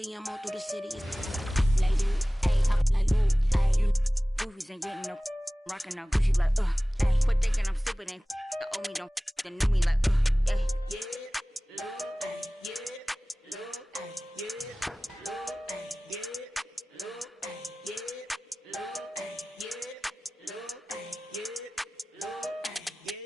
pretty, I'm all through the city. Like Lou, ayy, up like Lou, ayy. You goofies ain't getting no rockin' out Gucci like, ayy. Quit thinking I'm stupid, ain't the old me, don't the new me like, ayy. Yeah, Lou, ayy, yeah, Lou, ayy, yeah, Lou, ayy, yeah, Lou, ayy, yeah, Lou, ayy, yeah, Lou, ayy, yeah, Lou, ayy, yeah.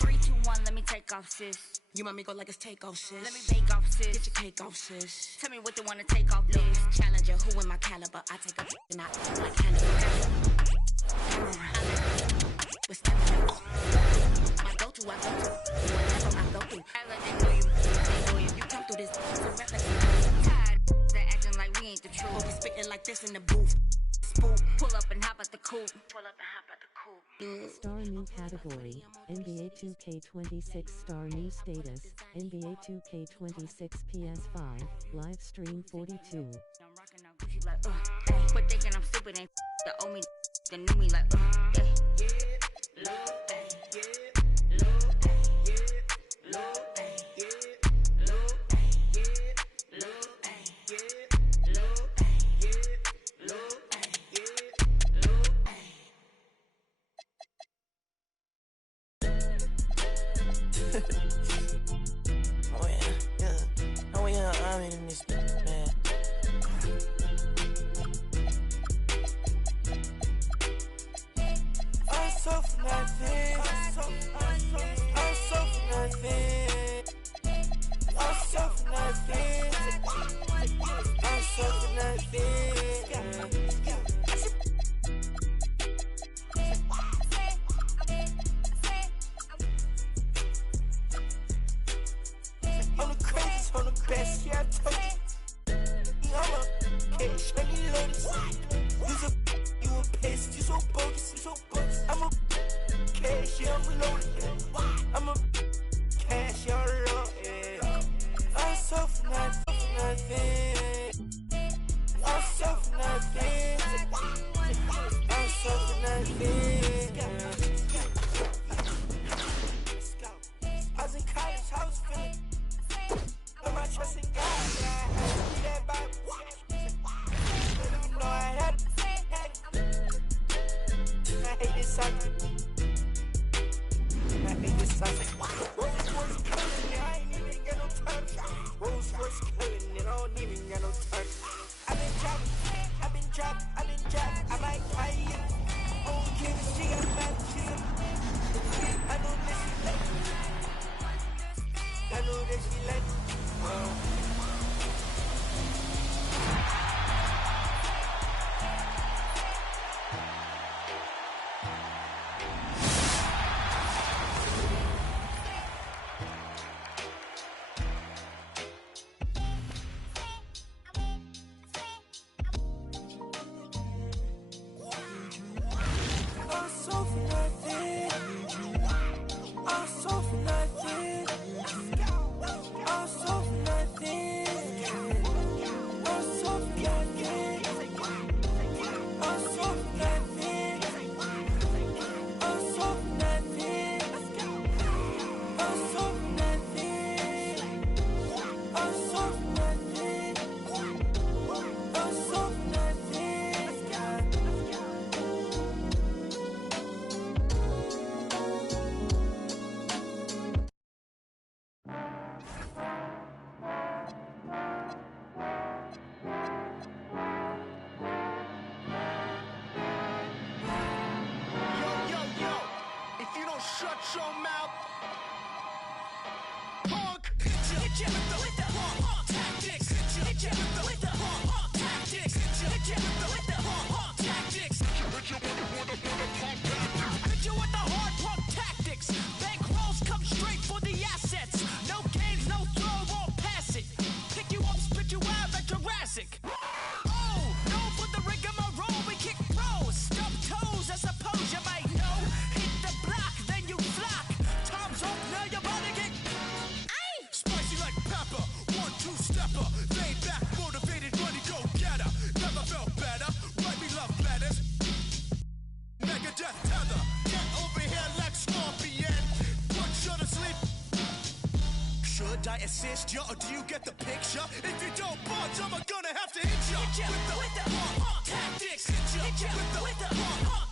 3, 2, 1, let me take off, sis. You want me go like it's take off, sis. Let me bake off, sis. Get your cake off, sis. Tell me what they wanna take off, Liz. Challenger, who in my caliber? I take a and I act like Hannibal. We're standing up. I go to, whatever I go through. I let them know you, You come through this, so rap like tired. They're acting like we ain't the truth. we spitting like this in the booth. Spook. Pull up and hop at the coupe. Star new category, NBA 2K26 star new status, NBA 2K26 PS5, Livestream 42. I'm rocking out Gucci like, ayy. Quit thinking I'm stupid, ain't the old me, the new me like, ayy. Yeah, Lou, ayy, yeah, Lou, ayy, yeah, Lou, ayy, yeah, Lou, ayy, yeah, Lou, ayy, yeah, Lou, ayy, yeah, Lou, ayy, yeah, Lou, ayy. Oh yeah, I'm in this man. I'm so for nothing. I'm so for nothing. I'm so for nothing. I'm so for nothing. I'm the craziest, I'm the best, yeah, I told you. I'm a cash, I need lotus. You a pest, you so bogus, I'm a cash, yeah, I'm loaded. I'm a cash, yeah, I'm loaded. I'm so for nothing. I'm so for nothing. I'm so for nothing. I was in college, I was feeling. Put my trust in God, yeah, I had to be that Bible. You know I had to. I hate this song. Rolls Royce killing it, I ain't even got no time. Rolls Royce killing it, I don't even got no time. I've been dropping, I might cry you. I don't care if she got back, I know that she like me. I know that she like me. Shut your mouth, punk. Hit you with the punk tactics. Hit you with the punk tactics. Hit you with the punk tactics. Hit you with the punk tactics. Hit you with the hard punk tactics. Bank rolls come straight for the assets. No games, no throw, won't pass it. Pick you up, spit you out like Jurassic. Oh, no for the rigmarole, we kick pros. Stub toes, I suppose you might know. Hit the block, then you flock. Time's up, now your body get spicy like pepper. 1-2-stepper, laid back, motivated, money go getter. Never felt better, write me love letters. Megadeth tether, get over here like Scorpion. Put you to sleep. Should Should I assist ya or do you get the picture? If you don't budge, I'm gonna have to hit ya. Hit ya with the tactics. Hit ya with the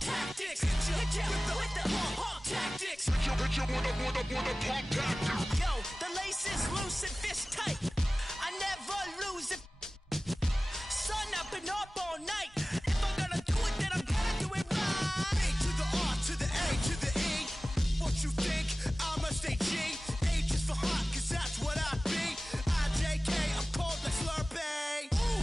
tactics. Hit ya with the tactics. Hit ya with the tactics. Yo, the lace is loose and fist tight. I never lose it. Son, I've been up all night. If I'm gonna do it, then I'm gonna do it right. A to the R to the A to the E. What you think? I'm a state G. H is for hot, cause that's what I be. IJK, I'm cold like Slurpee. Ooh,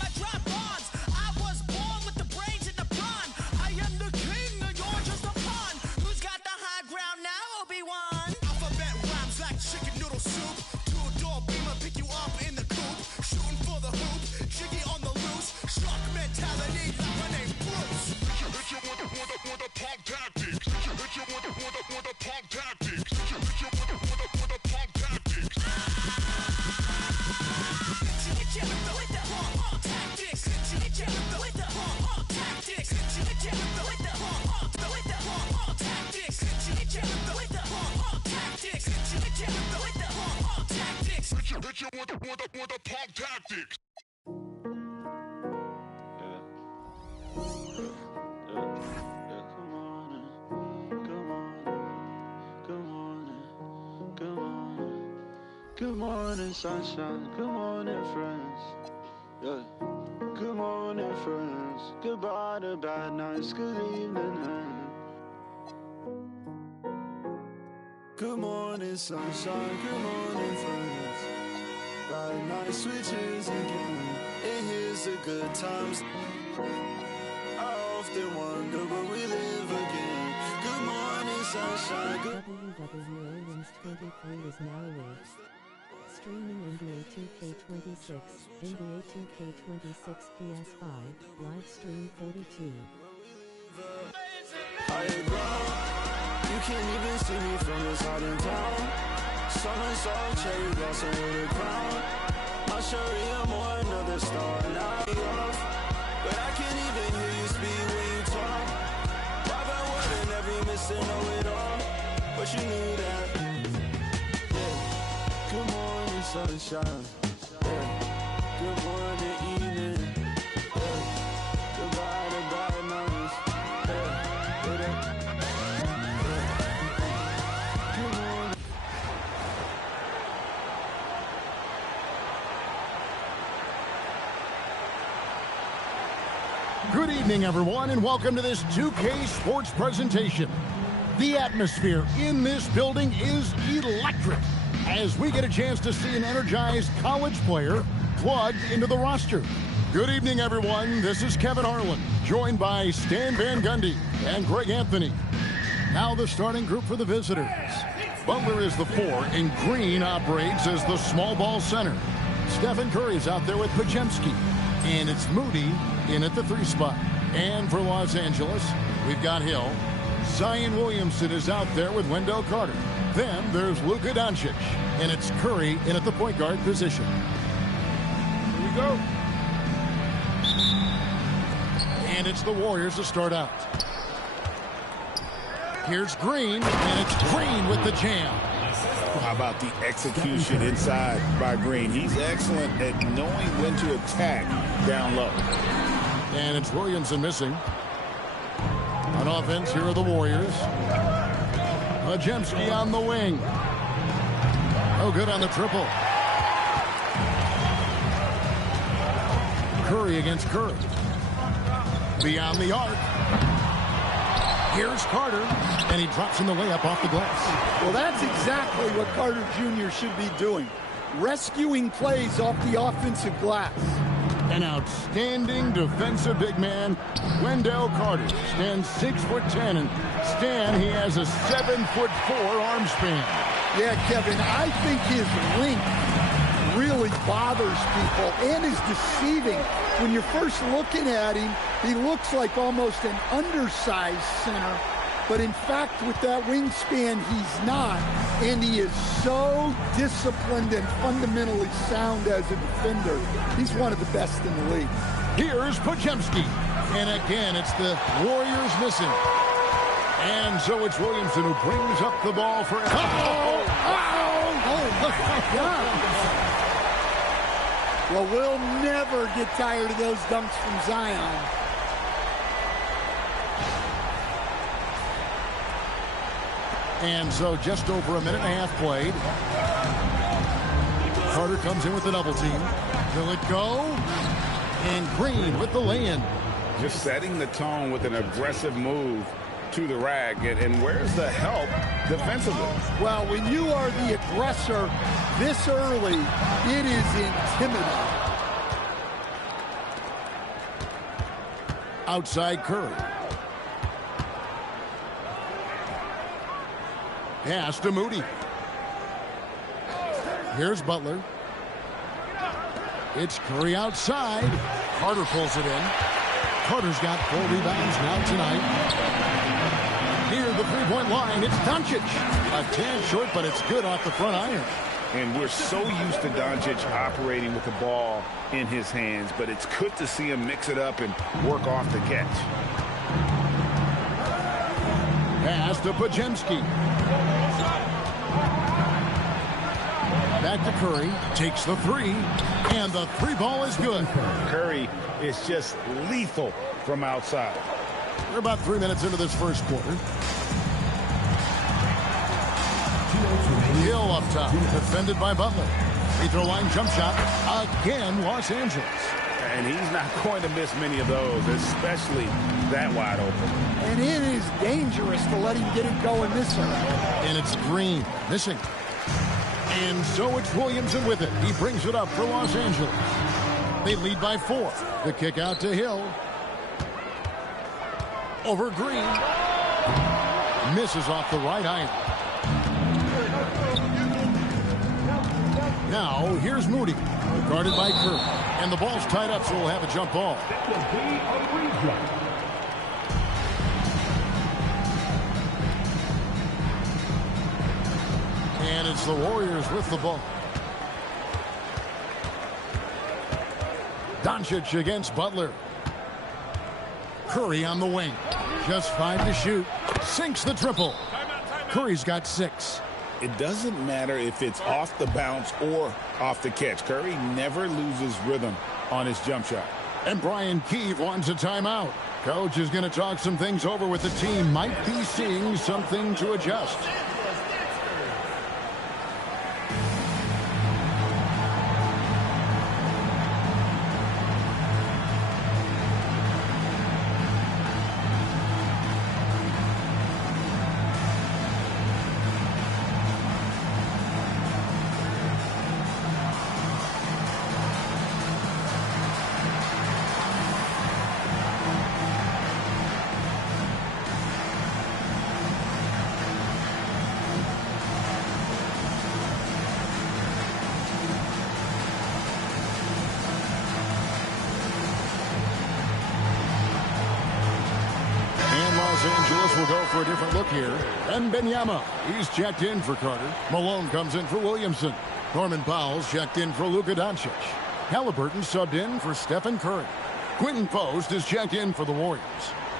I drop bombs. I was born with the brains and the brawn. I am the king, and you're just a pawn. Who's got the high ground now, Obi-Wan? Alphabet rhymes like chicken noodle soup. Two-door beamer, pick you up in the coop. Shooting for the hoop, jiggy on the loose. Shark mentality like my name Bruce. Hit you with the punk tactics. Hit you with the punk tactics. Hit you with the punk tactics. Hit you with the punk tactics. Hit you with the punk tactics. Hit you with the punk tactics. Hit you with the punk tactics. Hit you with the punk tactics. Hit you with the punk tactics. Good morning, sunshine. Good morning, friends. Yeah. Good morning, friends. Goodbye to bad nights. Good evening, and good morning, sunshine. Good morning, friends. Bad night switches again. And here's the good times. I often wonder will we live again. Good morning, sunshine. WWOWins 23 is now live. Streaming NBA 2K26, NBA 2K26 PS5, Livestream 42. Higher ground, you can't even see me from this hot in town. Summer soft cherry blossom with a crown. My sherry, I'm on another star now. Off, but I can't even hear you speak when you talk. Why by word and every miss and know it all. But you knew that. Yeah. Good morning, sunshine. Yeah. Good morning, evening. Yeah. Goodbye to bad nights. Yeah. Good morning. Good evening, everyone, and welcome to this 2K Sports presentation. The atmosphere in this building is electric as we get a chance to see an energized college player plugged into the roster. Good evening, everyone. This is Kevin Harlan, joined by Stan Van Gundy and Greg Anthony. Now the starting group for the visitors. Butler is the 4, and Green operates as the small ball center. Stephen Curry is out there with Pajemski, and it's Moody in at the 3 spot. And for Los Angeles, we've got Hill. Zion Williamson is out there with Wendell Carter. Then there's Luka Doncic, and it's Curry in at the point guard position. Here we go. And it's the Warriors to start out. Here's Green, and it's Green with the jam. How about the execution inside by Green? He's excellent at knowing when to attack down low. And it's Williamson missing. On offense, here are the Warriors. Pajemski on the wing. Oh, good on the triple. Curry against Curry. Beyond the arc. Here's Carter, and he drops in the layup off the glass. Well, that's exactly what Carter Jr. should be doing. Rescuing plays off the offensive glass. An outstanding defensive big man, Wendell Carter, stands 6'10", and Stan, he has a 7'4" arm span. Yeah, Kevin, I think his length really bothers people and is deceiving. When you're first looking at him, he looks like almost an undersized center. But in fact, with that wingspan, he's not. And he is so disciplined and fundamentally sound as a defender. He's one of the best in the league. Here's Pajemski. And again, it's the Warriors missing. And so it's Williamson who brings up the ball for... Oh Well, we'll never get tired of those dunks from Zion. And so just over a minute and a half played. Carter comes in with the double team. Will it go? And Green with the lay-in. Just setting the tone with an aggressive move to the rack. And where's the help defensively? Well, when you are the aggressor this early, it is intimidating. Outside Curry. Pass to Moody. Here's Butler. It's Curry outside. Carter pulls it in. Carter's got 4 rebounds now tonight. Near the three-point line, it's Doncic. A tad short, but it's good off the front iron. And we're so used to Doncic operating with the ball in his hands, but it's good to see him mix it up and work off the catch. Pass to Pajemski. Back to Curry. Takes the three. And the three ball is good. Curry is just lethal from outside. We're about 3 minutes into this first quarter. Hill up top. Defended by Butler. Free throw line jump shot. Again, Los Angeles. And he's not going to miss many of those, especially that wide open. And it is dangerous to let him get it going this early. And it's Green missing. And so it's Williamson with it. He brings it up for Los Angeles. They lead by 4. The kick out to Hill. Over Green. Misses off the right iron. Now, here's Moody. Guarded by Curry. And the ball's tied up, so we'll have a jump ball. And it's the Warriors with the ball. Doncic against Butler. Curry on the wing. Just 5 to shoot. Sinks the triple. Curry's got 6. It doesn't matter if it's off the bounce or off the catch. Curry never loses rhythm on his jump shot. And Brian Keefe wants a timeout. Coach is going to talk some things over with the team. Might be seeing something to adjust. Los Angeles will go for a different look here. And Benyama, he's checked in for Carter. Malone comes in for Williamson. Norman Powell's checked in for Luka Doncic. Halliburton subbed in for Stephen Curry. Quentin Post is checked in for the Warriors.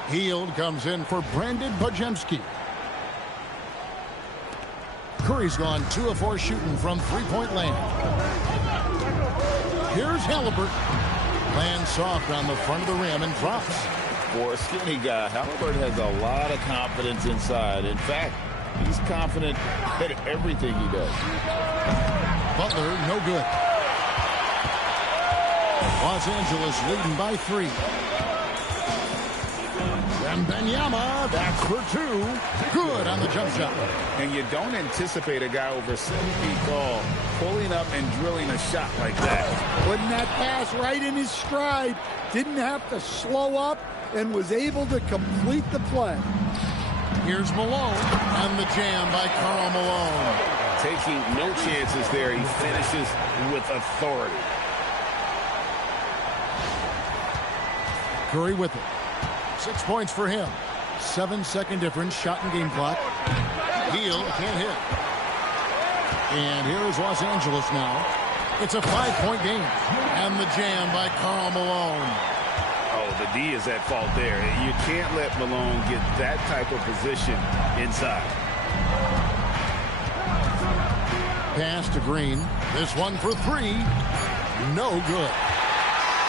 Hield comes in for Brandon Pajemski. Curry's gone 2 of 4 shooting from three-point land. Here's Halliburton. Lands soft on the front of the rim and drops. For a skinny guy, Halliburton has a lot of confidence inside. In fact, he's confident at everything he does. Butler, no good. Los Angeles leading by 3. And Benyama, that's for 2. Good on the jump shot. And you don't anticipate a guy over 7 feet tall pulling up and drilling a shot like that. Putting that pass right in his stride. Didn't have to slow up and was able to complete the play. Here's Malone on the jam by Karl Malone. Taking no chances there. He finishes with authority. Curry with it. 6 points for him. 7-second difference, shot and game clock. Hield can't hit. And here is Los Angeles now. It's a 5-point game. And the jam by Karl Malone. Oh, the D is at fault there. You can't let Malone get that type of position inside. Pass to Green. This one for three. No good.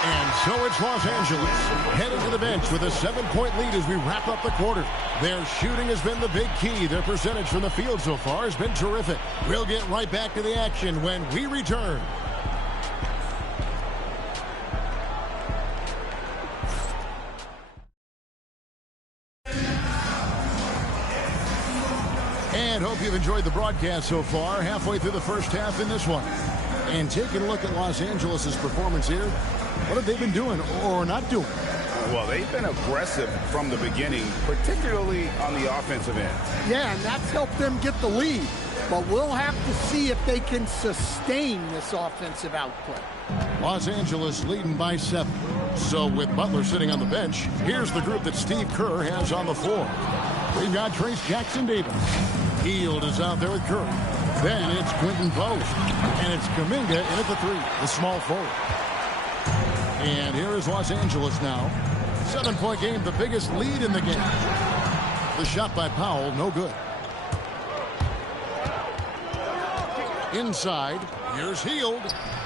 And so it's Los Angeles headed to the bench with a 7-point lead as we wrap up the quarter. Their shooting has been the big key. Their percentage from the field so far has been terrific. We'll get right back to the action when we return. And hope you've enjoyed the broadcast so far, halfway through the first half in this one. And taking a look at Los Angeles' performance here, what have they been doing or not doing? Well, they've been aggressive from the beginning, particularly on the offensive end. Yeah, and that's helped them get the lead. But we'll have to see if they can sustain this offensive output. Los Angeles leading by 7. So with Butler sitting on the bench, here's the group that Steve Kerr has on the floor. We've got Trace Jackson-Davis. Hield is out there with Curry. Then it's Quentin Post. And it's Kuminga in at the 3, the small forward. And here is Los Angeles now. 7-point game, the biggest lead in the game. The shot by Powell, no good. Inside, here's Hield,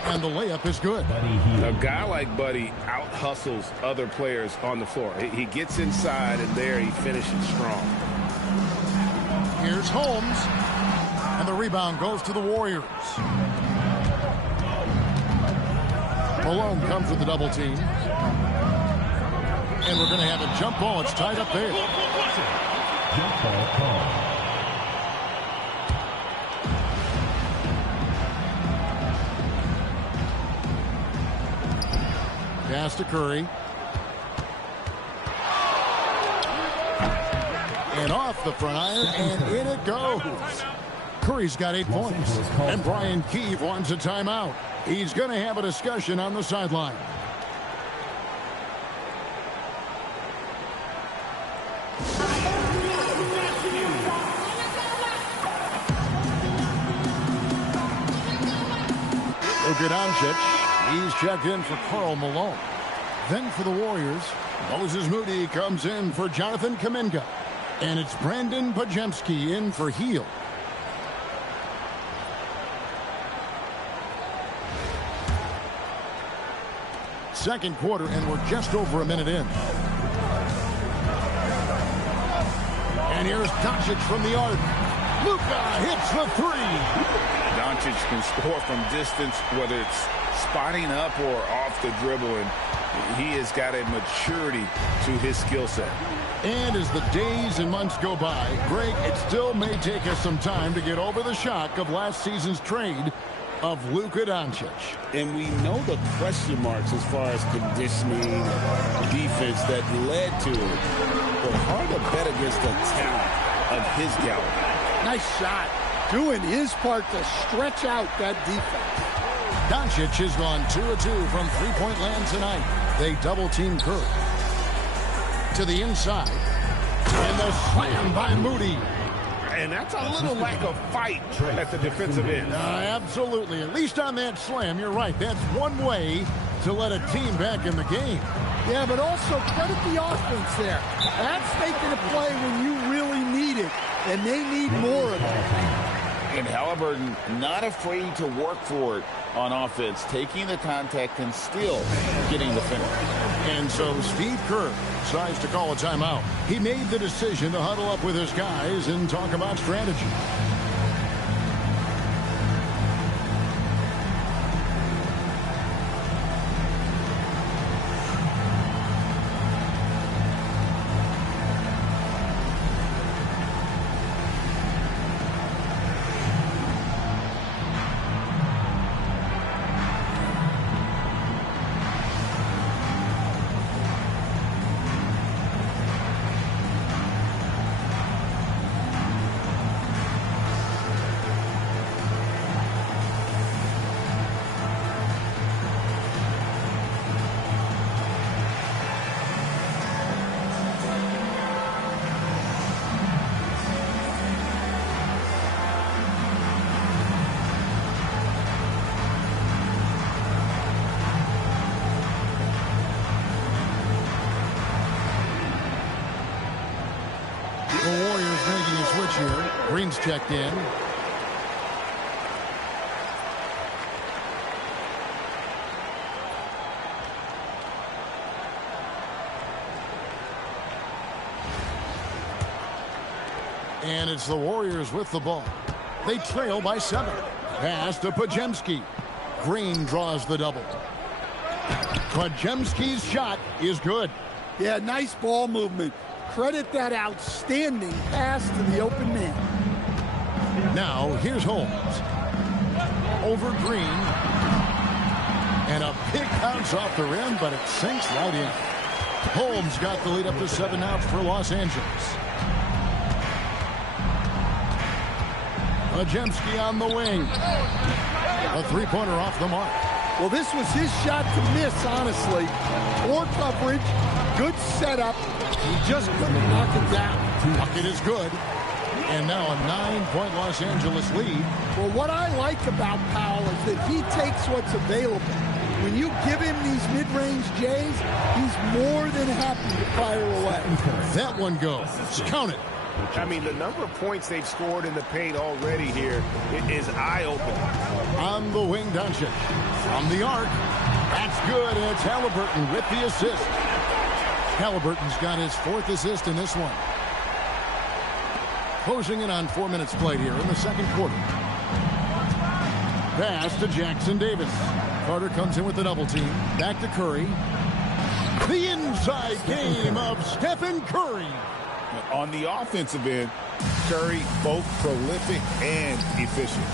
and the layup is good. A guy like Buddy out-hustles other players on the floor. He gets inside, and there he finishes strong. Here's Holmes, and the rebound goes to the Warriors. Malone comes with the double team. And we're going to have a jump ball. It's tied up there. Jump ball call. Pass to Curry. And off the front iron, and in it goes. Curry's got 8 points. And Brian Keefe wants a timeout. He's going to have a discussion on the sideline. Luka Doncic, he's checked in for Karl Malone. Then for the Warriors, Moses Moody comes in for Jonathan Kuminga. And it's Brandon Pajemski in for Hield. Second quarter, and we're just over a minute in. And here's Doncic from the arc. Luka hits the 3. Doncic can score from distance, whether it's spotting up or off the dribble, and he has got a maturity to his skill set. And as the days and months go by, Greg, it still may take us some time to get over the shock of last season's trade of Luka Doncic. And we know the question marks as far as conditioning, defense that led to it. But hard to bet against the talent of his caliber. Nice shot. Doing his part to stretch out that defense. Doncic has gone 2 of 2 from three-point land tonight. They double-team Curry. To the inside. And the slam by Moody. And that's a little lack of fight at the defensive end. Absolutely. At least on that slam, you're right. That's one way to let a team back in the game. Yeah, but also credit the offense there. That's making a play when you really need it, and they need more of it. And Halliburton not afraid to work for it on offense, taking the contact and still getting the finish. And so Steve Kerr decides to call a timeout. He made the decision to huddle up with his guys and talk about strategy. The Warriors making a switch here. Green's checked in. And it's the Warriors with the ball. They trail by 7. Pass to Pajemski. Green draws the double. Pajemski's shot is good. Yeah, nice ball movement. Credit that outstanding pass to the open man. Now, here's Holmes. Over Green. And a big bounce off the rim, but it sinks right in. Holmes got the lead up to 7 outs for Los Angeles. Pajemski on the wing. A three-pointer off the mark. Well, this was his shot to miss, honestly. Poor coverage, good setup. He just couldn't knock it down. Bucket is good. And now a 9-point Los Angeles lead. Well, what I like about Powell is that he takes what's available. When you give him these mid-range J's, he's more than happy to fire away. That one goes. Count it. I mean, the number of points they've scored in the paint already here is eye-opening. On the wing, Doncic. From the arc. That's good, and it's Halliburton with the assist. Halliburton's got his 4th assist in this one. Closing in on 4 minutes played here in the second quarter. Pass to Jackson Davis. Carter comes in with the double team. Back to Curry. The inside game of Stephen Curry. On the offensive end, Curry both prolific and efficient.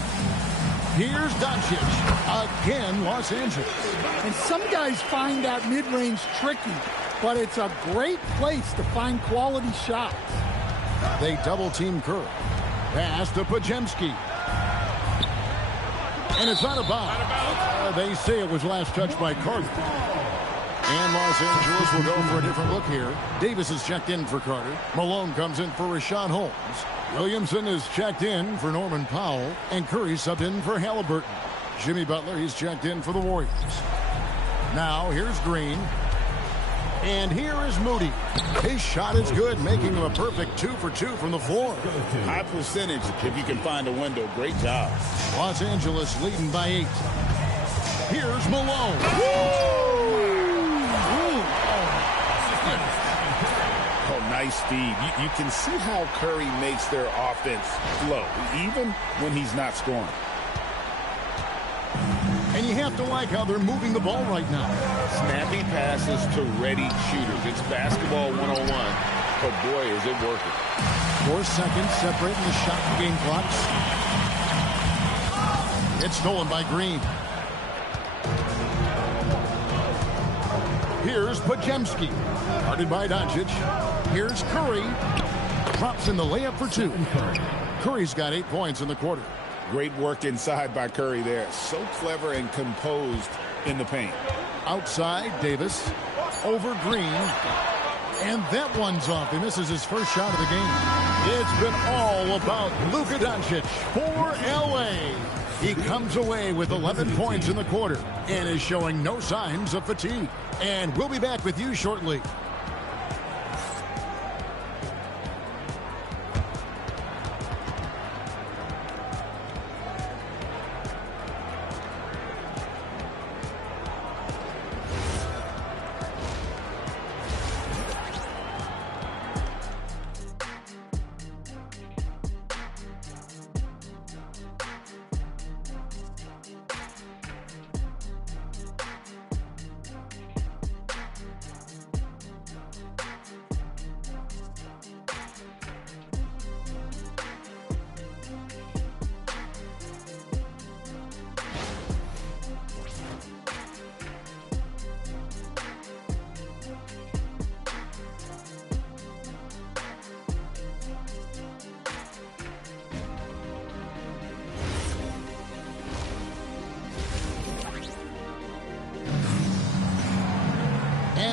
Here's Doncic. Again, Los Angeles. And some guys find that mid-range tricky, but it's a great place to find quality shots. They double-team Curry. Pass to Pajemski. And it's out of bounds. They say it was last touched by Carter. And Los Angeles will go for a different look here. Davis is checked in for Carter. Malone comes in for Rashawn Holmes. Williamson is checked in for Norman Powell. And Curry subbed in for Halliburton. Jimmy Butler, he's checked in for the Warriors. Now, here's Green. And here is Moody. His shot is good, making him a perfect 2 for 2 from the floor. High percentage if you can find a window. Great job. Los Angeles leading by 8. Here's Malone. Oh, nice feed. You can see how Curry makes their offense flow, even when he's not scoring. And you have to like how they're moving the ball right now. Snappy passes to ready shooters. It's basketball 101. But boy, is it working. 4 seconds separating the shot and game clocks. It's stolen by Green. Here's Pajemski. Guarded by Doncic. Here's Curry. Drops in the layup for 2. Curry's got 8 points in the quarter. Great work inside by Curry there. So clever and composed in the paint. Outside, Davis. Over Green. And that one's off. He misses his first shot of the game. It's been all about Luka Doncic for L.A. He comes away with 11 points in the quarter and is showing no signs of fatigue. And we'll be back with you shortly.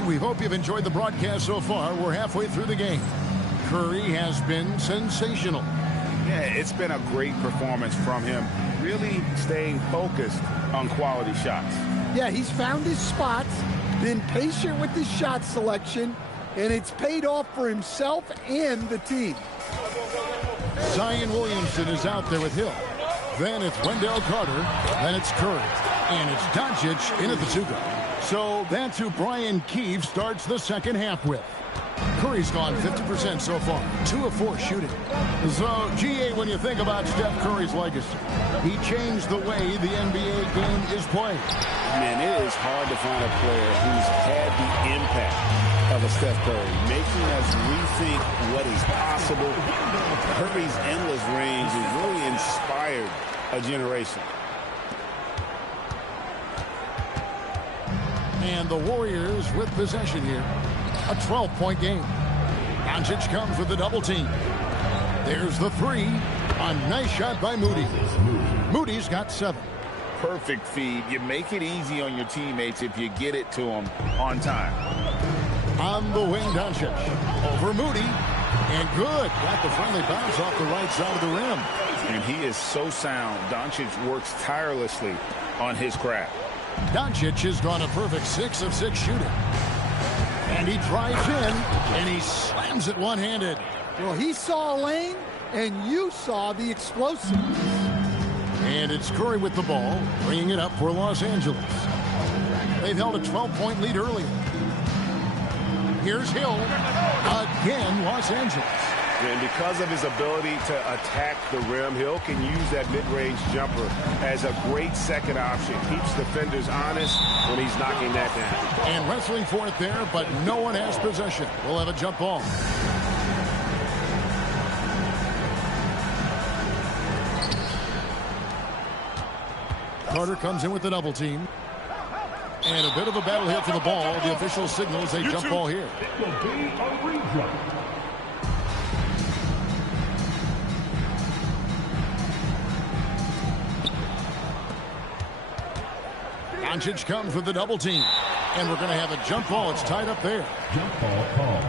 We hope you've enjoyed the broadcast so far. We're halfway through the game. Curry has been sensational. Yeah, it's been a great performance from him. Really staying focused on quality shots. Yeah, he's found his spots, been patient with his shot selection, and it's paid off for himself and the team. Zion Williamson is out there with Hill. Then it's Wendell Carter. Then it's Curry. And it's Doncic in at the 2 guard. So that's who Brian Keefe starts the second half with. Curry's gone 50% so far, 2 of 4 shooting. So, GA, when you think about Steph Curry's legacy, he changed the way the NBA game is played. Man, it is hard to find a player who's had the impact of a Steph Curry, making us rethink what is possible. Curry's endless range has really inspired a generation. And the Warriors with possession here. A 12-point game. Doncic comes with the double team. There's the three. A nice shot by Moody. Moody's got 7. Perfect feed. You make it easy on your teammates if you get it to them on time. On the wing, Doncic. Over Moody. And good. Got the friendly bounce off the right side of the rim. And he is so sound. Doncic works tirelessly on his craft. Doncic has gone a perfect 6 of 6 shooting. And he drives in, and he slams it one-handed. Well, he saw a lane, and you saw the explosiveness. And it's Curry with the ball, bringing it up for Los Angeles. They've held a 12-point lead earlier. Here's Hill. Again, Los Angeles. And because of his ability to attack the rim, Hill can use that mid-range jumper as a great second option. Keeps defenders honest when he's knocking that down. And wrestling for it there, but no one has possession. We'll have a jump ball. Carter comes in with the double team. And a bit of a battle here for the ball. The official signals a jump ball here. It will be a redraw. Doncic comes with the double team. And we're going to have a jump ball. It's tied up there. Jump ball call.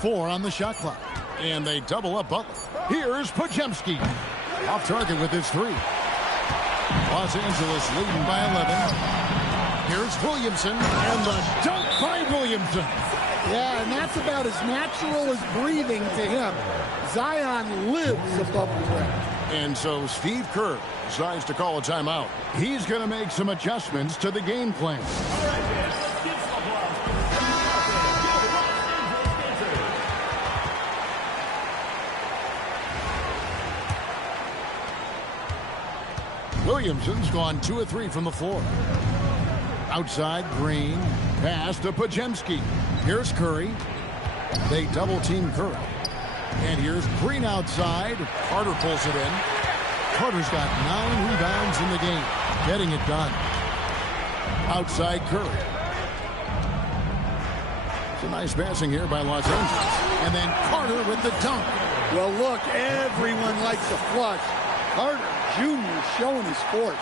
4 on the shot clock. And they double up Butler. Here's Podziemski. Off target with his 3. Los Angeles leading by 11. Here's Williamson. And the dunk by Williamson. Yeah, and that's about as natural as breathing to him. Zion lives above the rim. And so Steve Kerr decides to call a timeout. He's going to make some adjustments to the game plan. Williamson's gone 2 of 3 from the floor. Outside, Green. Pass to Podziemski. Here's Curry. They double-team Curry. And here's Green outside. Carter pulls it in. Carter's got 9 rebounds in the game. Getting it done. Outside Curry. Some nice passing here by Los Angeles. And then Carter with the dunk. Well, look, everyone likes a flush. Carter Jr. showing his force.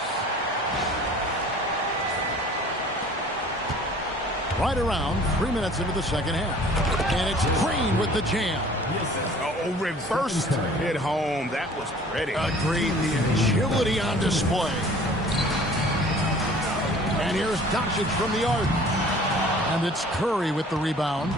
Right around 3 minutes into the second half. And it's Green with the jam. Oh, reversed it home. That was pretty. Agreed. The agility on display. And here's Doncic from the arc. And it's Curry with the rebound.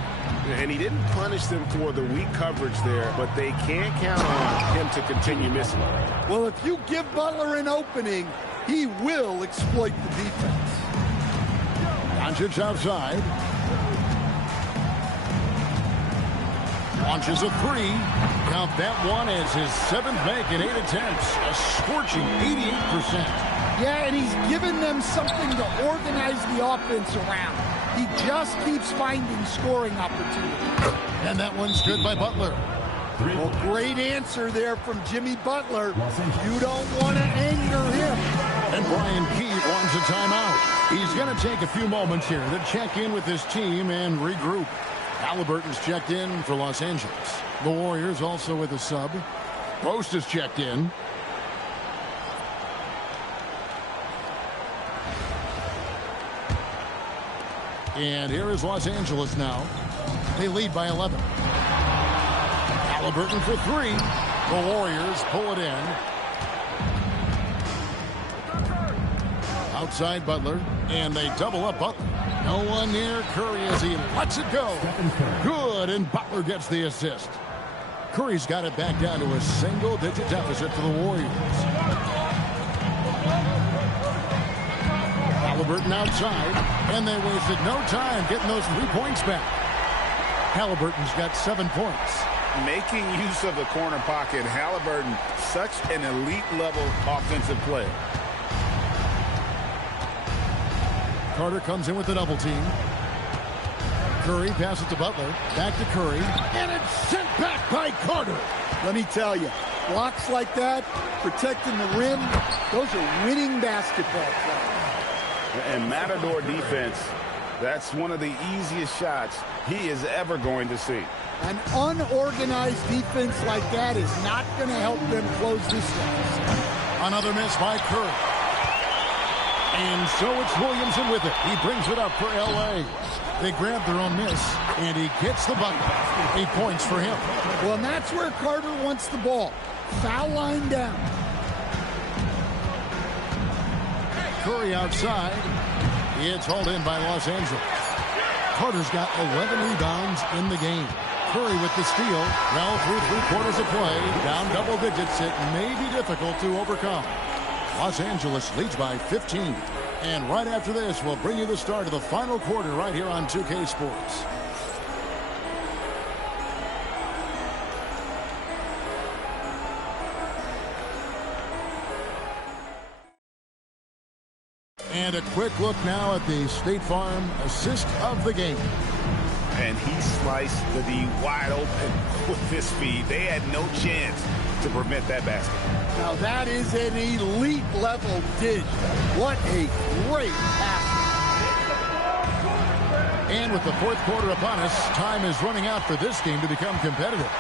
And he didn't punish them for the weak coverage there, but they can't count on him to continue missing. Well, if you give Butler an opening, he will exploit the defense. Doncic outside. Launches a 3. Count that one as his 7th make in 8 attempts. A scorching 88%. Yeah, and he's given them something to organize the offense around. He just keeps finding scoring opportunities. And that one's good by Butler. Well, great answer there from Jimmy Butler. You don't want to anger him. And Brian Keith wants a timeout. He's going to take a few moments here to check in with his team and regroup. Halliburton's checked in for Los Angeles. The Warriors also with a sub. Post is checked in. And here is Los Angeles now. They lead by 11. Halliburton for 3. The Warriors pull it in. Outside Butler. And they double up Butler. No one near Curry as he lets it go. Good, and Butler gets the assist. Curry's got it back down to a single-digit deficit for the Warriors. Halliburton outside, and they wasted no time getting those 3 points back. Halliburton's got 7 points. Making use of the corner pocket, Halliburton, such an elite-level offensive player. Carter comes in with the double team. Curry passes to Butler. Back to Curry. And it's sent back by Carter. Let me tell you, blocks like that, protecting the rim, those are winning basketball plays. And Matador defense, that's one of the easiest shots he is ever going to see. An unorganized defense like that is not going to help them close this deficit. Another miss by Curry. And so it's Williamson with it. He brings it up for L.A. They grab their own miss, and he gets the bucket. 8 points for him. Well, and that's where Carter wants the ball. Foul line down. Curry outside. It's hauled in by Los Angeles. Carter's got 11 rebounds in the game. Curry with the steal. Well, through 3 quarters of play, down double digits, it may be difficult to overcome. Los Angeles leads by 15. And right after this, we'll bring you the start of the final quarter right here on 2K Sports. And a quick look now at the State Farm assist of the game. And he sliced the D wide open with his feed. They had no chance to prevent that basket. Now that is an elite level dish. What a great pass. And with the 4th quarter upon us, time is running out for this game to become competitive.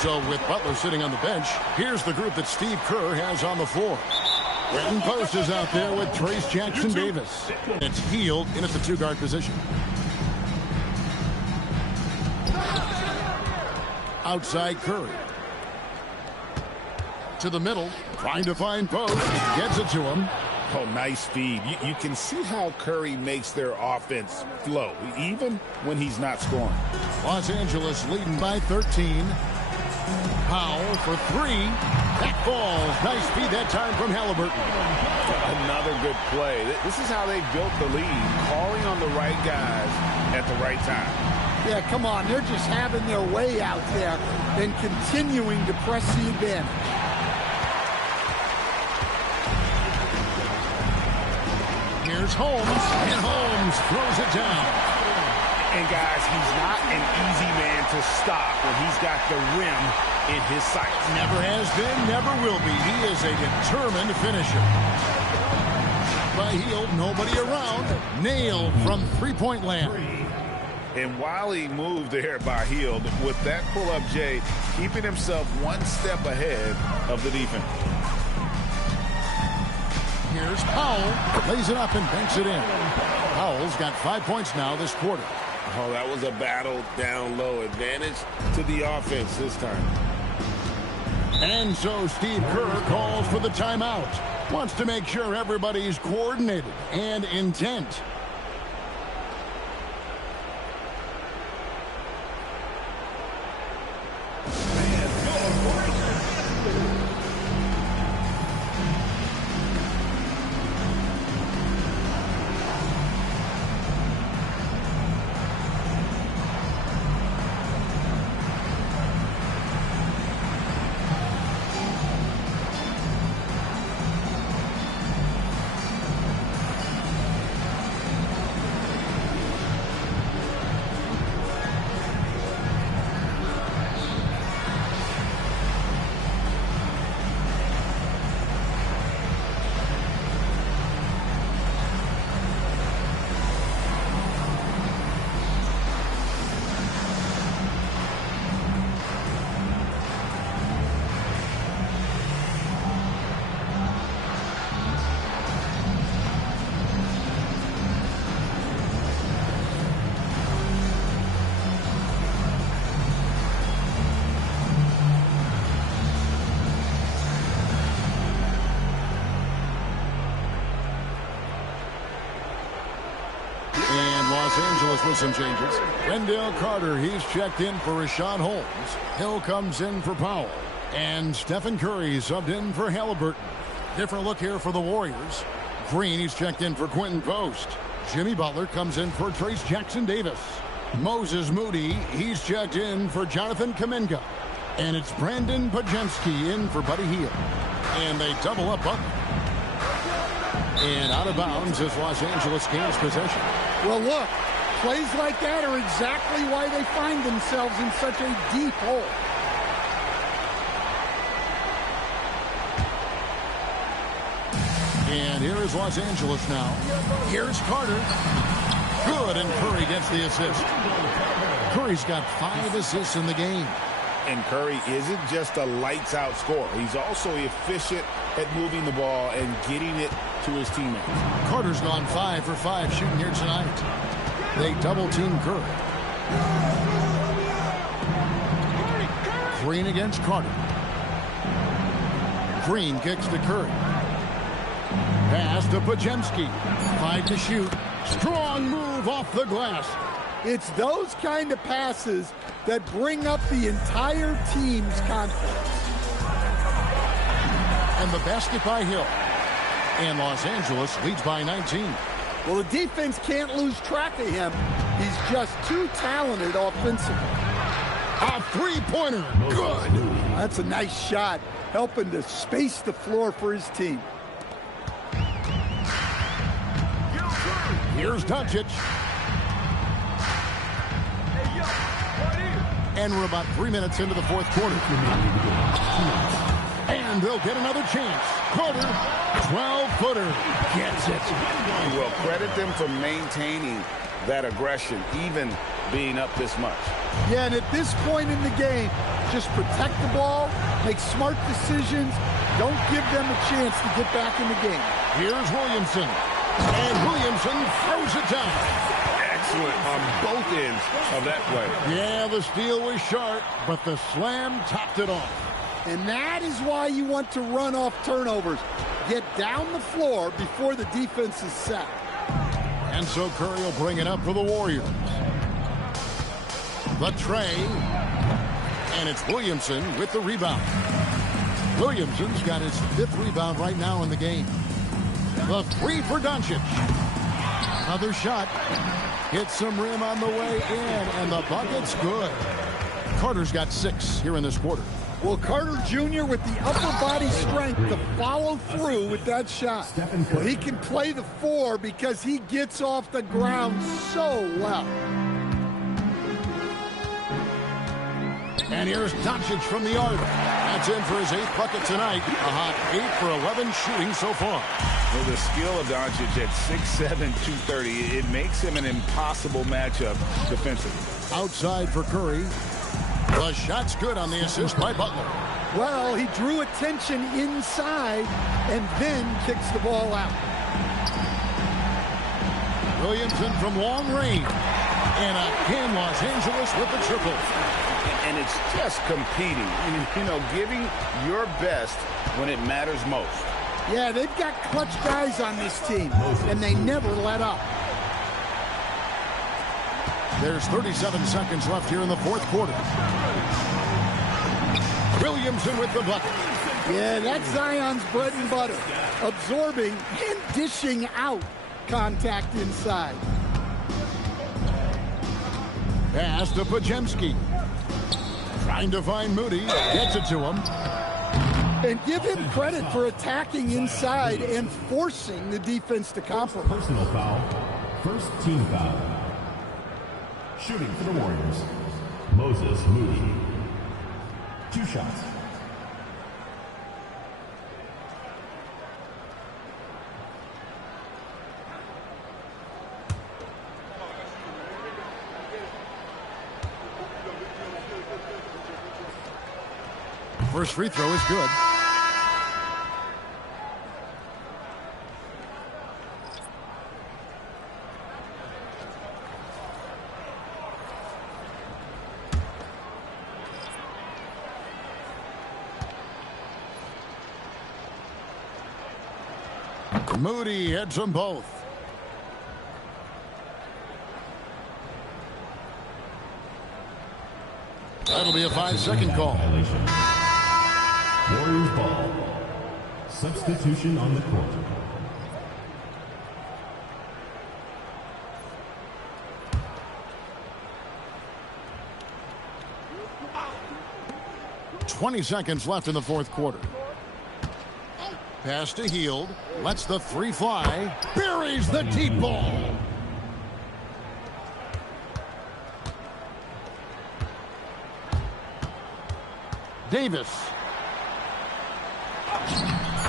So with Butler sitting on the bench, here's the group that Steve Kerr has on the floor. Brenton Post is out there with Trace Jackson Davis. It's Heald in at the 2-guard position. Outside Curry. To the middle, trying to find post. Gets it to him. Oh, nice feed. You can see how Curry makes their offense flow, even when he's not scoring. Los Angeles leading by 13. Powell for three. That falls. Nice feed that time from Halliburton. Another good play. This is how they built the lead, calling on the right guys at the right time. Yeah, come on. They're just having their way out there and continuing to press the advantage. Here's Holmes, and Holmes throws it down. And, guys, he's not an easy man to stop when he's got the rim in his sights. Never has been, never will be. He is a determined finisher. By Hield, nobody around. Nailed from three-point land. And while he moved there by Hield, with that pull-up, Jay, keeping himself one step ahead of the defense. Here's Powell. Lays it up and banks it in. Powell's got 5 points now this quarter. Oh, that was a battle down low. Advantage to the offense this time. And so Steve Kerr calls for the timeout. Wants to make sure everybody's coordinated and intent. Los Angeles with some changes. Wendell Carter, he's checked in for Rashawn Holmes. Hill comes in for Powell. And Stephen Curry subbed in for Halliburton. Different look here for the Warriors. Green, he's checked in for Quentin Post. Jimmy Butler comes in for Trace Jackson-Davis. Moses Moody, he's checked in for Jonathan Kuminga. And it's Brandon Pajemski in for Buddy Hield. And they double up Butler. And out of bounds as Los Angeles gains possession. Well, look, plays like that are exactly why they find themselves in such a deep hole. And here is Los Angeles now. Here's Carter. Good, and Curry gets the assist. Curry's got 5 assists in the game. And Curry isn't just a lights-out scorer. He's also efficient at moving the ball and getting it to his teammates. Carter's gone 5 for 5 shooting here tonight. They double-team Curry. Green against Carter. Green kicks to Curry. Pass to Pajemski. 5 to shoot. Strong move off the glass. It's those kind of passes that bring up the entire team's confidence. And the basket by Hill. And Los Angeles leads by 19. Well, the defense can't lose track of him. He's just too talented offensively. A three-pointer. Good. That's a nice shot, helping to space the floor for his team. Here's Doncic. And we're about 3 minutes into the fourth quarter. And they'll get another chance. Carter, 12-footer, gets it. Well, credit them for maintaining that aggression, even being up this much. Yeah, and at this point in the game, just protect the ball, make smart decisions, don't give them a chance to get back in the game. Here's Williamson. And Williamson throws it down. excellent on both ends of that play. Yeah, the steal was sharp, but the slam topped it off. And that is why you want to run off turnovers. Get down the floor before the defense is set. And so Curry will bring it up for the Warriors. The tray. And it's Williamson with the rebound. Williamson's got his 5th rebound right now in the game. The three for Doncic. Another shot. Hits some rim on the way in, and the bucket's good. Carter's got 6 here in this quarter. Well, Carter Jr. with the upper body strength to follow through with that shot. Well, he can play the 4 because he gets off the ground so well. And here's Doncic from the arc. That's in for his 8th bucket tonight. A hot 8 for 11 shooting so far. Well, the skill of Doncic at 6'7", 230, it makes him an impossible matchup defensively. Outside for Curry. The shot's good on the assist by Butler. Well, he drew attention inside and then kicks the ball out. Williamson from long range. And again, Los Angeles with the triple. And it's just competing, you know, giving your best when it matters most. Yeah, they've got clutch guys on this team, and they never let up. There's 37 seconds left here in the 4th quarter. Williamson with the bucket. Yeah, that's Zion's bread and butter. Absorbing and dishing out contact inside. Pass to Podziemski. Trying to find Moody. Gets it to him. And give him credit for attacking inside and forcing the defense to compromise. Personal foul. First team foul. Shooting for the Warriors, Moses Moody. 2 shots. First free throw is good. Moody hits them both. That'll be a 5-second call. Warriors ball. Substitution on the court. .20 seconds left in the 4th quarter. Pass to Hield. Lets the 3 fly. Buries the deep ball. Davis.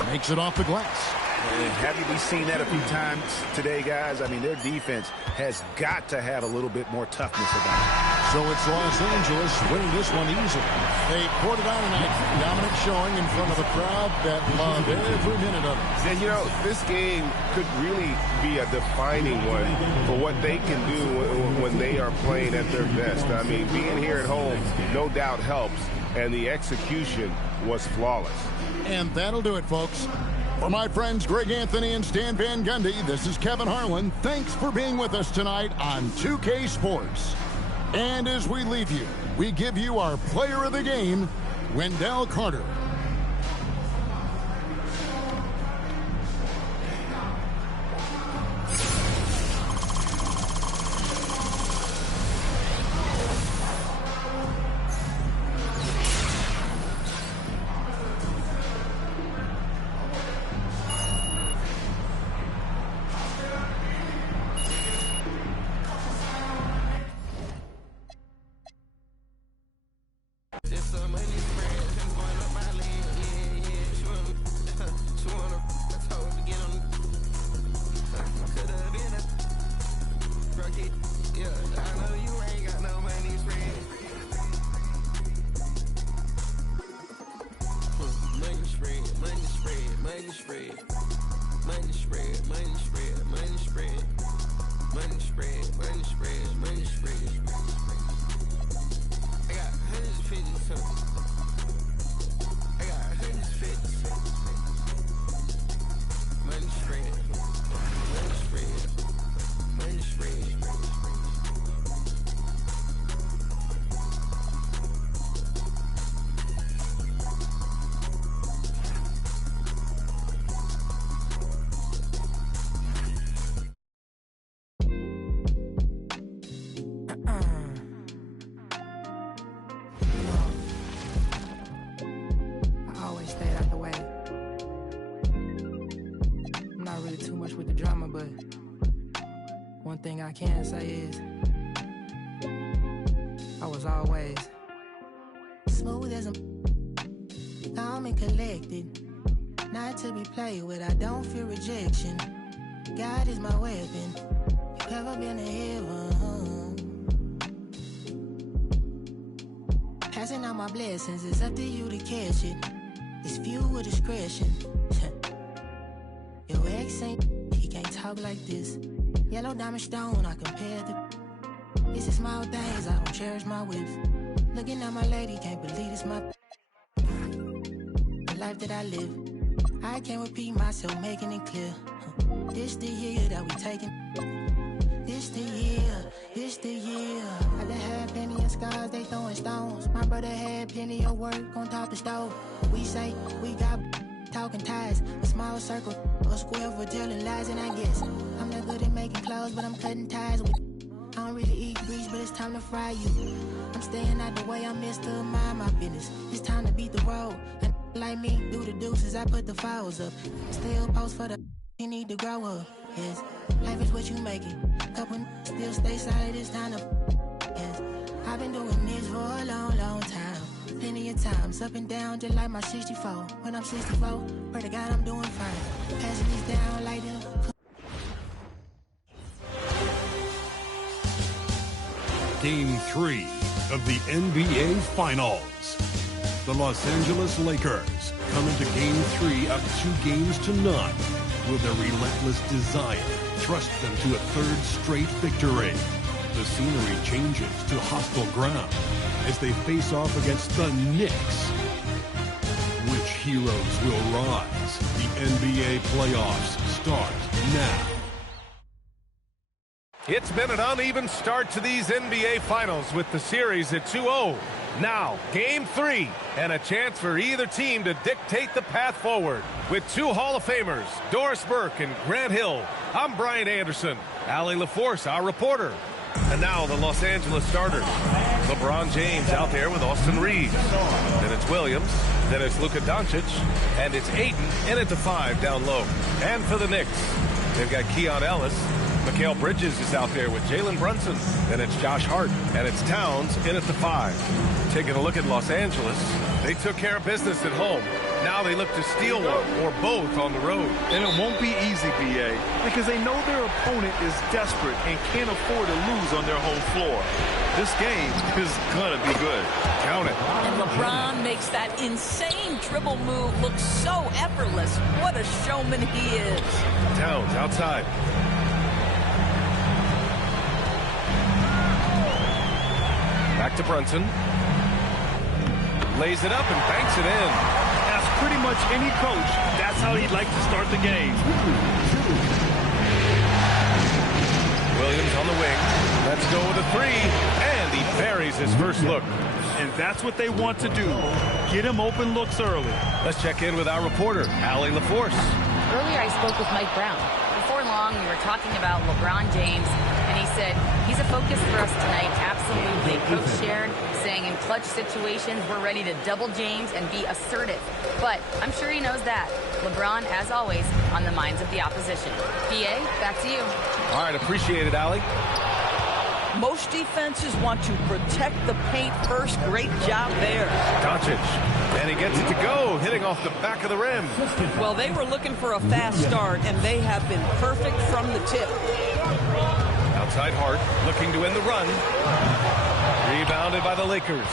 Makes it off the glass. Haven't we seen that a few times today, guys? I mean, their defense has got to have a little bit more toughness about it. So it's Los Angeles winning this one easily. They poured it on tonight. Dominant showing in front of a crowd that loved every minute of it. And, you know, this game could really be a defining one for what they can do when they are playing at their best. I mean, being here at home no doubt helps, and the execution was flawless. And that'll do it, folks. For my friends Greg Anthony and Stan Van Gundy, this is Kevin Harlan. Thanks for being with us tonight on 2K Sports. And as we leave you, we give you our player of the game, Wendell Carter. Money spread. One thing I can say is I was always smooth as a calm and collected, not to be played with. I don't fear rejection. God is my weapon. You ever been to heaven? Passing out my blessings, it's up to you to catch it. It's fuel with discretion. Your ex ain't, he can't talk like this. Yellow diamond stone, I compare the. It's the small things, I don't cherish my whips. Looking at my lady, can't believe it's my. The life that I live, I can't repeat myself, making it clear. This the year that we taking. This the year. I done had plenty of scars, they throwing stones. My brother had plenty of work on top of stove. We say we got talking ties, a small circle, a square for telling lies, and I guess I'm not good at making clothes, but I'm cutting ties with. I don't really eat grease, but it's time to fry you. I'm staying out the way, I'm Mr. Mind my business. It's time to beat the road. And like me, do the deuces, I put the files up. Still post for the you need to grow up. Yes, life is what you make it. Couple still stay solid, it's time to. Yes, I've been doing this for a long, long time. Plenty of times, up and down, just like my 64. When I'm 64, pray to God I'm doing fine. Passing these down like them. Game 3 of the NBA Finals. The Los Angeles Lakers come into Game 3 up 2-0. Will their relentless desire thrust them to a third straight victory? The scenery changes to hostile ground as they face off against the Knicks. Which heroes will rise? The NBA playoffs start now. It's been an uneven start to these NBA Finals with the series at 2-0. Now, Game 3, and a chance for either team to dictate the path forward. With two Hall of Famers, Doris Burke and Grant Hill, I'm Brian Anderson. Allie LaForce, our reporter. And now the Los Angeles starters. LeBron James out there with Austin Reeves. Then it's Williams. Then it's Luka Doncic. And it's Ayton in at the 5 down low. And for the Knicks, they've got Keon Ellis. Mikal Bridges is out there with Jalen Brunson. Then it's Josh Hart. And it's Towns in at the 5. Taking a look at Los Angeles, they took care of business at home. Now they look to steal one or both on the road. And it won't be easy, BA, because they know their opponent is desperate and can't afford to lose on their home floor. This game is going to be good. Count it. And LeBron makes that insane dribble move look so effortless. What a showman he is. Towns outside. Back to Brunson. Lays it up and banks it in. As pretty much any coach, that's how he'd like to start the game. Williams on the wing. Let's go with a 3. And he buries his first look. And that's what they want to do. Get him open looks early. Let's check in with our reporter, Allie LaForce. Earlier I spoke with Mike Brown. Before long, we were talking about LeBron James, and he said, he's a focus for us tonight, absolutely. Coach shared, saying in clutch situations, we're ready to double James and be assertive. But I'm sure he knows that. LeBron, as always, on the minds of the opposition. BA, back to you. All right, appreciate it, Allie. Most defenses want to protect the paint first. Great job there. Doncic, and he gets it to go, hitting off the back of the rim. Well, they were looking for a fast start, and they have been perfect from the tip. Outside Hart, looking to win the run. Rebounded by the Lakers.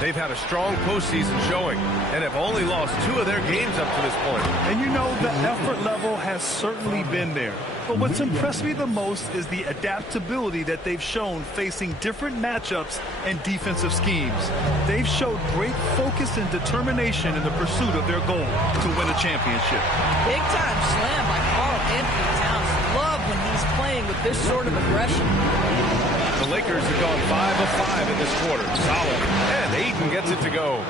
They've had a strong postseason showing and have only lost 2 of their games up to this point. And you know, the effort level has certainly been there. But what's impressed me the most is the adaptability that they've shown facing different matchups and defensive schemes. They've showed great focus and determination in the pursuit of their goal to win a championship. Big time slam by Karl-Anthony Towns. Love when he's playing with this sort of aggression. The Lakers have gone 5 of 5 in this quarter. Solid. And Ayton gets it to go.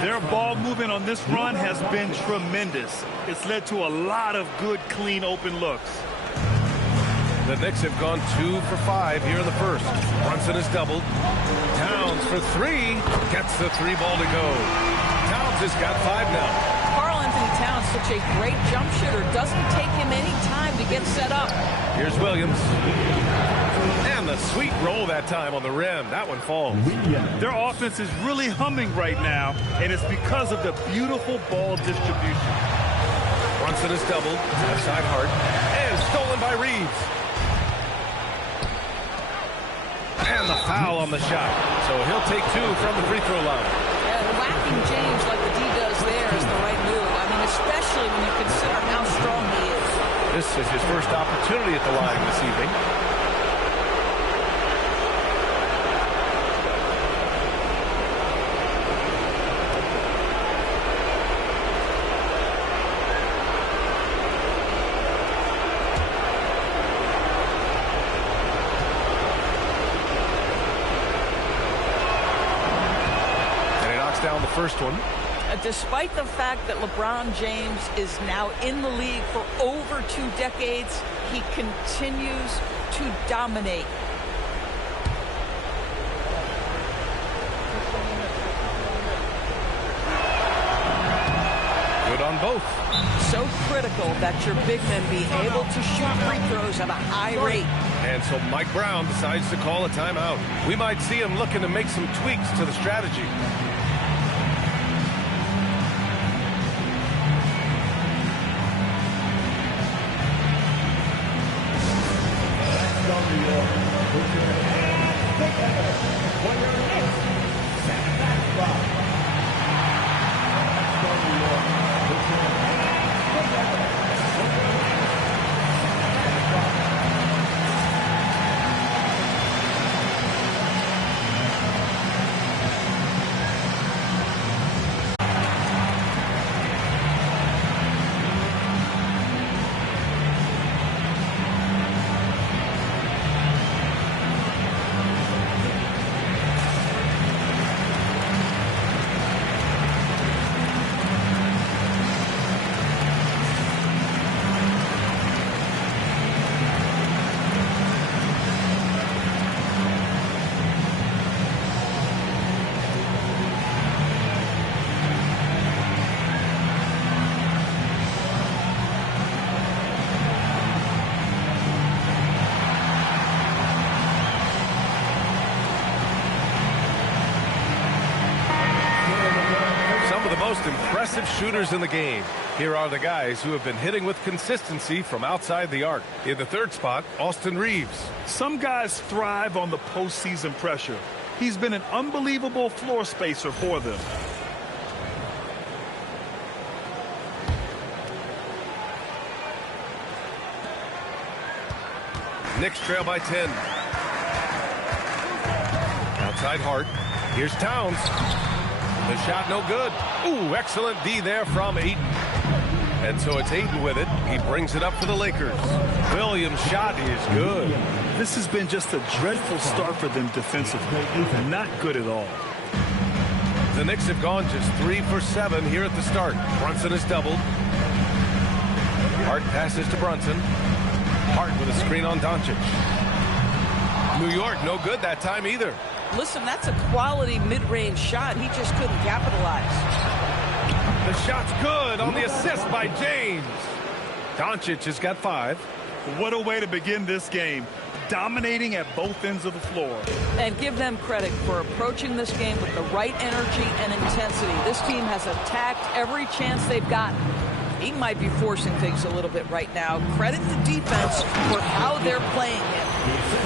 Their ball movement on this run has been tremendous. It's led to a lot of good, clean, open looks. The Knicks have gone 2 for 5 here in the first. Brunson is doubled. Towns for 3. Gets the 3 ball to go. Towns has got 5 now. Karl-Anthony Towns, such a great jump shooter. Doesn't take him any time to get set up. Here's Williams. that time on the rim. That one falls. Their offense is really humming right now, and it's because of the beautiful ball distribution. Brunson is doubled. Left side Hart. And stolen by Reeves. And the foul on the shot. So he'll take 2 from the free throw line. Yeah, whacking James like the D does there is the right move. I mean, especially when you consider how strong he is. This is his first opportunity at the line this evening. Down the first one. Despite the fact that LeBron James is now in the league for over 2 decades, he continues to dominate. Good on both. So critical that your big men be able to shoot free throws at a high rate. And so Mike Brown decides to call a timeout. We might see him looking to make some tweaks to the strategy. Most impressive shooters in the game. Here are the guys who have been hitting with consistency from outside the arc. In the third spot, Austin Reeves. Some guys thrive on the postseason pressure. He's been an unbelievable floor spacer for them. Knicks trail by 10. Outside Hart. Here's Towns. The shot no good. Ooh, excellent D there from Ayton. And so it's Ayton with it. He brings it up for the Lakers. Williams' shot is good. This has been just a dreadful start for them defensively. Not good at all. The Knicks have gone just 3 for 7 here at the start. Brunson is doubled. Hart passes to Brunson. Hart with a screen on Doncic. New York, no good that time either. Listen, that's a quality mid-range shot. He just couldn't capitalize. The shot's good on the assist by James. Doncic has got 5. What a way to begin this game. Dominating at both ends of the floor. And give them credit for approaching this game with the right energy and intensity. This team has attacked every chance they've gotten. He might be forcing things a little bit right now. Credit the defense for how they're playing him.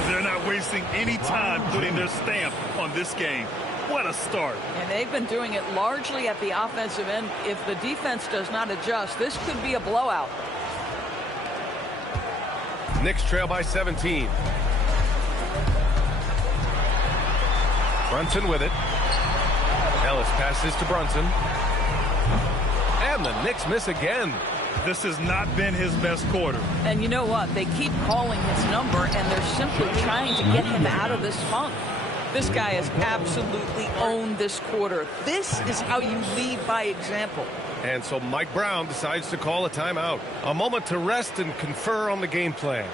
They're not wasting any time putting their stamp on this game. What a start. And they've been doing it largely at the offensive end. If the defense does not adjust, this could be a blowout. Knicks trail by 17. Brunson with it. Ellis passes to Brunson. And the Knicks miss again. This has not been his best quarter. And you know what? They keep calling his number, and they're simply trying to get him out of this funk. This guy has absolutely owned this quarter. This is how you lead by example. And so Mike Brown decides to call a timeout. A moment to rest and confer on the game plan.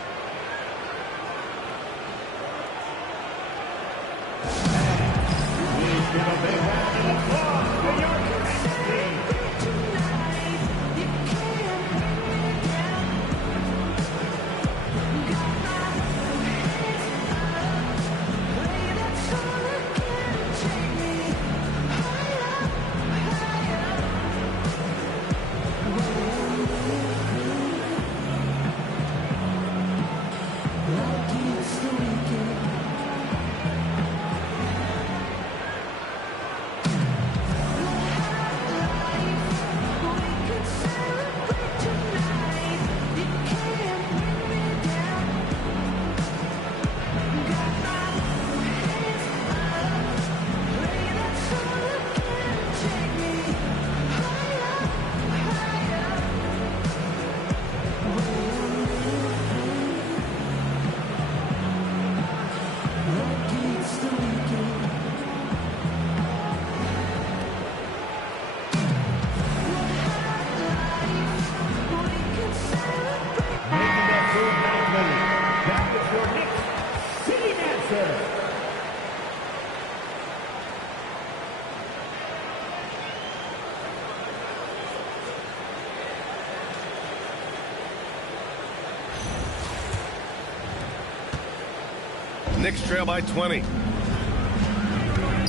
Knicks trail by 20.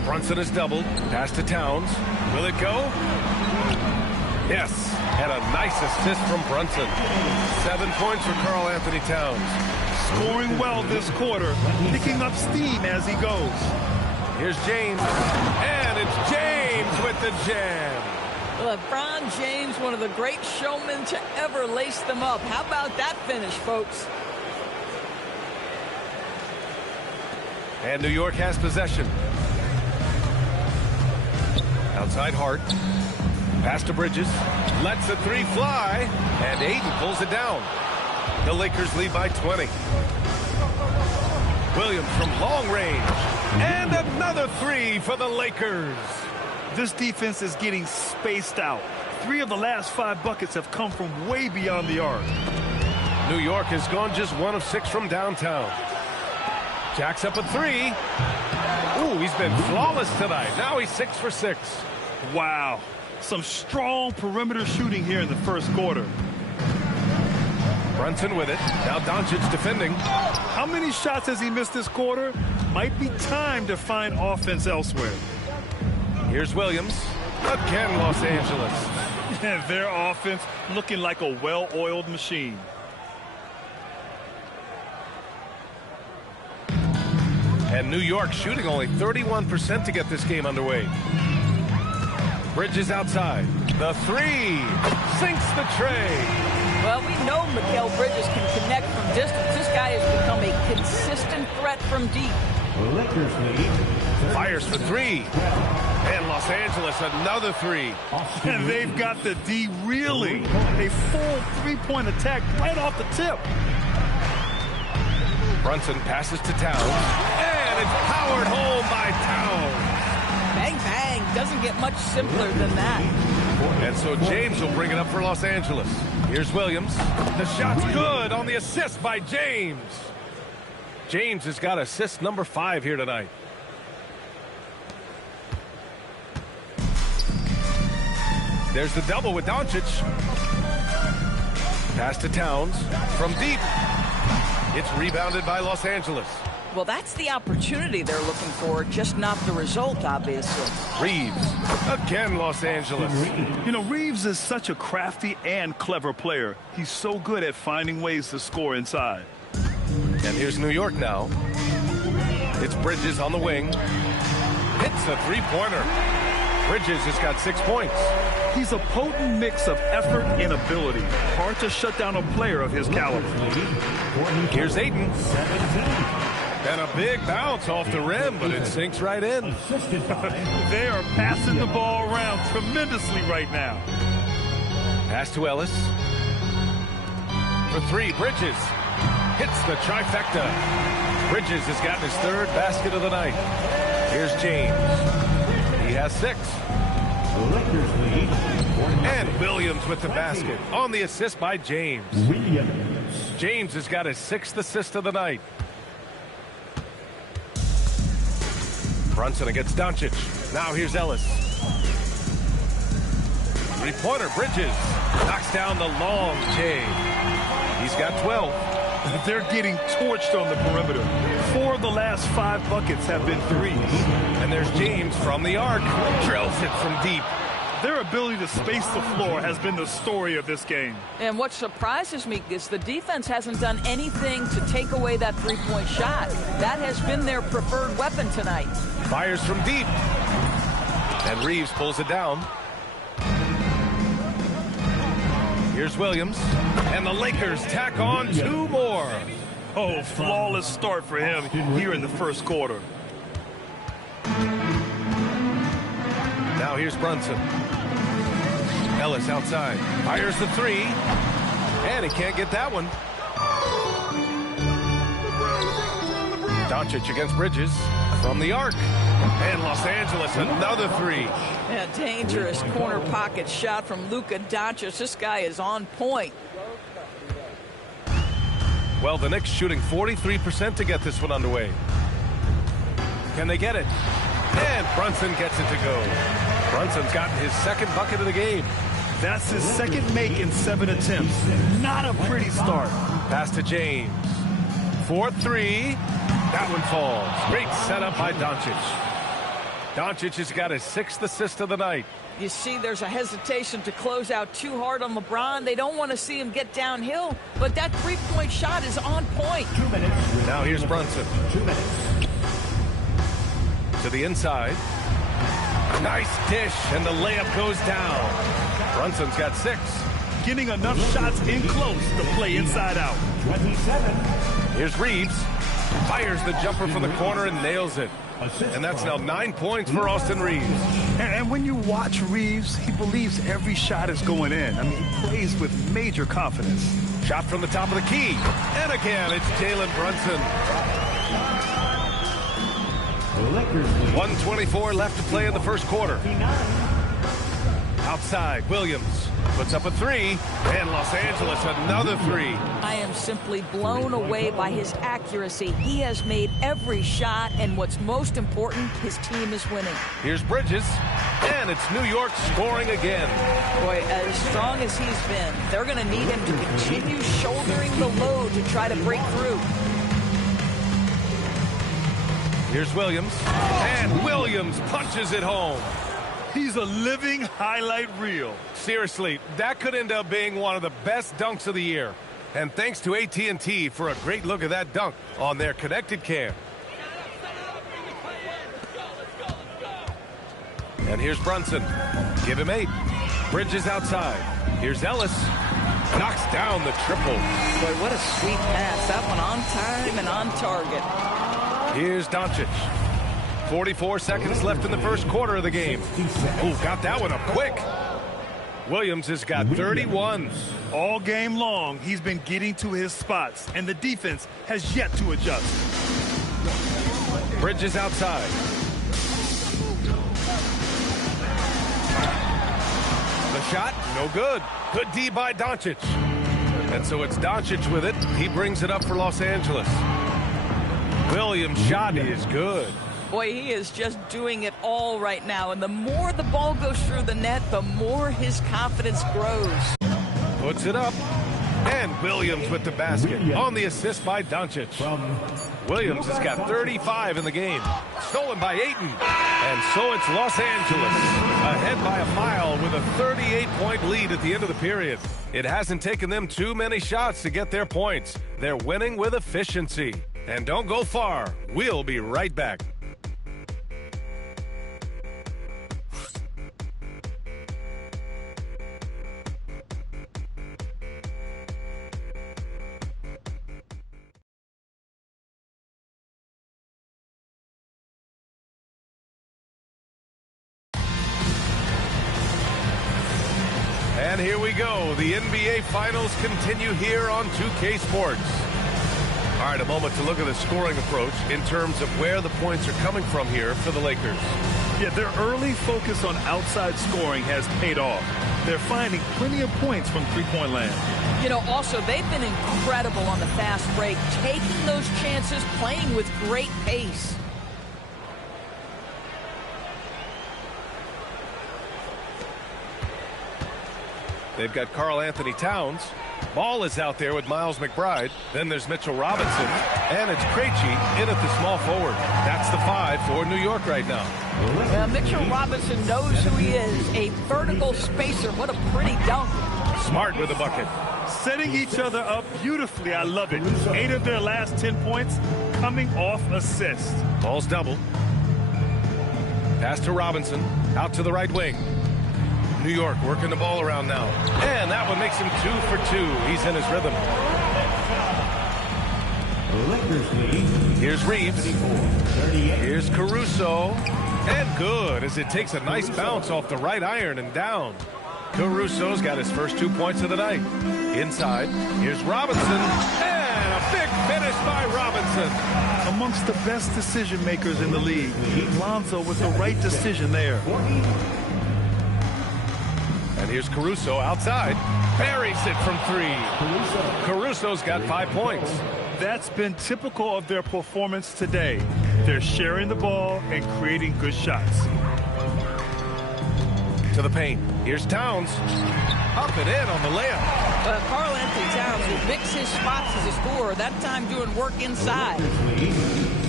Brunson is doubled. Pass to Towns. Will it go? Yes. And a nice assist from Brunson. 7 points for Karl Anthony Towns. Scoring well this quarter, picking up steam as he goes. Here's James. And it's James with the jam. LeBron James, one of the great showmen to ever lace them up. How about that finish, folks? And New York has possession. Outside Hart. Pass to Bridges. Lets the three fly. And Aiden pulls it down. The Lakers lead by 20. Williams from long range. And another three for the Lakers. This defense is getting spaced out. 3 of the last 5 buckets have come from way beyond the arc. New York has gone just 1 of 6 from downtown. Jacks up a 3. Ooh, he's been flawless tonight. Now he's 6 for 6. Wow. Some strong perimeter shooting here in the first quarter. Brunson with it. Now Doncic defending. How many shots has he missed this quarter? Might be time to find offense elsewhere. Here's Williams. Again, Los Angeles. And their offense looking like a well-oiled machine. And New York shooting only 31% to get this game underway. Bridges outside. The 3 sinks the tray. Well, we know Mikal Bridges can connect from distance. This guy has become a consistent threat from deep. Lakers lead. Fires for 3. And Los Angeles another 3. And they've got the D reeling. A full 3-point attack right off the tip. Brunson passes to Towns. And it's powered home by Towns. Bang, bang. Doesn't get much simpler than that. And so James will bring it up for Los Angeles. Here's Williams. The shot's good on the assist by James. James has got assist number 5 here tonight. There's the double with Doncic. Pass to Towns from deep. It's rebounded by Los Angeles. Well, that's the opportunity they're looking for, just not the result, obviously. Reeves. Again, Los Angeles. You know, Reeves is such a crafty and clever player. He's so good at finding ways to score inside. And here's New York now. It's Bridges on the wing. Hits a 3-pointer. Bridges has got 6 points. He's a potent mix of effort and ability. Hard to shut down a player of his caliber. Here's Aiden. And a big bounce off the rim, but it sinks right in. They are passing the ball around tremendously right now. Pass to Ellis. For 3, Bridges. Hits the trifecta. Bridges has gotten his 3rd basket of the night. Here's James. He has 6. Lakers lead. And Williams with the basket on the assist by James. James has got his 6th assist of the night. Brunson against Doncic. Now here's Ellis. 3-pointer, Bridges. Knocks down the long J. He's got 12. They're getting torched on the perimeter. 4 of the last 5 buckets have been threes. And there's James from the arc. Drills it from deep. Their ability to space the floor has been the story of this game. And what surprises me is the defense hasn't done anything to take away that 3-point shot. That has been their preferred weapon tonight. Fires from deep. And Reeves pulls it down. Here's Williams. And the Lakers tack on 2 more. Oh, flawless start for him here in the first quarter. Now here's Brunson. Ellis outside. Fires the 3. And he can't get that one. Doncic against Bridges from the arc. And Los Angeles another 3. Yeah, dangerous corner pocket shot from Luka Doncic. This guy is on point. Well, the Knicks shooting 43% to get this one underway. Can they get it? And Brunson gets it to go. Brunson's gotten his 2nd bucket of the game. That's his 2nd make in 7 attempts. Not a pretty start. Pass to James. 4-3. That one falls. Great setup by Doncic. Doncic has got his 6th assist of the night. You see there's a hesitation to close out too hard on LeBron. They don't want to see him get downhill, but that three-point shot is on point. 2 minutes. Now here's Brunson. 2 minutes. To the inside. Nice dish, and the layup goes down. Brunson's got 6. Getting enough shots in close to play inside out. 27. Here's Reeves. Fires the jumper from the corner and nails it. And that's now 9 points for Austin Reeves. And when you watch Reeves, he believes every shot is going in. I mean, he plays with major confidence. Shot from the top of the key. And again, it's Jalen Brunson. 1:24 left to play in the first quarter. Outside, Williams puts up a 3, and Los Angeles another 3. I am simply blown away by his accuracy. He has made every shot, and what's most important, his team is winning. Here's Bridges, and it's New York scoring again. Boy, as strong as he's been, they're going to need him to continue shouldering the load to try to break through. Here's Williams, and Williams punches it home. He's a living highlight reel. Seriously, that could end up being one of the best dunks of the year. And thanks to AT&T for a great look at that dunk on their connected cam. And here's Brunson. Give him 8. Bridges outside. Here's Ellis. Knocks down the triple. Boy, what a sweet pass. That one on time and on target. Here's Doncic. 44 seconds left in the first quarter of the game. Oh, got that one up quick. Williams has got 31. All game long, he's been getting to his spots, and the defense has yet to adjust. Bridges outside. The shot, no good. Good D by Doncic. And so it's Doncic with it. He brings it up for Los Angeles. Williams' shot is good. Boy, he is just doing it all right now. And the more the ball goes through the net, the more his confidence grows. Puts it up. And Williams with the basket on the assist by Doncic. Williams has got 35 in the game. Stolen by Ayton. And so it's Los Angeles ahead by a mile with a 38-point lead at the end of the period. It hasn't taken them too many shots to get their points. They're winning with efficiency. And don't go far. We'll be right back. And here we go. The NBA Finals continue here on 2K Sports. All right, a moment to look at the scoring approach in terms of where the points are coming from here for the Lakers. Yeah, their early focus on outside scoring has paid off. They're finding plenty of points from three-point land. You know, also, they've been incredible on the fast break, taking those chances, playing with great pace. They've got Karl Anthony Towns. Ball is out there with Miles McBride. Then there's Mitchell Robinson. And it's Krejci in at the small forward. That's the 5 for New York right now. Mitchell Robinson knows who he is. A vertical spacer. What a pretty dunk. Smart with the bucket. Setting each other up beautifully. I love it. 8 of their last 10 points coming off assist. Ball's double. Pass to Robinson. Out to the right wing. New York working the ball around now. And that one makes him 2 for 2. He's in his rhythm. Here's Reeves. Here's Caruso. And good as it takes a nice bounce off the right iron and down. Caruso's got his first 2 points of the night. Inside, here's Robinson. And a big finish by Robinson. Amongst the best decision makers in the league. Lonzo with the right decision there. And here's Caruso outside. Buries it from 3. Caruso's got 5 points. That's been typical of their performance today. They're sharing the ball and creating good shots. To the paint. Here's Towns. Up and in on the layup. Karl Anthony Towns will mix his spots as a scorer, that time doing work inside.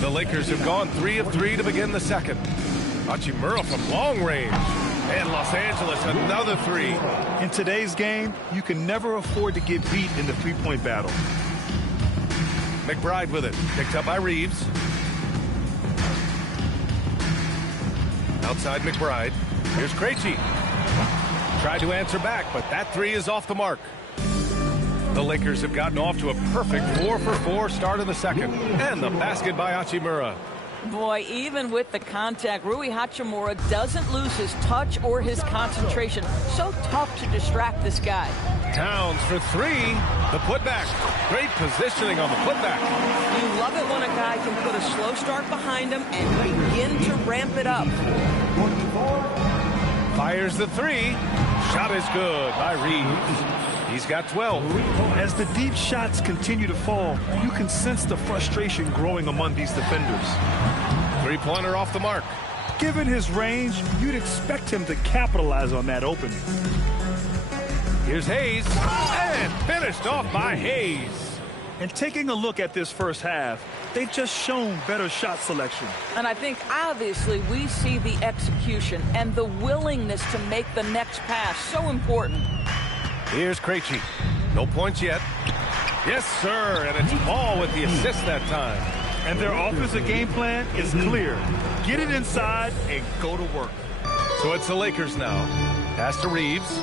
The Lakers have gone 3 of 3 to begin the second. Hachimura from long range. And Los Angeles, another 3. In today's game, you can never afford to get beat in the three-point battle. McBride with it. Picked up by Reeves. Outside McBride. Here's Krejci. Tried to answer back, but that 3 is off the mark. The Lakers have gotten off to a perfect 4-for-4 start in the second. And the basket by Hachimura. Boy, even with the contact, Rui Hachimura doesn't lose his touch or his concentration. So tough to distract this guy. Towns for 3. The putback. Great positioning on the putback. You love it when a guy can put a slow start behind him and begin to ramp it up. Fires the 3. Shot is good by Reeves. He's got 12. As the deep shots continue to fall, you can sense the frustration growing among these defenders. 3-pointer off the mark. Given his range, you'd expect him to capitalize on that opening. Here's Hayes. And finished off by Hayes. And taking a look at this first half, they've just shown better shot selection. And I think, obviously, we see the execution and the willingness to make the next pass so important. Here's Krejci. No points yet. Yes, sir. And it's Ball with the assist that time. And their offensive game plan is clear. Get it inside and go to work. So it's the Lakers now. Pass to Reeves.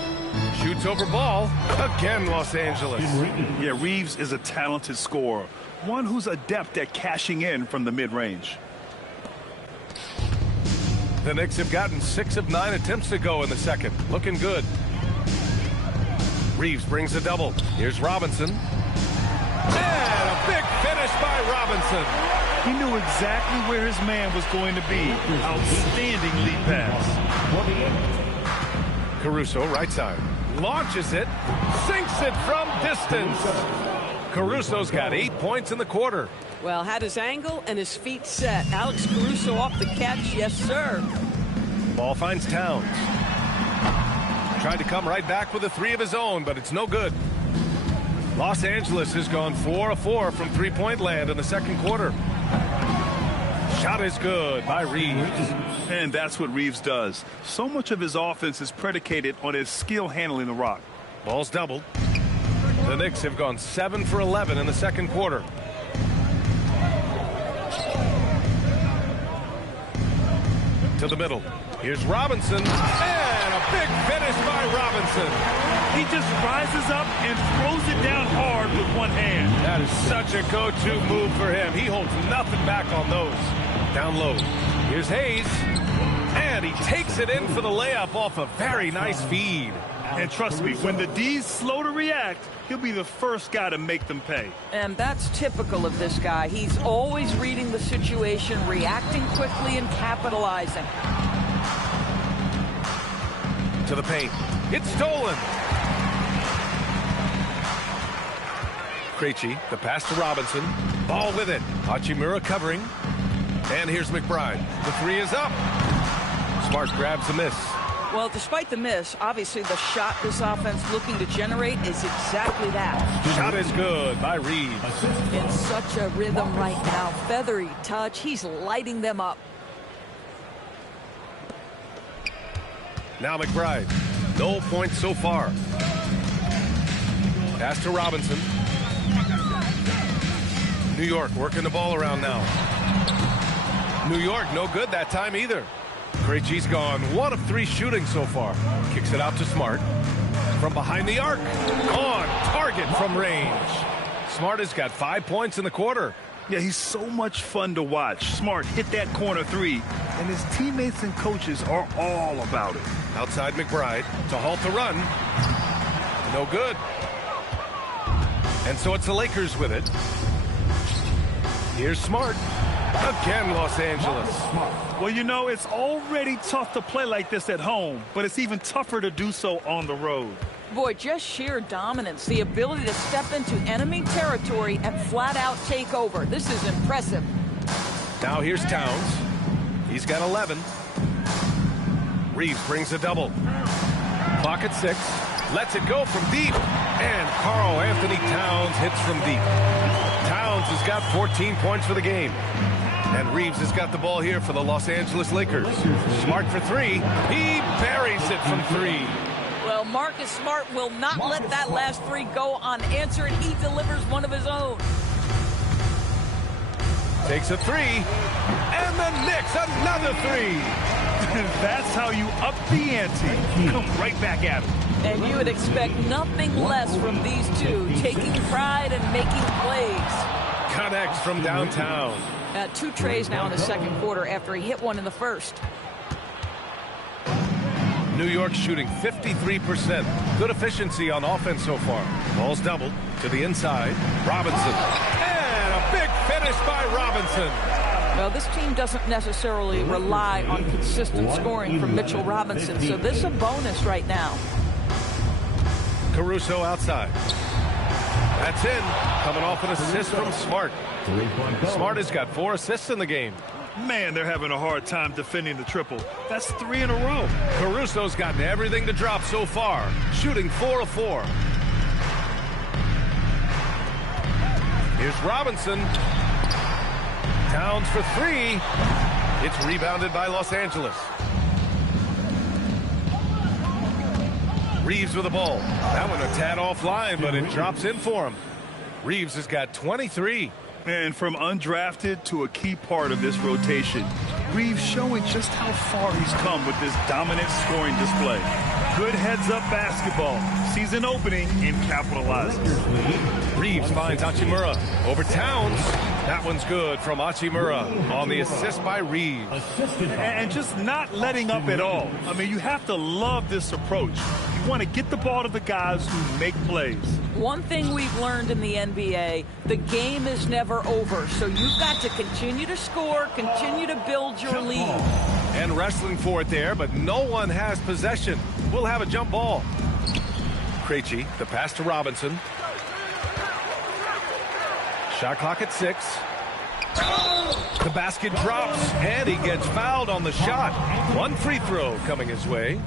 Shoots over Ball. Again, Los Angeles. Yeah, Reeves is a talented scorer. One who's adept at cashing in from the mid-range. The Knicks have gotten 6 of 9 attempts to go in the second. Looking good. Reeves brings a double. Here's Robinson. And a big finish by Robinson. He knew exactly where his man was going to be. Outstanding lead pass. Caruso, right side. Launches it. Sinks it from distance. Caruso's got 8 points in the quarter. Well, had his angle and his feet set. Alex Caruso off the catch. Yes, sir. Ball finds Towns. Tried to come right back with a 3 of his own, but it's no good. Los Angeles has gone 4 of 4 from three-point land in the second quarter. Shot is good by Reeves. And that's what Reeves does. So much of his offense is predicated on his skill handling the rock. Ball's doubled. The Knicks have gone 7 for 11 in the second quarter. To the middle. Here's Robinson. And a big finish by Robinson. He just rises up and throws it down hard with one hand. That is such a go-to move for him. He holds nothing back on those. Down low. Here's Hayes. And he takes it in for the layup off a very nice feed. And trust me, when the D's slow to react, he'll be the first guy to make them pay. And that's typical of this guy. He's always reading the situation, reacting quickly, and capitalizing. To the paint. It's stolen. Krejci, the pass to Robinson. Ball with it. Hachimura covering. And here's McBride. The 3 is up. Smart grabs the miss. Well, despite the miss, obviously the shot this offense looking to generate is exactly that. Shot is good by Reeves. In such a rhythm right now. Feathery touch. He's lighting them up. Now McBride. No points so far. Pass to Robinson. New York working the ball around now. New York no good that time either. Krejci's gone 1 of 3 shooting so far. Kicks it out to Smart. From behind the arc. On target from range. Smart has got 5 points in the quarter. Yeah, he's so much fun to watch. Smart hit that corner 3, and his teammates and coaches are all about it. Outside McBride to halt the run. No good. And so it's the Lakers with it. Here's Smart. Again, Los Angeles. Well, you know, it's already tough to play like this at home, but it's even tougher to do so on the road. Boy, just sheer dominance, the ability to step into enemy territory and flat out take over. This is impressive. Now here's Towns. He's got 11. Reeves brings a double. Clock at 6. Lets it go from deep. And Karl Anthony Towns hits from deep. Towns has got 14 points for the game. And Reeves has got the ball here for the Los Angeles Lakers. Smart for three. He buries it from three. Well, Marcus Smart will not let that last three go unanswered. He delivers one of his own. Takes a three. And the Knicks another three. That's how you up the ante. Come right back at him. And you would expect nothing less from these two, taking pride and making plays. Connects from downtown. 2 trays now in the second quarter after he hit one in the first. New York shooting 53%. Good efficiency on offense so far. Ball's doubled to the inside. Robinson. And a big finish by Robinson. Well, this team doesn't necessarily rely on consistent scoring from Mitchell Robinson, so this is a bonus right now. Caruso outside. That's in. Coming off an assist from Smart. Smart has got 4 assists in the game. Man, they're having a hard time defending the triple. That's 3 in a row. Caruso's gotten everything to drop so far. Shooting 4 of 4. Here's Robinson. Towns for 3. It's rebounded by Los Angeles. Reeves with the ball. That one a tad offline, but it drops in for him. Reeves has got 23. And from undrafted to a key part of this rotation, Reeves showing just how far he's come with this dominant scoring display. Good heads-up basketball. Sees an opening and capitalizes. Reeves finds Hachimura over Towns. That one's good from Hachimura on the assist by Reeves. And just not letting up at all. I mean, you have to love this approach. You want to get the ball to the guys who make plays. One thing we've learned in the NBA, the game is never over. So you've got to continue to score, continue to build your lead. And wrestling for it there, but no one has possession. We'll have a jump ball. Krejci, the pass to Robinson. Shot clock at 6. The basket drops, and he gets fouled on the shot. 1 free throw coming his way.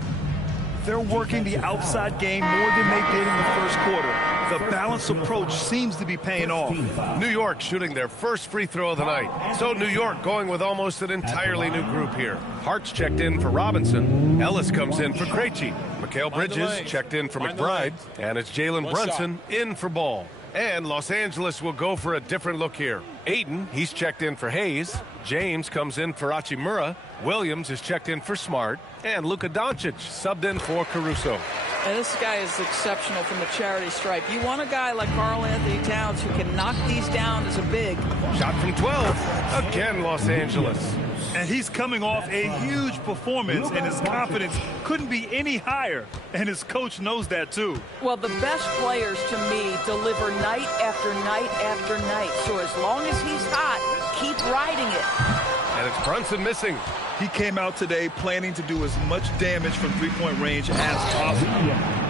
They're working the outside game more than they did in the first quarter. The balanced approach seems to be paying off. New York shooting their first free throw of the night. So New York going with almost an entirely new group here. Hart's checked in for Robinson. Ellis comes in for Krejci. Mikal Bridges checked in for McBride. And it's Jalen Brunson in for Ball. And Los Angeles will go for a different look here. Ayton, he's checked in for Hayes. James comes in for Hachimura. Williams is checked in for Smart. And Luka Doncic subbed in for Caruso. And this guy is exceptional from the charity stripe. You want a guy like Karl Anthony Towns who can knock these down as a big. Shot from 12. Again, Los Angeles. And he's coming off a huge performance, and his confidence couldn't be any higher. And his coach knows that, too. Well, the best players, to me, deliver night after night after night. So as long as he's hot, keep riding it. And it's Brunson missing. He came out today planning to do as much damage from three-point range as possible.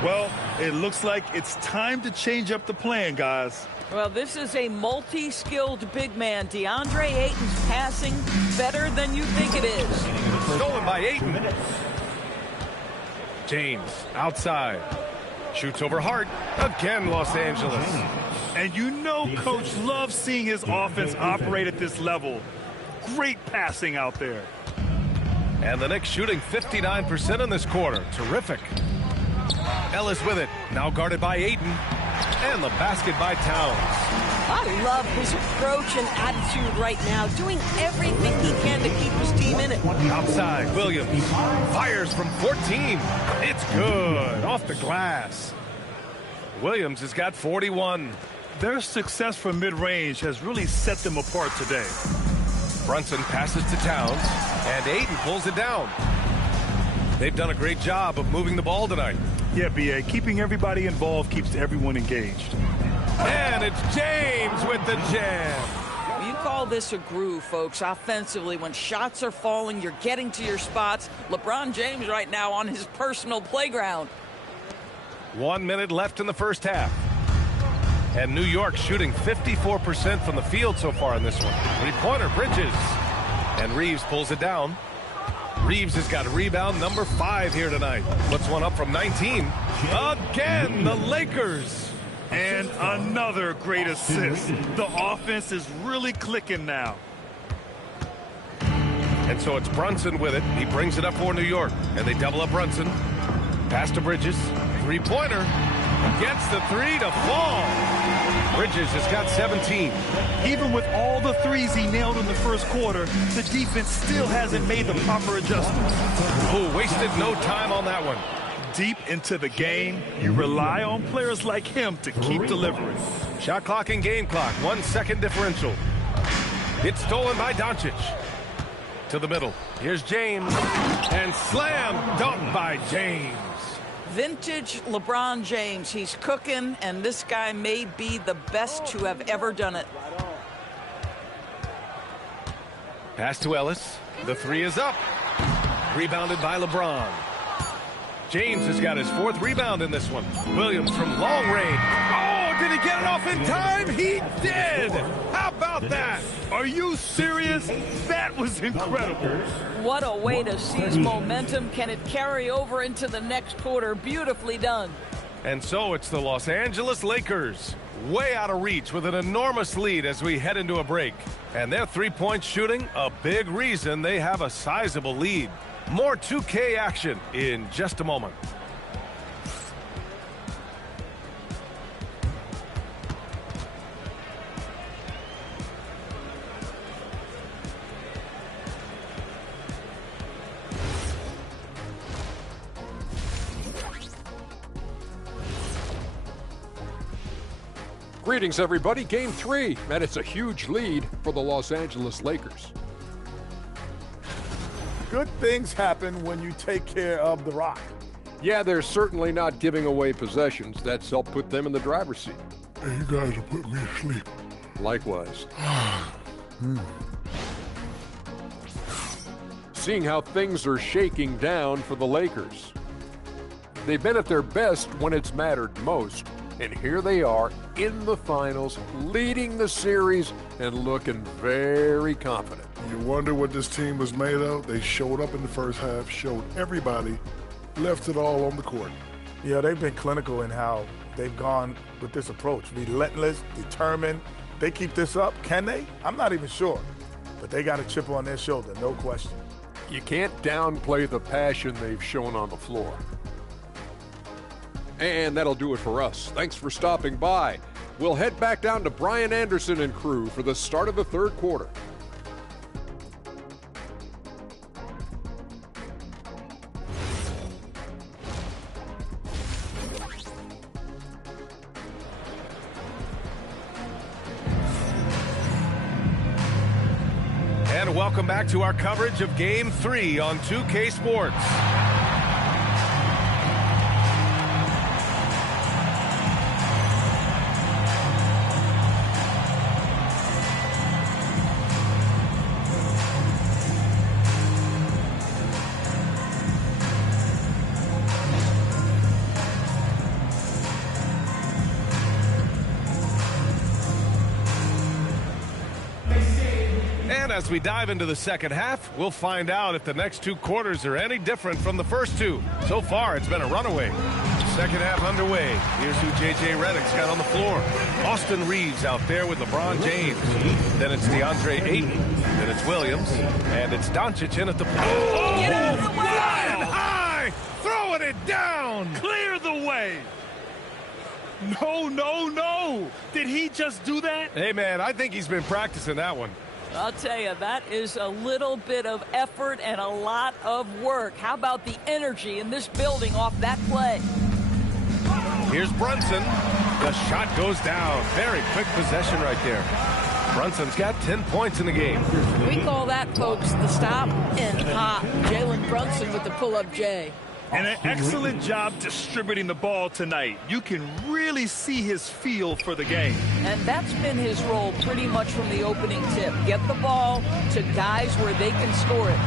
Well, it looks like it's time to change up the plan, guys. Well, this is a multi-skilled big man. DeAndre Ayton's passing better than you think it is. Stolen by Ayton. James outside. Shoots over Hart. Again, Los Angeles. And you know Coach loves seeing his offense operate at this level. Great passing out there. And the Knicks shooting 59% in this quarter. Terrific. Ellis with it. Now guarded by Ayton. And the basket by Towns. I love his approach and attitude right now, doing everything he can to keep his team in it. Outside, Williams fires from 14. It's good. Off the glass. Williams has got 41. Their success from mid-range has really set them apart today. Brunson passes to Towns, and Ayton pulls it down. They've done a great job of moving the ball tonight. Yeah, B.A., keeping everybody involved keeps everyone engaged. And it's James with the jam. You call this a groove, folks. Offensively, when shots are falling, you're getting to your spots. LeBron James right now on his personal playground. 1 minute left in the first half. And New York shooting 54% from the field so far in this one. Three-pointer, Bridges. And Reeves pulls it down. Reeves has got rebound number 5 here tonight. Puts one up from 19. Again, the Lakers. And another great assist. The offense is really clicking now. And so it's Brunson with it. He brings it up for New York, and they double up Brunson. Pass to Bridges. Three-pointer. Gets the three to fall. Bridges has got 17. Even with all the threes he nailed in the first quarter, the defense still hasn't made the proper adjustments. Oh, wasted no time on that one. Deep into the game, you rely on players like him to keep delivering. Shot clock and game clock, 1 second differential. It's stolen by Doncic. To the middle. Here's James. And slam dunk by James. Vintage LeBron James. He's cooking, and this guy may be the best to have ever done it. Pass to Ellis. The three is up. Rebounded by LeBron. James has got his 4th rebound in this one. Williams from long range. Oh, did he get it off in time? He did. How about that? Are you serious? That was incredible. What a way to seize momentum. Can it carry over into the next quarter? Beautifully done. And so it's the Los Angeles Lakers. Way out of reach with an enormous lead as we head into a break. And their three-point shooting, a big reason they have a sizable lead. More 2K action in just a moment. Greetings, everybody. Game 3, and it's a huge lead for the Los Angeles Lakers. Good things happen when you take care of the rock. Yeah, they're certainly not giving away possessions. That's helped put them in the driver's seat. Hey, you guys are putting me to sleep. Likewise. Seeing how things are shaking down for the Lakers. They've been at their best when it's mattered most. And here they are in the finals, leading the series and looking very confident. You wonder what this team was made of? They showed up in the first half, showed everybody, left it all on the court. Yeah, they've been clinical in how they've gone with this approach. Relentless, determined. They keep this up. Can they? I'm not even sure. But they got a chip on their shoulder, no question. You can't downplay the passion they've shown on the floor. And that'll do it for us. Thanks for stopping by. We'll head back down to Brian Anderson and crew for the start of the third quarter. And welcome back to our coverage of Game 3 on 2K Sports. As we dive into the second half, we'll find out if the next 2 quarters are any different from the first 2. So far, it's been a runaway. Second half underway. Here's who J.J. Redick's got on the floor. Austin Reeves out there with LeBron James. Then it's DeAndre Ayton. Then it's Williams. And it's Doncic in at the... Oh, get out of the way! Flying high! Throwing it down! Clear the way! No, no, no! Did he just do that? Hey, man, I think he's been practicing that one. I'll tell you, that is a little bit of effort and a lot of work. How about the energy in this building off that play? Here's Brunson. The shot goes down. Very quick possession right there. Brunson's got 10 points in the game. We call that, folks, the stop and pop. Jalen Brunson with the pull-up J. And an excellent job distributing the ball tonight. You can really see his feel for the game. And that's been his role pretty much from the opening tip. Get the ball to guys where they can score it.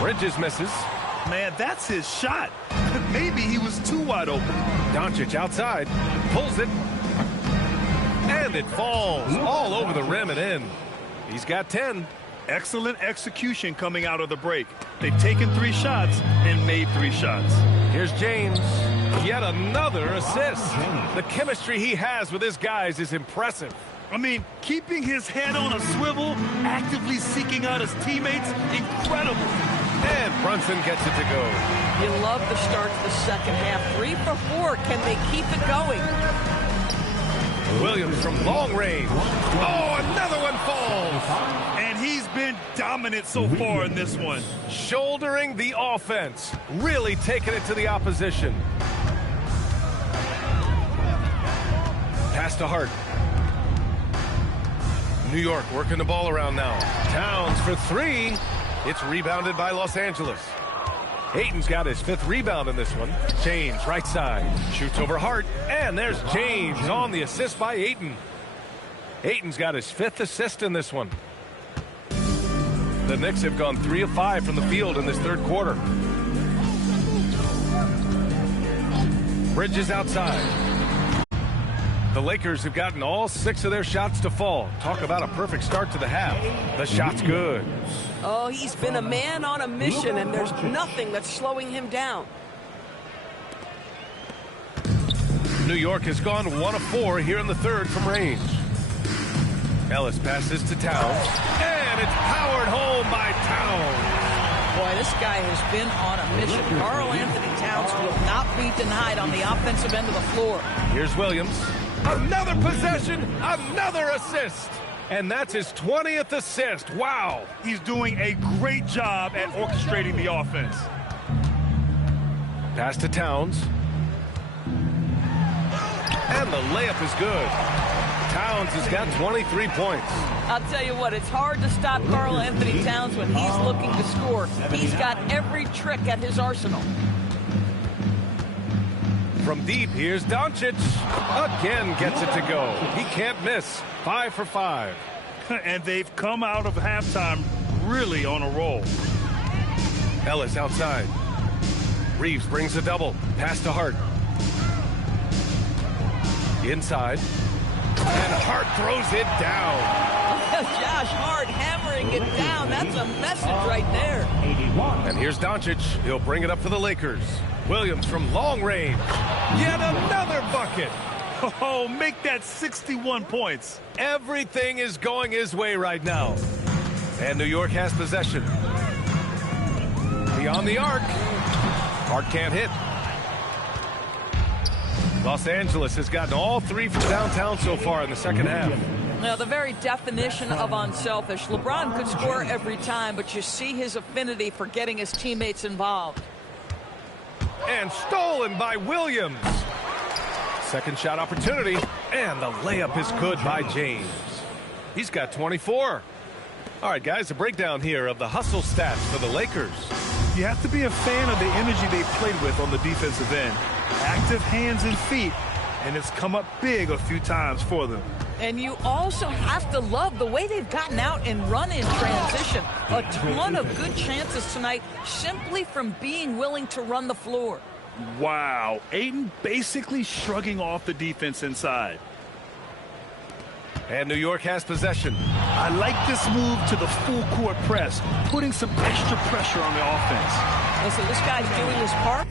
Bridges misses. Man, that's his shot. Maybe he was too wide open. Doncic outside. Pulls it. And it falls all over the rim and in. He's got 10. Excellent execution coming out of the break. They've taken 3 shots and made 3 shots. Here's James. Yet another assist. The chemistry he has with his guys is impressive. I mean, keeping his head on a swivel, actively seeking out his teammates, incredible. And Brunson gets it to go. You love the start to the second half. 3 for 4. Can they keep it going? Williams from long range. Oh, another one falls. And he's been dominant so far in this one. Shouldering the offense. Really taking it to the opposition. Pass to Hart. New York working the ball around now. Towns for 3. It's rebounded by Los Angeles. Ayton's got his 5th rebound in this one. James, right side. Shoots over Hart. And there's James on the assist by Ayton. Ayton's got his 5th assist in this one. The Knicks have gone 3 of 5 from the field in this third quarter. Bridges outside. The Lakers have gotten all 6 of their shots to fall. Talk about a perfect start to the half. The shot's good. Oh, he's been a man on a mission, and there's nothing that's slowing him down. New York has gone 1 of 4 here in the third from range. Ellis passes to Towns, and it's powered home by Towns. Boy, this guy has been on a mission. Karl Anthony Towns will not be denied on the offensive end of the floor. Here's Williams. Another possession, another assist. And that's his 20th assist. Wow. He's doing a great job at orchestrating the offense. Pass to Towns. And the layup is good. Towns has got 23 points. I'll tell you what, it's hard to stop Karl Anthony Towns when he's looking to score. He's got every trick at his arsenal. From deep, here's Doncic. Again gets it to go. He can't miss. 5 for 5. And they've come out of halftime really on a roll. Ellis outside. Reeves brings a double. Pass to Hart. Inside. And Hart throws it down. Josh Hart hammering it down. That's a message right there. And here's Doncic. He'll bring it up for the Lakers. Williams from long range. Yet another bucket. Oh, make that 61 points. Everything is going his way right now. And New York has possession. Beyond the arc. Hart can't hit. Los Angeles has gotten all 3 from downtown so far in the second half. Now, the very definition of unselfish. LeBron could score every time, but you see his affinity for getting his teammates involved. And stolen by Williams. Second shot opportunity. And the layup is good by James. He's got 24. All right, guys, a breakdown here of the hustle stats for the Lakers. You have to be a fan of the energy they played with on the defensive end. Active hands and feet, and it's come up big a few times for them. And you also have to love the way they've gotten out and run in transition. A ton of good chances tonight simply from being willing to run the floor. Wow. Ayton basically shrugging off the defense inside. And New York has possession. I like this move to the full court press, putting some extra pressure on the offense. Listen, this guy's doing his part.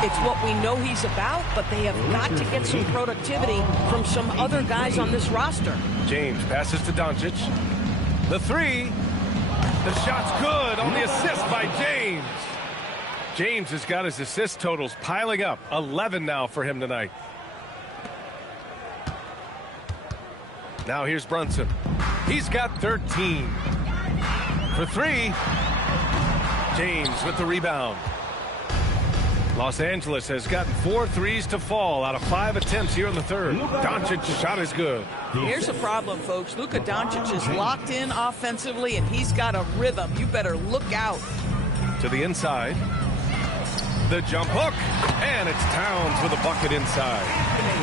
It's what we know he's about, but they have got to get some productivity from some other guys on this roster. James passes to Doncic. The three. The shot's good on the assist by James. James has got his assist totals piling up. 11 now for him tonight. Now here's Brunson. He's got 13. For three. James with the rebound. Los Angeles has gotten 4 threes to fall out of 5 attempts here in the third. Doncic's shot is good. Here's the problem, folks. Luka Doncic is locked in offensively, and he's got a rhythm. You better look out. To the inside. The jump hook. And it's Towns with a bucket inside.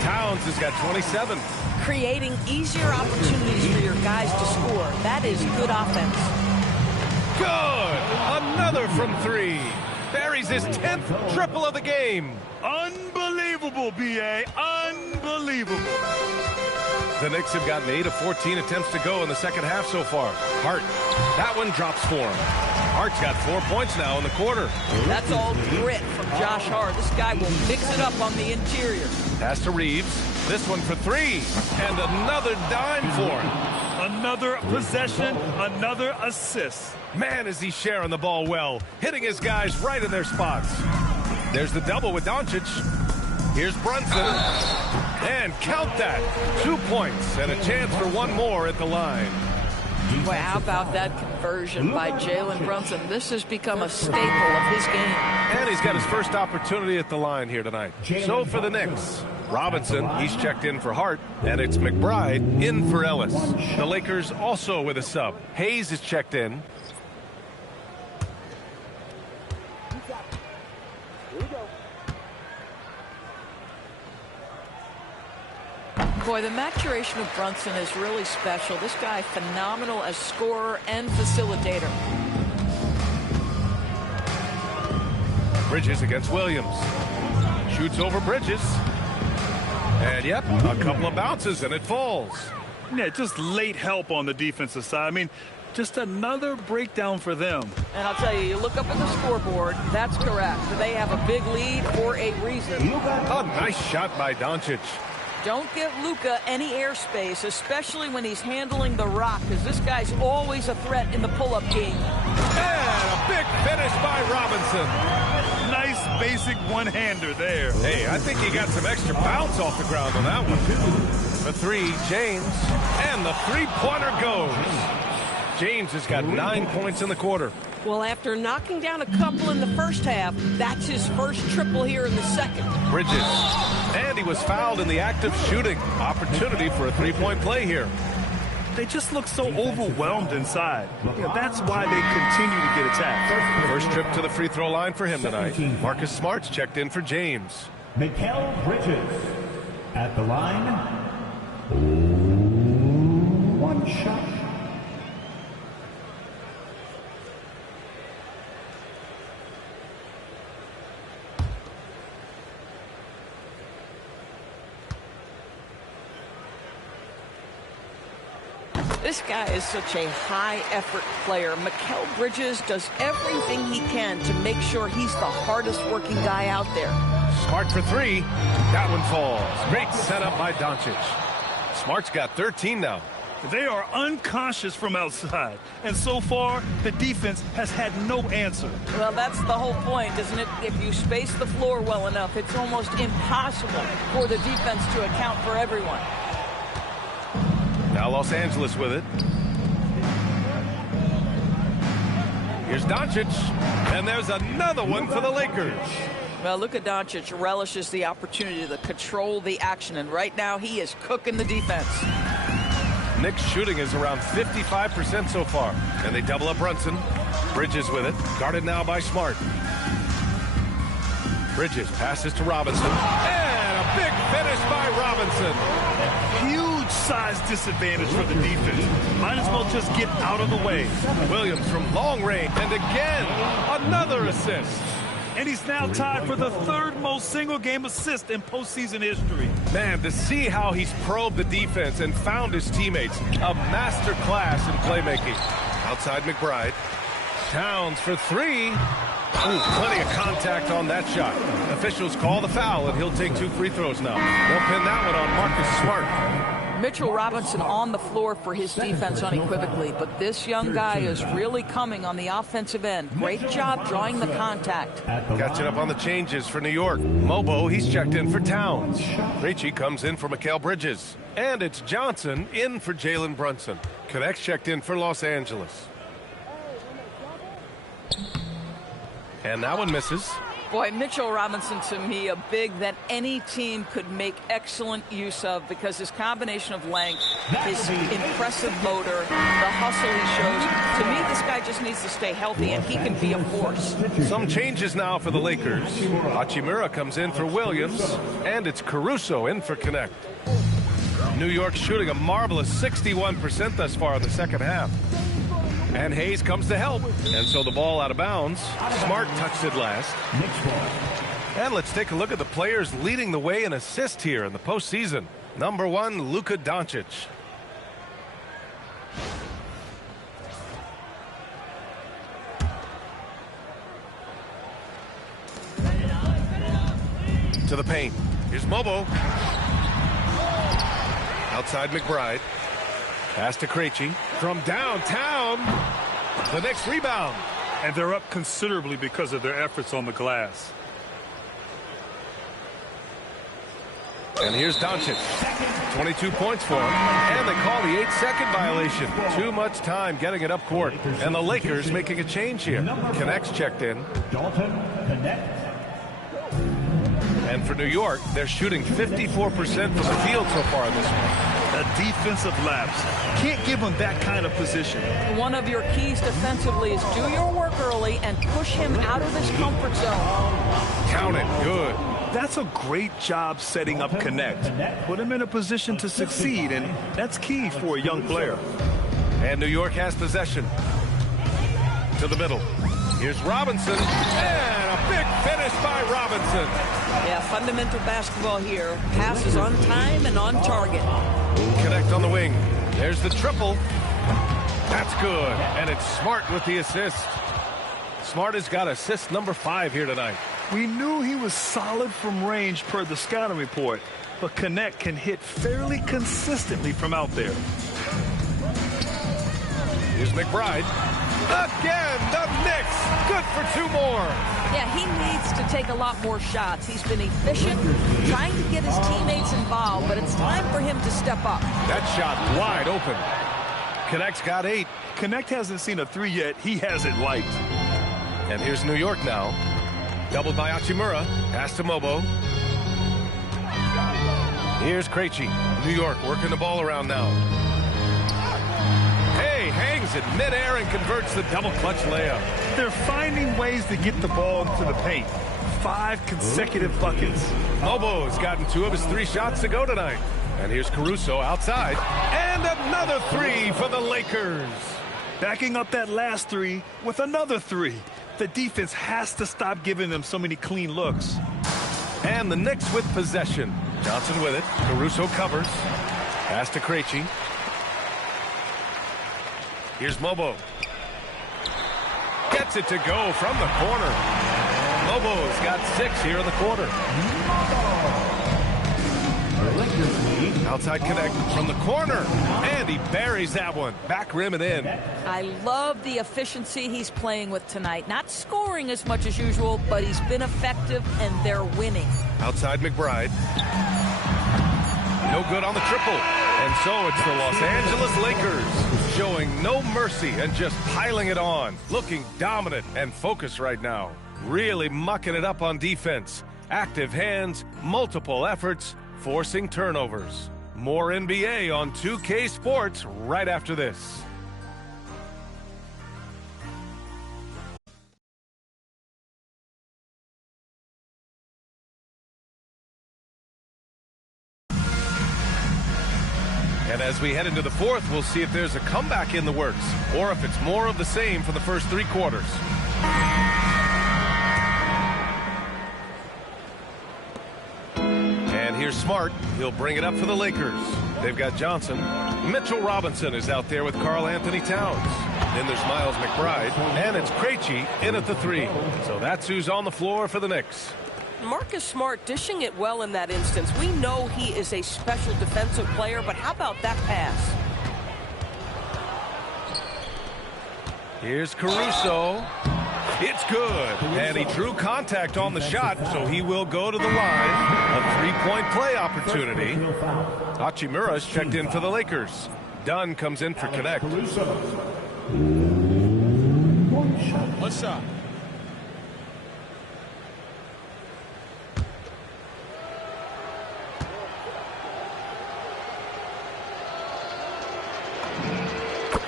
Towns has got 27. Creating easier opportunities for your guys to score. That is good offense. Good. Another from 3. Buries his 10th triple of the game. Unbelievable, B.A. Unbelievable. The Knicks have gotten 8 of 14 attempts to go in the second half so far. Hart, that one drops for him. Hart's got 4 points now in the quarter. That's all grit from Josh Hart. This guy will mix it up on the interior. Pass to Reeves. This one for 3. And another dime for him. Another possession, another assist. Man, is he sharing the ball well, hitting his guys right in their spots. There's the double with Doncic. Here's Brunson. And count that. 2 points and a chance for one more at the line. Well, how about that conversion by Jalen Brunson? This has become a staple of his game. And he's got his first opportunity at the line here tonight. So for the Knicks, Robinson, he's checked in for Hart, and it's McBride in for Ellis. The Lakers also with a sub. Hayes is checked in. Boy, the maturation of Brunson is really special. This guy, phenomenal as scorer and facilitator. Bridges against Williams. Shoots over Bridges. And yep, a couple of bounces and it falls. Yeah, just late help on the defensive side. I mean, just another breakdown for them. And I'll tell you, you look up at the scoreboard, that's correct. They have a big lead for a reason. A nice shot by Doncic. Don't give Luka any airspace, especially when he's handling the rock, because this guy's always a threat in the pull-up game. And a big finish by Robinson. Nice basic one-hander there. Hey, I think he got some extra bounce off the ground on that one. The 3, James, and the three-pointer goes. James has got 9 points in the quarter. Well, after knocking down a couple in the first half, that's his first triple here in the second. Bridges. And he was fouled in the act of shooting. Opportunity for a three-point play here. They just look so overwhelmed inside. That's why they continue to get attacked. First trip to the free throw line for him tonight. Marcus Smart's checked in for James. Mikal Bridges at the line. 1 shot. This guy is such a high-effort player. Mikal Bridges does everything he can to make sure he's the hardest-working guy out there. Smart for 3. That one falls. Great setup by Doncic. Smart's got 13 now. They are unconscious from outside. And so far, the defense has had no answer. Well, that's the whole point, isn't it? If you space the floor well enough, it's almost impossible for the defense to account for everyone. Now Los Angeles with it. Here's Doncic. And there's another one for the Lakers. Well, Luka Doncic relishes the opportunity to control the action, and right now he is cooking the defense. Knicks shooting is around 55% so far. And they double up Brunson. Bridges with it. Guarded now by Smart. Bridges passes to Robinson. And a big finish by Robinson. Huge size disadvantage for the defense. Might as well just get out of the way. Williams from long range. And again, another assist. And he's now tied for the third most single-game assist in postseason history. Man, to see how he's probed the defense and found his teammates. A master class in playmaking. Outside McBride. Towns for 3. Ooh, plenty of contact on that shot. Officials call the foul, and he'll take 2 free throws now. They'll pin that one on Marcus Smart. Mitchell Robinson on the floor for his defense unequivocally, but this young guy is really coming on the offensive end. Great job drawing the contact. Catching up on the changes for New York. Mobo, he's checked in for Towns. Ricci comes in for Mikal Bridges. And it's Johnson in for Jalen Brunson. Connects checked in for Los Angeles. And that one misses. Boy, Mitchell Robinson, to me, a big that any team could make excellent use of because his combination of length, his impressive motor, the hustle he shows. To me, this guy just needs to stay healthy, and he can be a force. Some changes now for the Lakers. Hachimura comes in for Williams, and it's Caruso in for Connect. New York shooting a marvelous 61% thus far in the second half. And Hayes comes to help. And so the ball out of bounds. Smart touched it last. And let's take a look at the players leading the way in assists here in the postseason. Number 1, Luka Doncic. To the paint. Here's Mobo. Outside McBride. Pass to Krejci from downtown. The next rebound. And they're up considerably because of their efforts on the glass. And here's Doncic. 22 points for him. And they call the 8-second violation. Too much time getting it up court. And the Lakers making a change here. Connect's checked in. And for New York, they're shooting 54% from the field so far in this one. A defensive lapse. Can't give him that kind of position. One of your keys defensively is do your work early and push him out of his comfort zone. Count it. Good. That's a great job setting up Connect. Put him in a position to succeed, and that's key for a young player. And New York has possession. To the middle. Here's Robinson. And a big finish by Robinson. Yeah, fundamental basketball here. Passes on time and on target. Connect on the wing. There's the triple. That's good. And it's Smart with the assist. Smart has got assist number 5 here tonight. We knew he was solid from range per the scouting report, but Connect can hit fairly consistently from out there. Here's McBride. Again, the Knicks. Good for 2 more. Yeah, he needs to take a lot more shots. He's been efficient, trying to get his teammates involved, but it's time for him to step up. That shot wide open. Connect's got 8. Connect hasn't seen a 3 yet. He has it light. And here's New York now. Doubled by Hachimura. Pass to Mobo. Here's Krejci. New York working the ball around now. Hey, hangs it midair and converts the double clutch layup. They're finding ways to get the ball into the paint. 5 consecutive buckets. Mobo's gotten 2 of his 3 shots to go tonight. And here's Caruso outside. And another 3 for the Lakers. Backing up that last 3 with another 3. The defense has to stop giving them so many clean looks. And the Knicks with possession. Johnson with it. Caruso covers. Pass to Krejci. Here's Mobo. Gets it to go from the corner. Mobo's got 6 here in the quarter. Outside Connect from the corner. And he buries that one. Back rim and in. I love the efficiency he's playing with tonight. Not scoring as much as usual, but he's been effective, and they're winning. Outside McBride. No good on the triple. And so it's the Los Angeles Lakers showing no mercy and just piling it on. Looking dominant and focused right now. Really mucking it up on defense. Active hands, multiple efforts, forcing turnovers. More NBA on 2K Sports right after this. And as we head into the fourth, we'll see if there's a comeback in the works or if it's more of the same for the first 3 quarters. And here's Smart. He'll bring it up for the Lakers. They've got Johnson. Mitchell Robinson is out there with Karl Anthony Towns. Then there's Miles McBride, and it's Krejci in at the 3. So that's who's on the floor for the Knicks. Marcus Smart dishing it well in that instance. We know he is a special defensive player, but how about that pass? Here's Caruso. It's good. And he drew contact on the shot, so he will go to the line. A three-point play opportunity. Hachimura's checked in for the Lakers. Dunn comes in for Connect. What's up?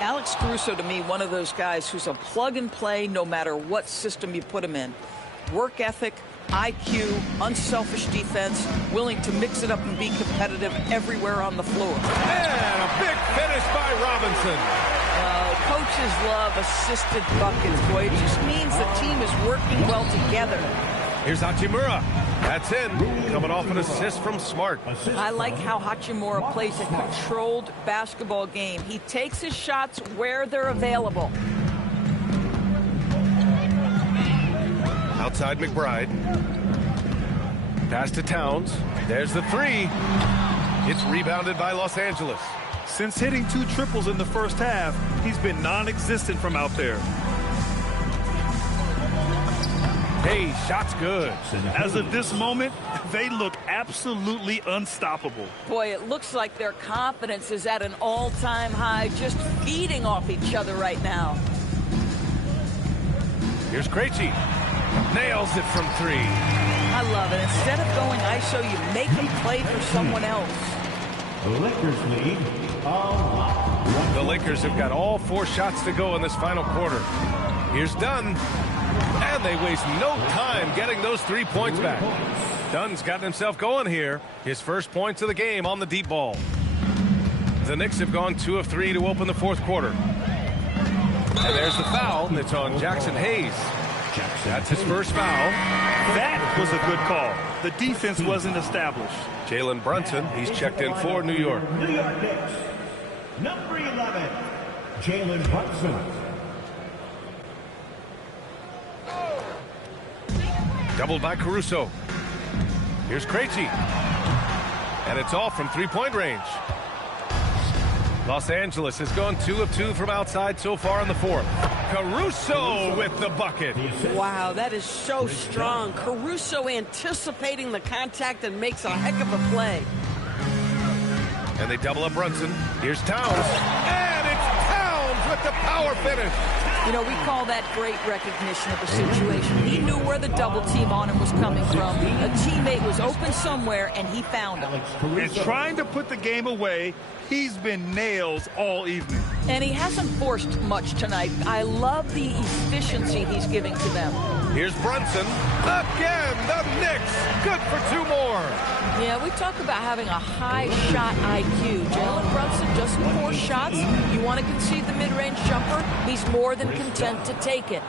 Alex Caruso, to me, one of those guys who's a plug and play no matter what system you put him in. Work ethic, IQ, unselfish defense, willing to mix it up and be competitive everywhere on the floor. And a big finish by Robinson. Coaches love assisted buckets, boy. It just means the team is working well together. Here's Hachimura. That's in. Coming off an assist from Smart. I like how Hachimura plays a controlled basketball game. He takes his shots where they're available. Outside McBride. Pass to Towns. There's the 3. It's rebounded by Los Angeles. Since hitting 2 triples in the first half, he's been non-existent from out there. Hey, shot's good. As of this moment, they look absolutely unstoppable. Boy, it looks like their confidence is at an all-time high, just feeding off each other right now. Here's Krejci. Nails it from 3. I love it. Instead of going ISO, you make him play for someone else. The Lakers lead. The Lakers have got all 4 shots to go in this final quarter. Here's Dunn. And they waste no time getting those 3 points back. Dunn's gotten himself going here. His first points of the game on the deep ball. The Knicks have gone 2 of 3 to open the fourth quarter. And there's the foul. It's on Jackson Hayes. That's his first foul. That was a good call. The defense wasn't established. Jalen Brunson, he's checked in for New York. New York Knicks. Number 11, Jalen Brunson. Doubled by Caruso. Here's Krejci. And it's all from three-point range. Los Angeles has gone 2 of 2 from outside so far in the fourth. Caruso with the bucket. Wow, that is so strong. Caruso anticipating the contact and makes a heck of a play. And they double up Brunson. Here's Towns. And it's Towns with the power finish. You know, we call that great recognition of the situation. He knew where the double team on him was coming from. A teammate was open somewhere, and he found him. And trying to put the game away, he's been nails all evening. And he hasn't forced much tonight. I love the efficiency he's giving to them. Here's Brunson. Again, the Knicks. Good for 2 more. Yeah, we talk about having a high shot IQ. Jalen Brunson, just 4 shots. You want to concede the mid-range jumper? He's more than content to take it.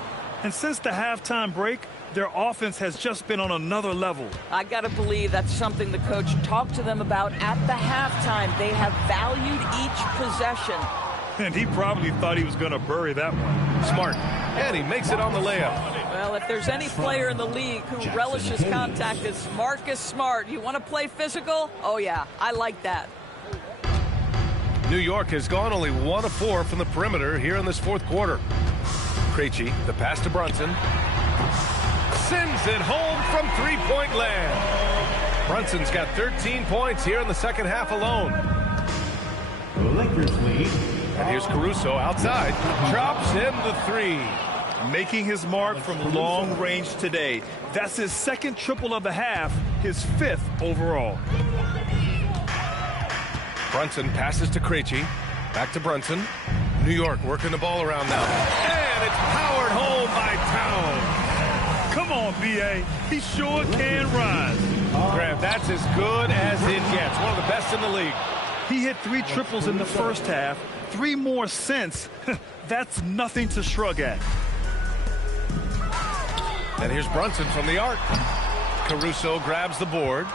And since the halftime break, their offense has just been on another level. I got to believe that's something the coach talked to them about at the halftime. They have valued each possession. And he probably thought he was going to bury that one. Smart. And he makes it on the layup. Well, if there's any player in the league who relishes contact, it's Marcus Smart. You want to play physical? Oh, yeah, I like that. New York has gone only 1 of 4 from the perimeter here in this fourth quarter. Krejci, the pass to Brunson. Sends it home from three-point land. Brunson's got 13 points here in the second half alone. The Lakers lead. And here's Caruso outside. Drops in the 3. Making his mark from long range today. That's his second triple of the half, his 5th overall. Brunson passes to Krejci. Back to Brunson. New York working the ball around now. And it's powered home by Towns. Come on, B.A. He sure can rise. Graham, that's as good as it gets. One of the best in the league. He hit 3 triples in the first half. 3 more since. That's nothing to shrug at. And here's Brunson from the arc. Caruso grabs the board.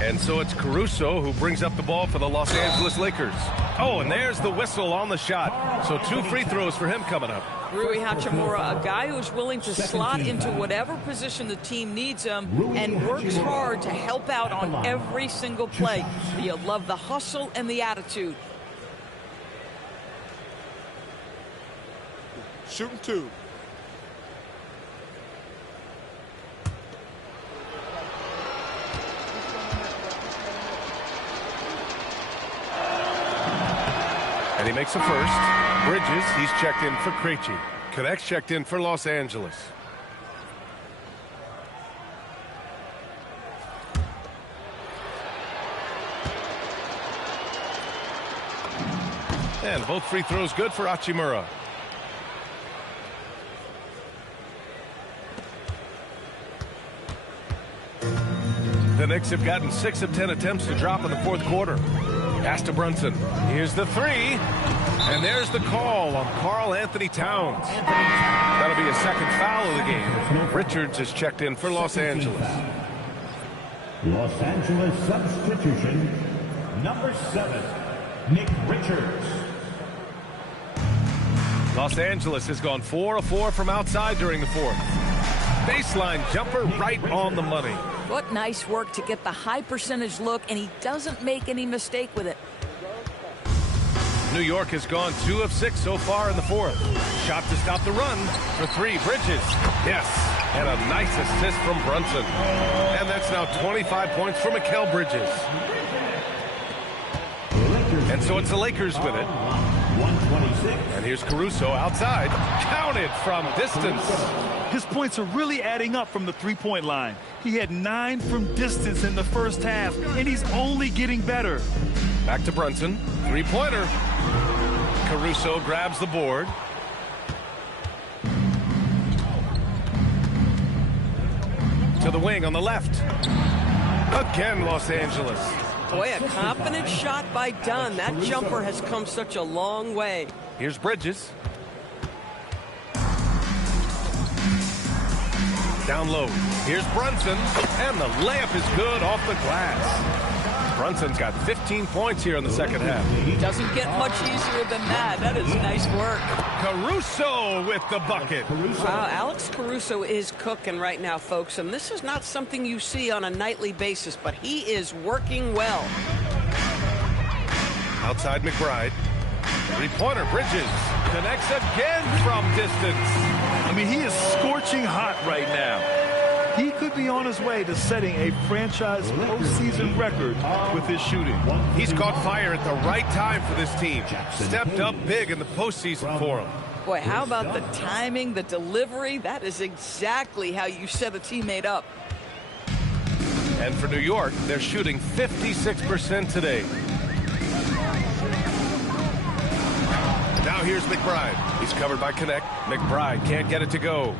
And so it's Caruso who brings up the ball for the Los Angeles Lakers. Oh, and there's the whistle on the shot. So 2 free throws for him coming up. Rui Hachimura, a guy who's willing to slot into whatever position the team needs him and works hard to help out on every single play. You love the hustle and the attitude. Shooting 2. And he makes a first. Bridges, he's checked in for Krejci. Connects checked in for Los Angeles. And both free throws good for Hachimura. The Knicks have gotten 6 of 10 attempts to drop in the fourth quarter. Pass to Brunson. Here's the 3. And there's the call on Karl Anthony Towns. That'll be a second foul of the game. Richards is checked in for Los Angeles. Los Angeles substitution, number 7, Nick Richards. Los Angeles has gone 4 of 4 from outside during the fourth. Baseline jumper right on the money. What nice work to get the high percentage look, and he doesn't make any mistake with it. New York has gone 2 of 6 so far in the fourth. Shot to stop the run for 3. Bridges. Yes. And a nice assist from Brunson. And that's now 25 points for Mikal Bridges. And so it's the Lakers with it. And here's Caruso outside. Counted from distance. His points are really adding up from the three-point line. He had 9 from distance in the first half, and he's only getting better. Back to Brunson. 3-pointer. Caruso grabs the board. To the wing on the left. Again, Los Angeles. Boy, a confident shot by Dunn. That jumper has come such a long way. Here's Bridges. Down low. Here's Brunson. And the layup is good off the glass. Brunson's got 15 points here in the second half. Doesn't get much easier than that. That is nice work. Caruso with the bucket. Wow, Alex Caruso is cooking right now, folks. And this is not something you see on a nightly basis, but he is working well. Outside McBride. 3-pointer. Bridges connects again from distance. I mean, he is scorching hot right now. He could be on his way to setting a franchise postseason record with his shooting. He's caught fire at the right time for this team. Stepped up big in the postseason for him. Boy, how about the timing, the delivery? That is exactly how you set a teammate up. And for New York, they're shooting 56% today. Now here's McBride. He's covered by Connect. McBride can't get it to go.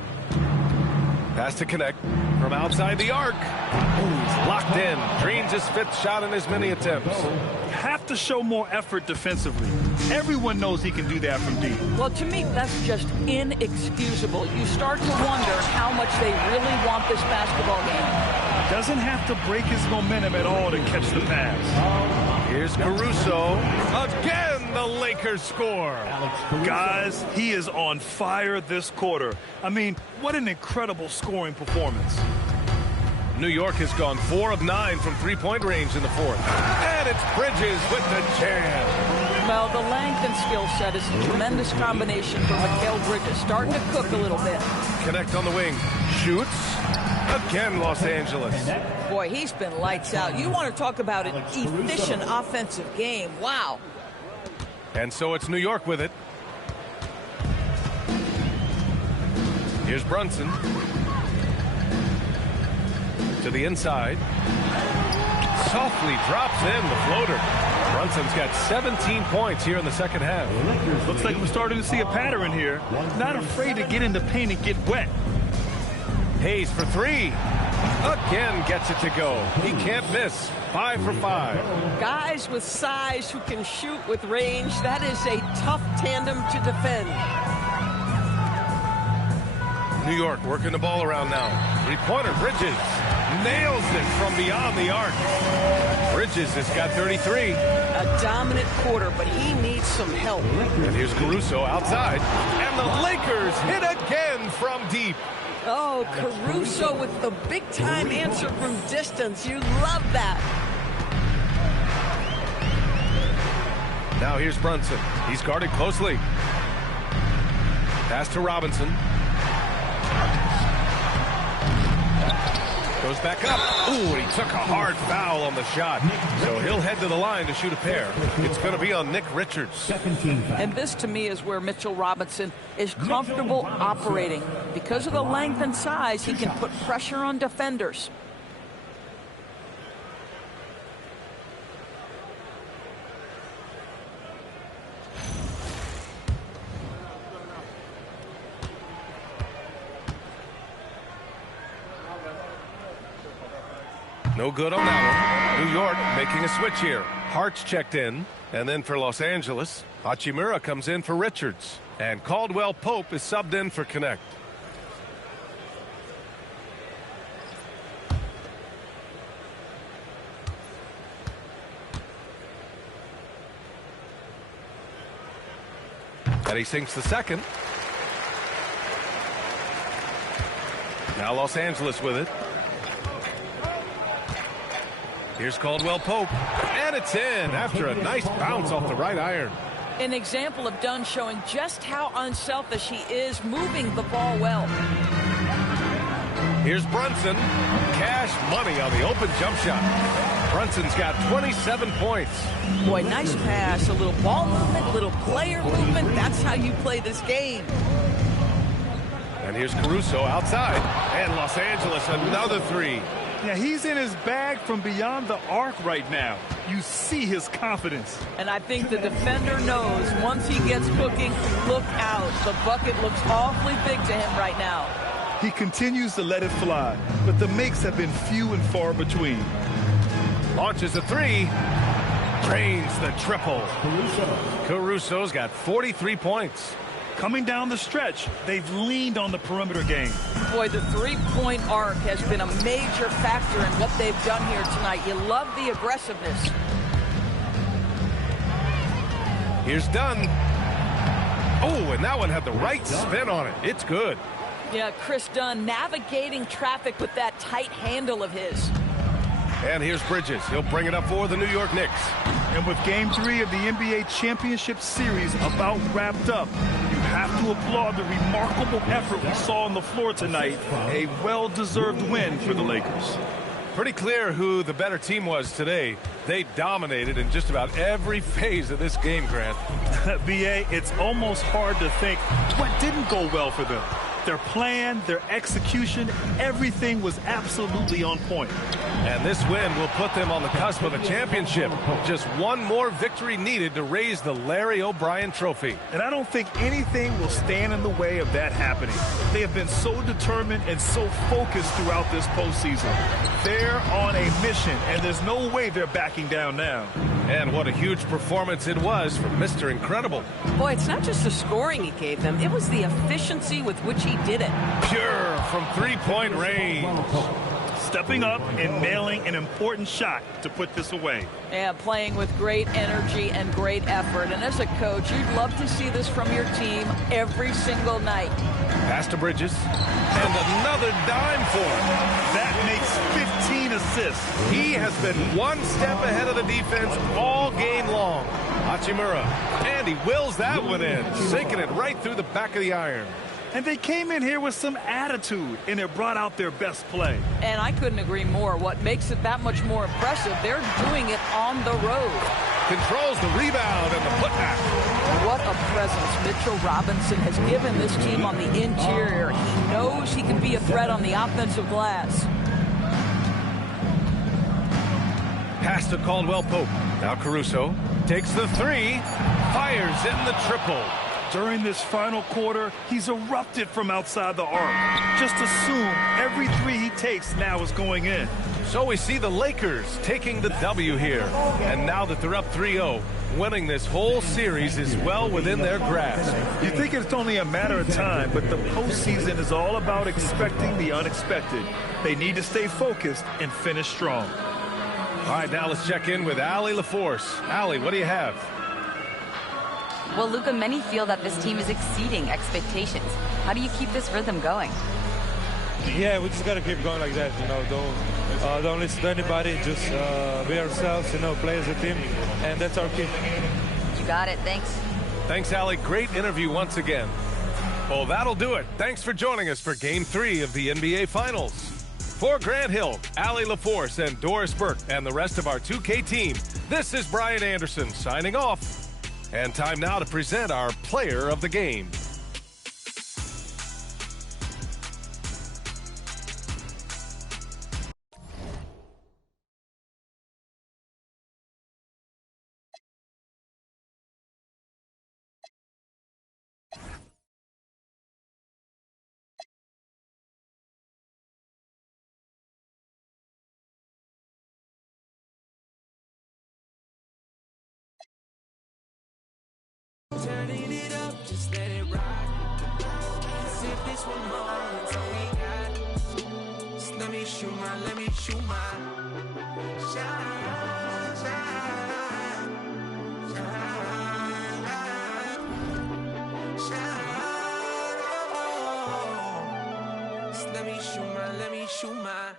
Pass to Connect from outside the arc. He's locked in. Dreams his 5th shot in as many attempts. Have to show more effort defensively. Everyone knows he can do that from deep. Well, to me, that's just inexcusable. You start to wonder how much they really want this basketball game. Doesn't have to break his momentum at all to catch the pass. Here's Caruso. Again, the Lakers score. Guys, he is on fire this quarter. I mean, what an incredible scoring performance. New York has gone 4 of 9 from 3-point range in the fourth. And it's Bridges with the jam. Well, the length and skill set is a tremendous combination for Mikal Bridges. Starting to cook a little bit. Connect on the wing. Shoots. Again, Los Angeles. Boy, he's been lights out. You want to talk about an efficient offensive game. Wow. And so it's New York with it. Here's Brunson. To the inside. Softly drops in the floater. Brunson's got 17 points here in the second half. Looks like we're starting to see a pattern here. Not afraid to get in the paint and get wet. Hayes for 3. Again gets it to go. He can't miss. 5 for 5. Guys with size who can shoot with range. That is a tough tandem to defend. New York working the ball around now. 3-pointer. Bridges. nails it from beyond the arc. Bridges has got 33. A dominant quarter, but he needs some help. And here's Caruso outside. And the Lakers hit again from deep. Oh, Caruso with the big-time answer from distance. You love that. Now here's Brunson. He's guarded closely. Pass to Robinson. Goes back up. Ooh, and he took a hard foul on the shot. So he'll head to the line to shoot a pair. It's going to be on Nick Richards. And this, to me, is where Mitchell Robinson is comfortable operating. Because of the length and size, he can put pressure on defenders. No good on that one. New York making a switch here. Hart's checked in. And then for Los Angeles, Hachimura comes in for Richards. And Caldwell Pope is subbed in for Connect. And he sinks the second. Now Los Angeles with it. Here's Caldwell Pope, and it's in after a nice bounce off the right iron. An example of Dunn showing just how unselfish he is, moving the ball well. Here's Brunson. Cash money on the open jump shot. Brunson's got 27 points. Boy, nice pass, a little ball movement, a little player movement. That's how you play this game. And here's Caruso outside, and Los Angeles another three. Yeah, he's in his bag from beyond the arc right now. You see his confidence. And I think the defender knows once he gets cooking, look out. The bucket looks awfully big to him right now. He continues to let it fly, but the makes have been few and far between. Launches a three. Drains the triple. Caruso's got 43 points. Coming down the stretch, they've leaned on the perimeter game. Boy, the three-point arc has been a major factor in what they've done here tonight. You love the aggressiveness. Here's Dunn. Oh, and that one had the right spin on it. It's good. Yeah, Chris Dunn navigating traffic with that tight handle of his. And here's Bridges. He'll bring it up for the New York Knicks. And with Game 3 of the NBA Championship Series about wrapped up, you have to applaud the remarkable effort we saw on the floor tonight. A well-deserved win for the Lakers. Pretty clear who the better team was today. They dominated in just about every phase of this game, Grant. B.A., it's almost hard to think what didn't go well for them. Their plan, their execution, everything was absolutely on point. And this win will put them on the cusp of a championship. Just one more victory needed to raise the Larry O'Brien Trophy. And I don't think anything will stand in the way of that happening. They have been so determined and so focused throughout this postseason. They're on a mission, and there's no way they're backing down now. And what a huge performance it was from Mr. Incredible. Boy, it's not just the scoring he gave them. It was the efficiency with which he did it. Pure from three-point range. Stepping up and nailing an important shot to put this away. Yeah, playing with great energy and great effort. And as a coach, you'd love to see this from your team every single night. Pass to Bridges. And another dime for him. That makes 15 assists. He has been one step ahead of the defense all game long. Hachimura. And he wills that one in, sinking it right through the back of the iron. And they came in here with some attitude, and it brought out their best play. And I couldn't agree more. What makes it that much more impressive, they're doing it on the road. Controls the rebound and the putback. What a presence Mitchell Robinson has given this team on the interior. He knows he can be a threat on the offensive glass. Pass to Caldwell Pope. Now Caruso takes the three, fires in the triple. During this final quarter, he's erupted from outside the arc. Just assume every three he takes now is going in. So we see the Lakers taking the W here. And now that they're up 3-0, winning this whole series is well within their grasp. You think it's only a matter of time, but the postseason is all about expecting the unexpected. They need to stay focused and finish strong. All right, now let's check in with Allie LaForce. Allie, what do you have? Well, Luca, many feel that this team is exceeding expectations. How do you keep this rhythm going? Yeah, we just got to keep going like that. Don't listen to anybody. Just be ourselves. Play as a team, and that's our key. You got it. Thanks. Thanks, Allie. Great interview once again. Well, that'll do it. Thanks for joining us for Game 3 of the NBA Finals. For Grant Hill, Allie LaForce, and Doris Burke, and the rest of our 2K team, this is Brian Anderson signing off. And time now to present our player of the game. Turning it up, just let it rock. Sip this one more until we got. Just let me shoot my shine, shine, shine. Just let me shoot my.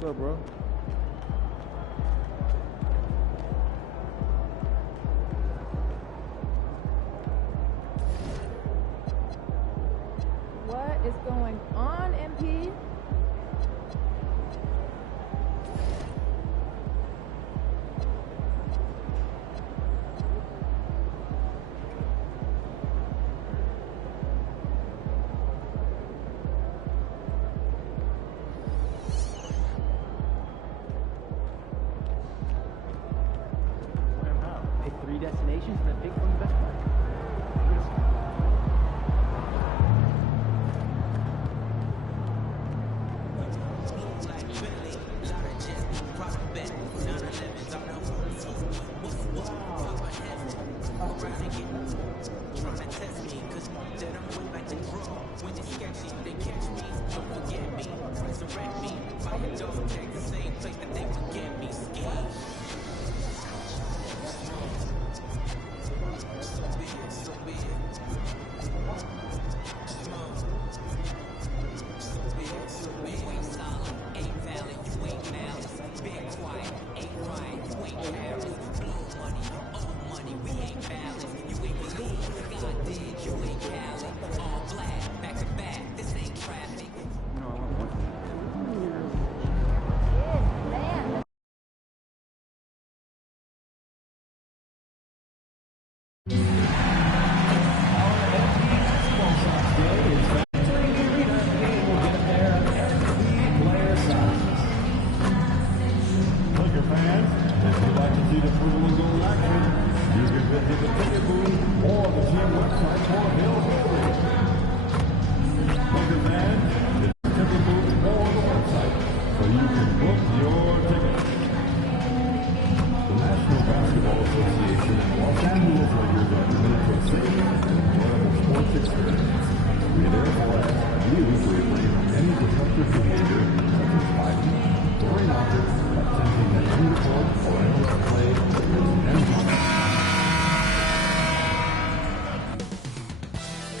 What's up, bro? What is going on, MP? Pick 3 destinations and then pick one best part.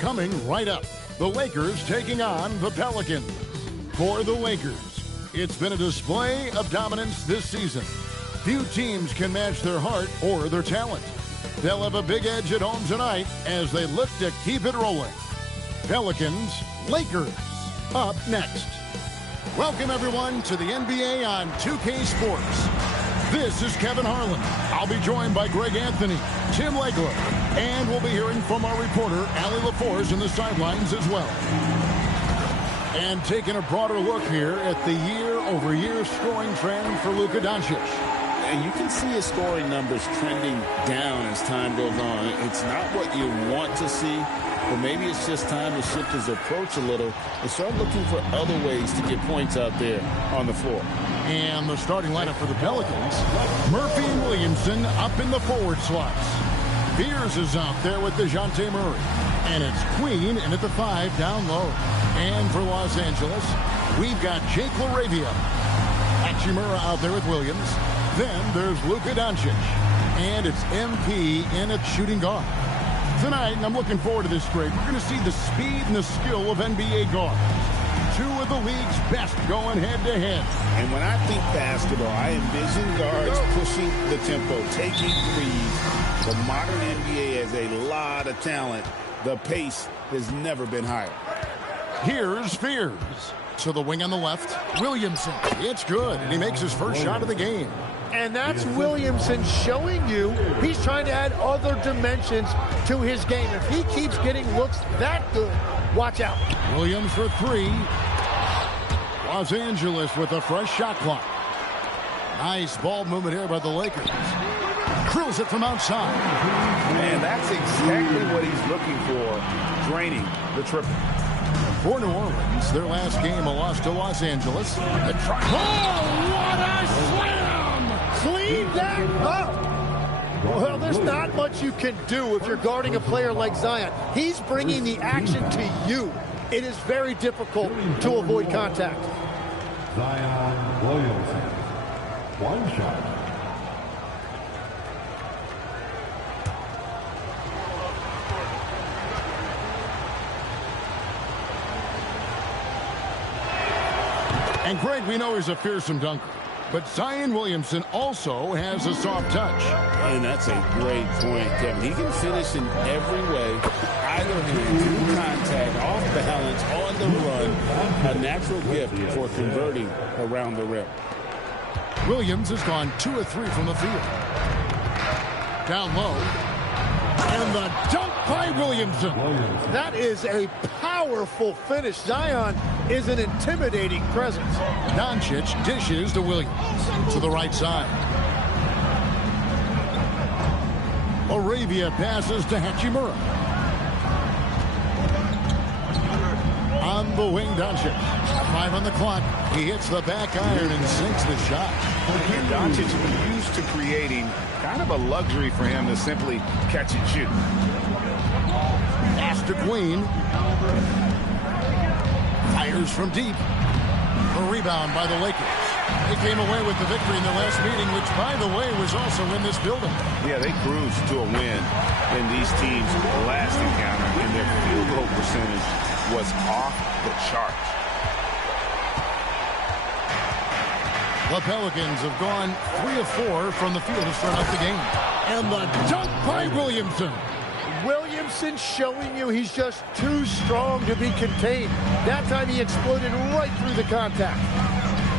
Coming right up, the Lakers taking on the Pelicans. For the Lakers, it's been a display of dominance this season. Few teams can match their heart or their talent. They'll have a big edge at home tonight as they look to keep it rolling. Pelicans, Lakers, up next. Welcome, everyone, to the NBA on 2K Sports. This is Kevin Harlan. I'll be joined by Greg Anthony, Tim Legler, and we'll be hearing from our reporter, Allie LaForce, in the sidelines as well. And taking a broader look here at the year-over-year scoring trend for Luka Doncic. And you can see his scoring numbers trending down as time goes on. It's not what you want to see, but maybe it's just time to shift his approach a little and start looking for other ways to get points out there on the floor. And the starting lineup for the Pelicans, Murphy and Williamson up in the forward slots. Beers is out there with DeJounte Murray. And it's Queen in at the 5 down low. And for Los Angeles, we've got Jake LaRavia. Hachimura out there with Williams. Then there's Luka Doncic. And it's MP in at shooting guard. Tonight, and I'm looking forward to this, Greg, we're going to see the speed and the skill of NBA guards. Two of the league's best going head-to-head. And when I think basketball, I envision guards pushing the tempo, taking threes. The modern NBA has a lot of talent. The pace has never been higher. Here's Fears. To the wing on the left, Williamson. It's good, and he makes his first shot of the game. And that's Williamson showing you he's trying to add other dimensions to his game. If he keeps getting looks that good, watch out. Williams for 3. Los Angeles with a fresh shot clock. Nice ball movement here by the Lakers. Drills it from outside. Man, that's exactly what he's looking for, draining the triple. For New Orleans, their last game a loss to Los Angeles. Oh, what a slam! Clean that up! Well, there's not much you can do if you're guarding a player like Zion. He's bringing the action to you. It is very difficult to avoid contact. Zion Williamson. One shot. And Greg, we know he's a fearsome dunker, but Zion Williamson also has a soft touch. And that's a great point, Kevin. He can finish in every way. either hand, through contact, off balance, on the run. A natural gift for converting around the rim. Williams has gone 2 of 3 from the field. Down low. And the dunk by Williamson. That is a powerful finish. Zion is an intimidating presence. Doncic dishes to Williams to the right side. Arabia passes to Hachimura. On the wing, Doncic. 5 on the clock. He hits the back iron and sinks the shot. And Doncic used to creating kind of a luxury for him to simply catch and shoot. Pass to Queen. Fires from deep. A rebound by the Lakers. They came away with the victory in the last meeting, which, by the way, was also in this building. Yeah, they cruised to a win in these teams' last encounter, and their field goal percentage was off the charts. The Pelicans have gone 3 of 4 from the field to start off the game. And the dunk by Williamson. Williamson showing you he's just too strong to be contained. That time he exploded right through the contact.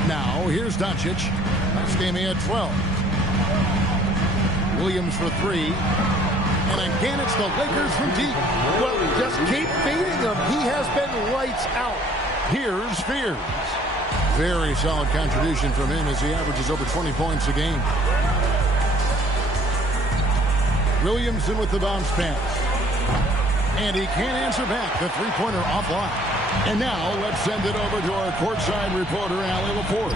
Now, here's Doncic. Last game he had 12. Williams for 3. And again, it's the Lakers from deep. Well, just keep feeding him. He has been lights out. Here's Fears. Very solid contribution from him as he averages over 20 points a game. Williamson with the bounce pass. And he can't answer back. The three-pointer offline. And now let's send it over to our courtside reporter, Allie LaForce.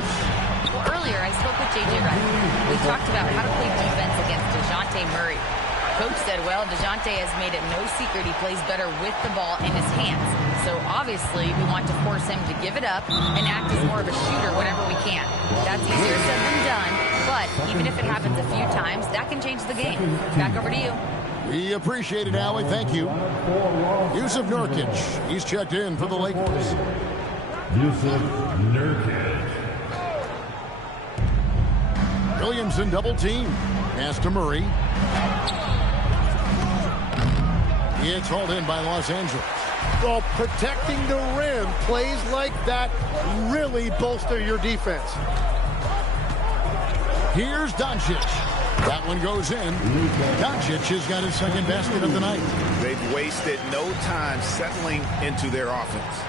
Well, earlier I spoke with J.J. Redick. We talked about how to play defense against DeJounte Murray. Coach said, well, DeJounte has made it no secret he plays better with the ball in his hands. So obviously we want to force him to give it up and act as more of a shooter whenever we can. That's easier said than done, but even if it happens a few times, that can change the game. Back over to you. We appreciate it, Allie. Thank you. Yusuf Nurkic. He's checked in for the Lakers. Yusuf Nurkic. Williamson double team. Pass to Murray. It's hauled in by Los Angeles. Well, protecting the rim, plays like that really bolster your defense. Here's Doncic. That one goes in. Doncic has got his second basket of the night. They've wasted no time settling into their offense.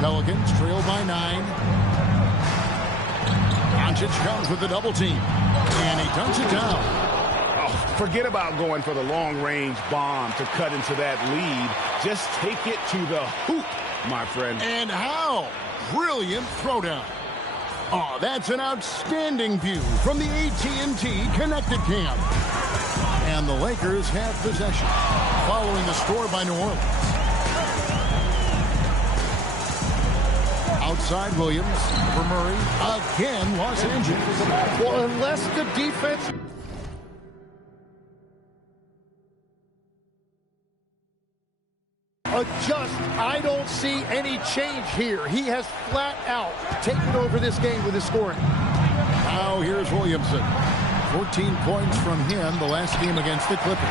Pelicans trail by 9. Doncic comes with the double team. And he dunks it down. Forget about going for the long-range bomb to cut into that lead. Just take it to the hoop, my friend. And how? Brilliant throwdown. Oh, that's an outstanding view from the AT&T Connected Cam. And the Lakers have possession, following the score by New Orleans. Outside Williams for Murray. Again, Los Angeles. Well, unless the defense adjust, I don't see any change here. He has flat out taken over this game with his scoring. Now here's Williamson. 14 points from him the last game against the Clippers.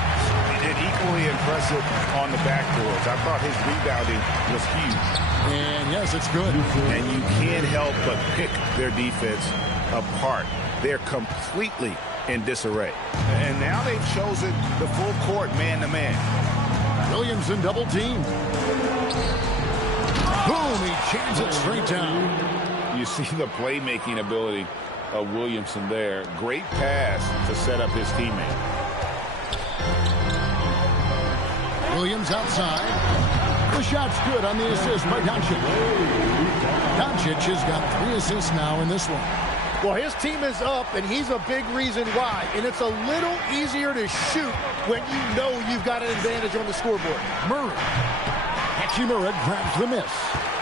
And equally impressive on the backboards. I thought his rebounding was huge. And yes, it's good. And you can't help but pick their defense apart. They're completely in disarray. And now they've chosen the full court man-to-man. Williamson double team. Boom, he jams it straight down. You see the playmaking ability of Williamson there. Great pass to set up his teammate. Williams outside. The shot's good on the assist by Doncic. Doncic has got 3 assists now in this one. Well, his team is up, and he's a big reason why. And it's a little easier to shoot when you know you've got an advantage on the scoreboard. Murray. Hachimura grabs the miss.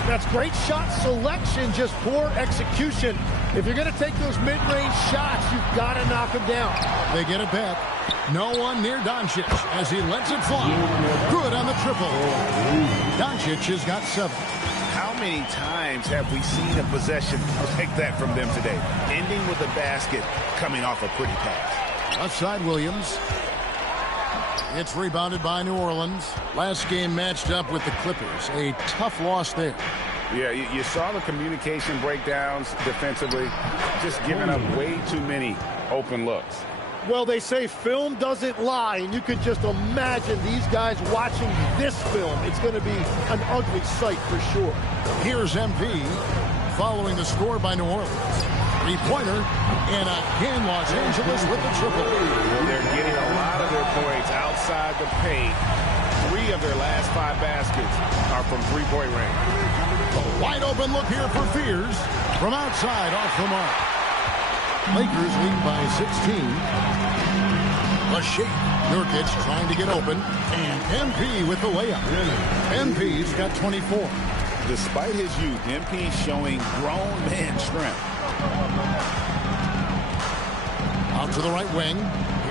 That's great shot selection, just poor execution. If you're going to take those mid-range shots, you've got to knock them down. They get it back. No one near Doncic as he lets it fly. Good on the triple. Doncic has got 7. How many times have we seen a possession like that from them today? Ending with a basket, coming off a pretty pass. Left side Williams. It's rebounded by New Orleans. Last game matched up with the Clippers. A tough loss there. Yeah, you saw the communication breakdowns defensively, just giving up way too many open looks. Well, they say film doesn't lie, and you could just imagine these guys watching this film. It's going to be an ugly sight for sure. Here's MP following the score by New Orleans. Three-pointer, and again Los Angeles with the triple. They're getting a lot of their points outside the paint. 3 of their last 5 baskets are from three-point range. A wide open look here for Fears. From outside, off the mark. Lakers lead by 16. The shake. Nurkic trying to get open. And MP with the layup. MP's got 24. Despite his youth, MP showing grown man strength. Out to the right wing.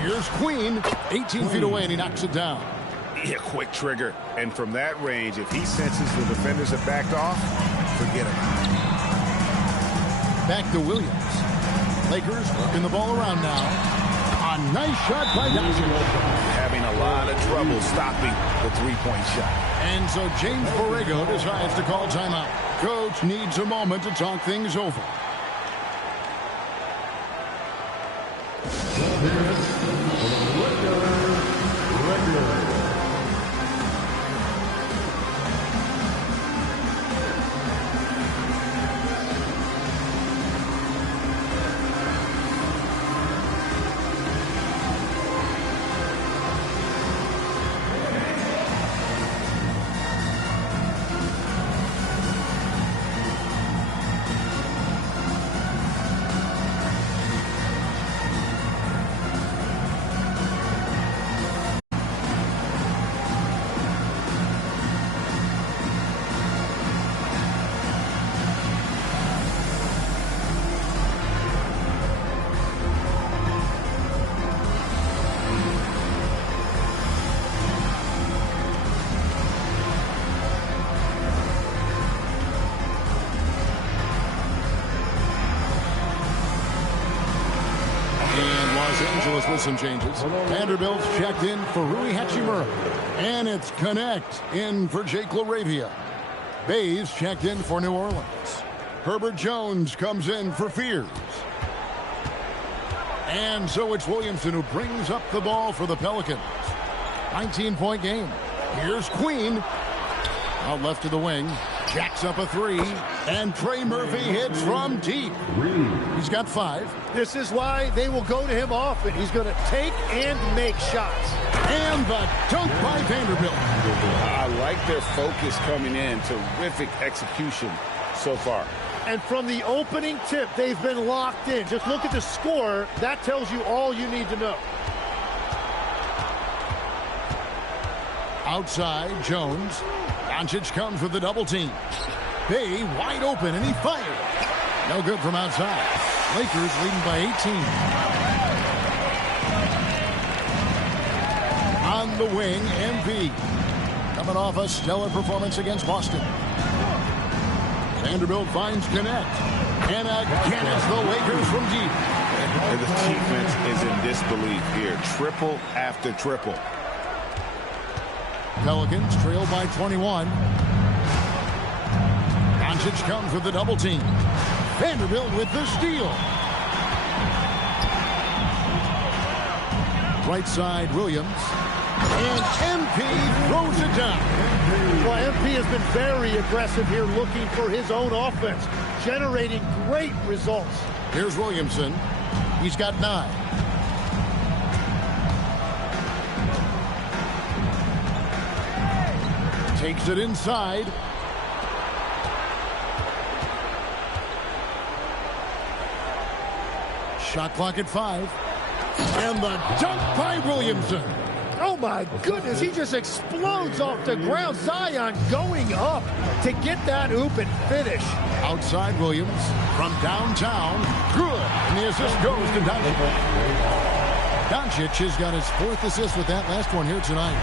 Here's Queen. 18 feet away, and he knocks it down. Yeah, quick trigger. And from that range, if he senses the defenders have backed off, forget it. Back to Williams. Lakers working the ball around now. A nice shot by Johnson. Having a lot of trouble stopping the three-point shot. And so James Borrego decides to call timeout. Coach needs a moment to talk things over. With some changes. Vanderbilt's checked in for Rui Hachimura. And it's Connect in for Jake LaRavia. Bays checked in for New Orleans. Herbert Jones comes in for Fears. And so it's Williamson who brings up the ball for the Pelicans. 19-point game. Here's Queen. Out left to the wing. Jacks up a 3. And Trey Murphy hits from deep. He's got 5. This is why they will go to him often. He's going to take and make shots. And the dunk by Vanderbilt. I like their focus coming in. Terrific execution so far. And from the opening tip, they've been locked in. Just look at the score. That tells you all you need to know. Outside, Jones. Doncic comes with the double team. Bay wide open, and he fires. No good from outside. Lakers leading by 18. On the wing, MV. Coming off a stellar performance against Boston. Vanderbilt finds Connect. And again, it's the Lakers from deep. And the defense is in disbelief here. Triple after triple. Pelicans trail by 21. Doncic comes with the double team. Vanderbilt with the steal. Right side, Williams. And MP throws it down. Well, MP has been very aggressive here, looking for his own offense, generating great results. Here's Williamson. He's got 9. Takes it inside. Shot clock at 5. And the dunk by Williamson. Oh, my goodness. He just explodes off the ground. Zion going up to get that hoop and finish. Outside Williams from downtown. Good. And the assist goes to Doncic. Doncic has got his 4th assist with that last one here tonight.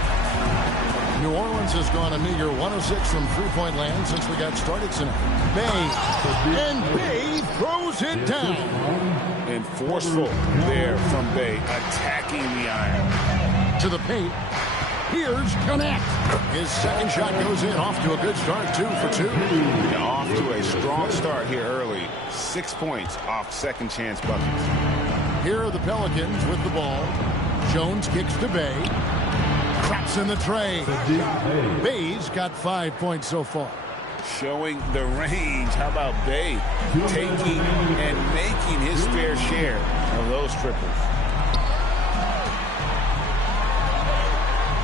New Orleans has gone a meager 106 from three-point land since we got started tonight. Bay. And Bay throws it down. And forceful there from Bay, attacking the iron. To the paint. Here's Connect. His second shot goes in. Off to a good start, 2 for 2. And off to a strong start here early. 6 points off second chance buckets. Here are the Pelicans with the ball. Jones kicks to Bay. Traps in the tray. Bay's got 5 points so far. Showing the range. How about Bay taking and making his fair share of those triples.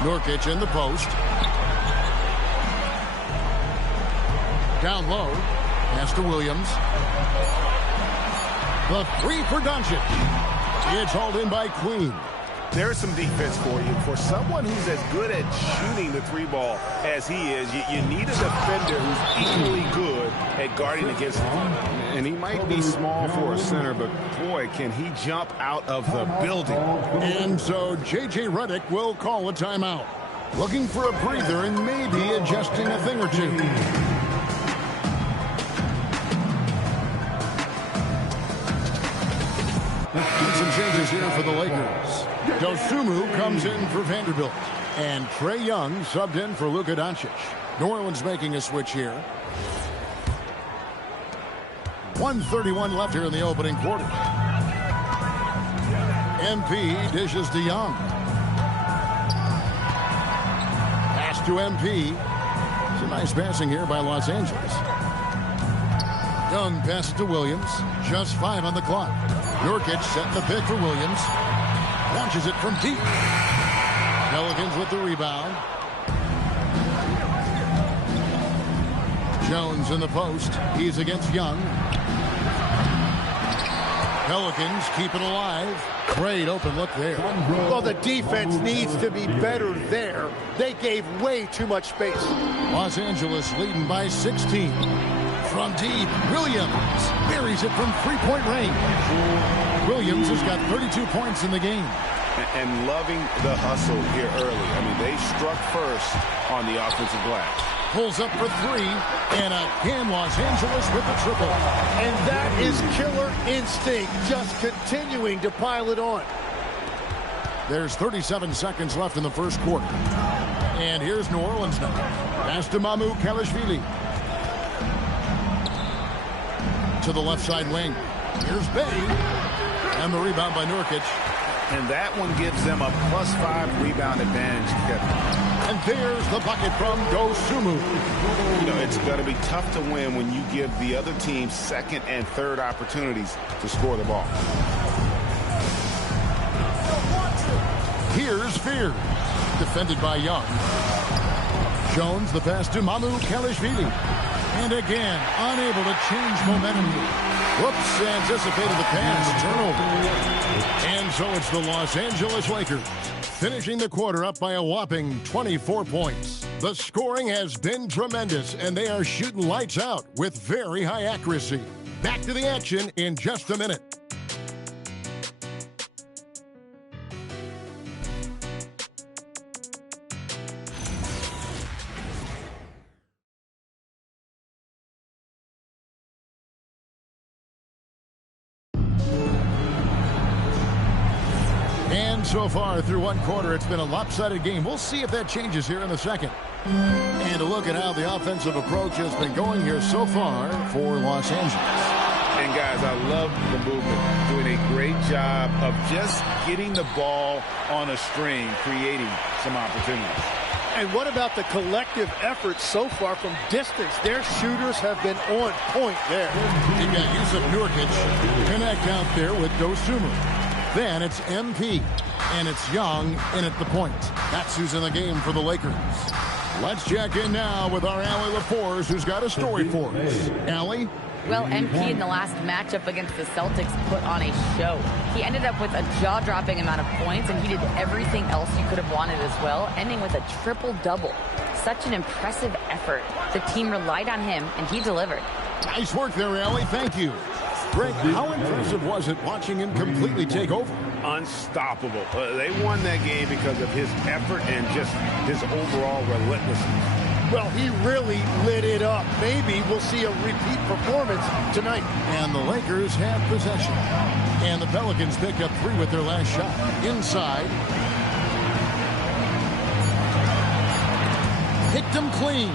Nurkic in the post. Down low. Pass to Williams. The three for Doncic. It's hauled in by Queen. There's some defense for you. For someone who's as good at shooting the three ball as he is, you need a defender who's equally good at guarding against him. And he might be small for a center, but boy, can he jump out of the building. And so J.J. Redick will call a timeout. Looking for a breather and maybe adjusting a thing or two. Some changes here for the Lakers. Dosunmu comes in for Vanderbilt. And Trae Young subbed in for Luka Doncic. New Orleans making a switch here. 1:31 left here in the opening quarter. MP dishes to Young. Pass to MP. Some nice passing here by Los Angeles. Young passes to Williams. Just 5 on the clock. Nurkic setting the pick for Williams. Launches it from deep. Pelicans with the rebound. Jones in the post. He's against Young. Pelicans keep it alive. Great open look there. Well, the defense needs to be better there. They gave way too much space. Los Angeles leading by 16. From deep, Williams buries it from three-point range. Williams has got 32 points in the game. And loving the hustle here early. I mean, they struck first on the offensive glass. Pulls up for 3, and again Los Angeles with the triple. And that is killer instinct, just continuing to pile it on. There's 37 seconds left in the first quarter. And here's New Orleans now. Pass to Mamu Kalashvili. To the left side wing. Here's Bay. And the rebound by Nurkic. And that one gives them a +5 rebound advantage, Kevin. And there's the bucket from Dosunmu. You know, it's going to be tough to win when you give the other team second and third opportunities to score the ball. Here's Fears. Defended by Young. Jones, the pass to Mamu Kalashvili. And again, unable to change momentum. Whoops, anticipated the pass. Turnover. And so it's the Los Angeles Lakers finishing the quarter up by a whopping 24 points. The scoring has been tremendous, and they are shooting lights out with very high accuracy. Back to the action in just a minute. So far through one quarter, it's been a lopsided game. We'll see if that changes here in the second. And a look at how the offensive approach has been going here so far for Los Angeles. And guys, I love the movement. Doing a great job of just getting the ball on a string, creating some opportunities. And what about the collective effort so far from distance? Their shooters have been on point there. You got Yusuf Nurkic connect out there with Dosunmu. Then it's MP, and it's Young in at the point. That's who's in the game for the Lakers. Let's check in now with our Allie LaForce, who's got a story for us. Allie? Well, MP in the last matchup against the Celtics put on a show. He ended up with a jaw-dropping amount of points, and he did everything else you could have wanted as well, ending with a triple-double. Such an impressive effort. The team relied on him, and he delivered. Nice work there, Allie. Thank you. Greg, how impressive was it watching him completely take over? Unstoppable. They won that game because of his effort and just his overall relentlessness. Well, he really lit it up. Maybe we'll see a repeat performance tonight. And the Lakers have possession. And the Pelicans pick up 3 with their last shot. Inside. picked him clean.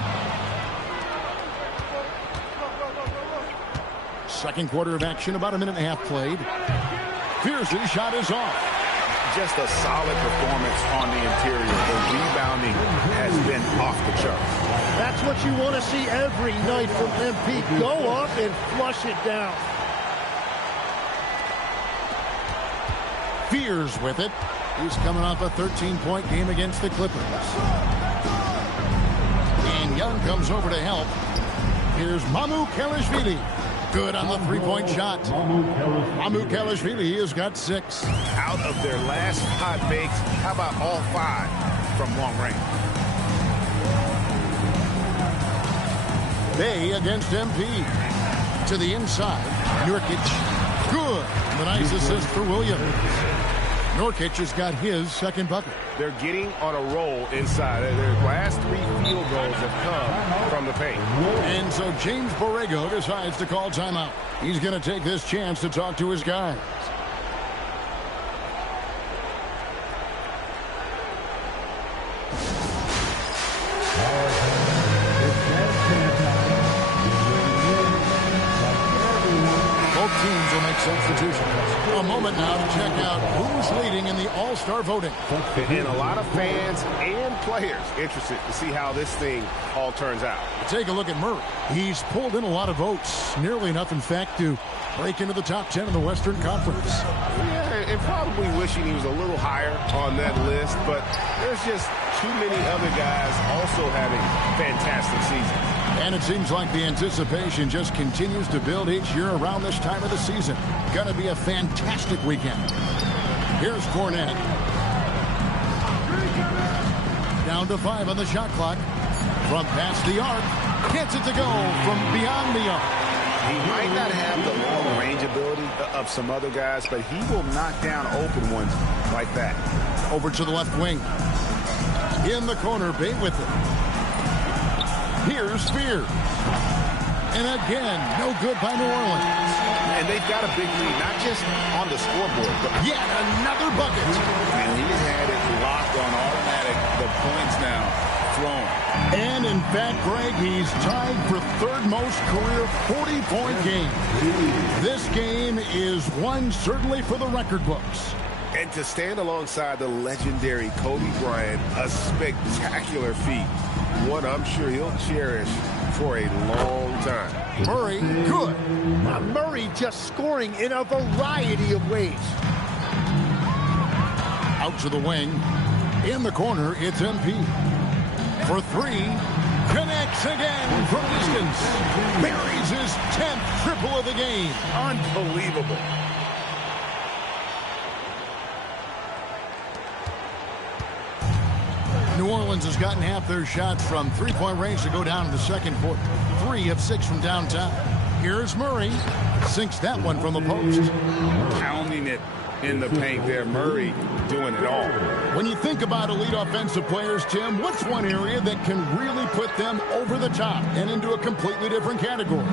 Second quarter of action, about a minute and a half played. Pierce's shot is off. Just a solid performance on the interior. The rebounding has been off the charts. That's what you want to see every night from MP. Go up and flush it down. Fears with it. He's coming off a 13-point game against the Clippers. And Young comes over to help. Here's Mamukelashvili. Good on the three-point shot. Mamukelashvili has got 6. Out of their last 5 makes, how about all 5 from long range? Bay against MP. To the inside. Nurkic. Good. The nice assist for Williams. Nurkic has got his second bucket. They're getting on a roll inside. Their last 3 field goals have come from the paint. And so James Borrego decides to call timeout. He's going to take this chance to talk to his guys. Both teams will make substitutions. A moment now to check out who's leading in the All-Star voting. And a lot of fans and players interested to see how this thing all turns out. Take a look at Murray. He's pulled in a lot of votes. Nearly enough, in fact, to break into the top 10 in the Western Conference. Yeah, and probably wishing he was a little higher on that list, but there's just too many other guys also having fantastic seasons. And it seems like the anticipation just continues to build each year around this time of the season. Gonna be a fantastic weekend. Here's Cornet. Down to 5 on the shot clock. From past the arc. Gets it to go from beyond the arc. He might not have the long range ability of some other guys, but he will knock down open ones like that. Over to the left wing. In the corner, Bay with it. Here's Spear. And again, no good by New Orleans. And they've got a big lead, not just on the scoreboard, but yet another bucket. And he's had it locked on automatic. The points now thrown. And in fact, Greg, he's tied for third most career 40-point game. This game is one certainly for the record books. And to stand alongside the legendary Kobe Bryant, a spectacular feat. One I'm sure he'll cherish for a long time. Murray, good. Murray just scoring in a variety of ways. Out to the wing. In the corner, it's MP. For 3. Connects again from distance. Buries his 10th triple of the game. Unbelievable. New Orleans has gotten half their shots from three-point range to go down in the second quarter. 3 of 6 from downtown. Here's Murray. Sinks that one from the post. Pounding it in the paint there. Murray doing it all. When you think about elite offensive players, Tim, what's one area that can really put them over the top and into a completely different category?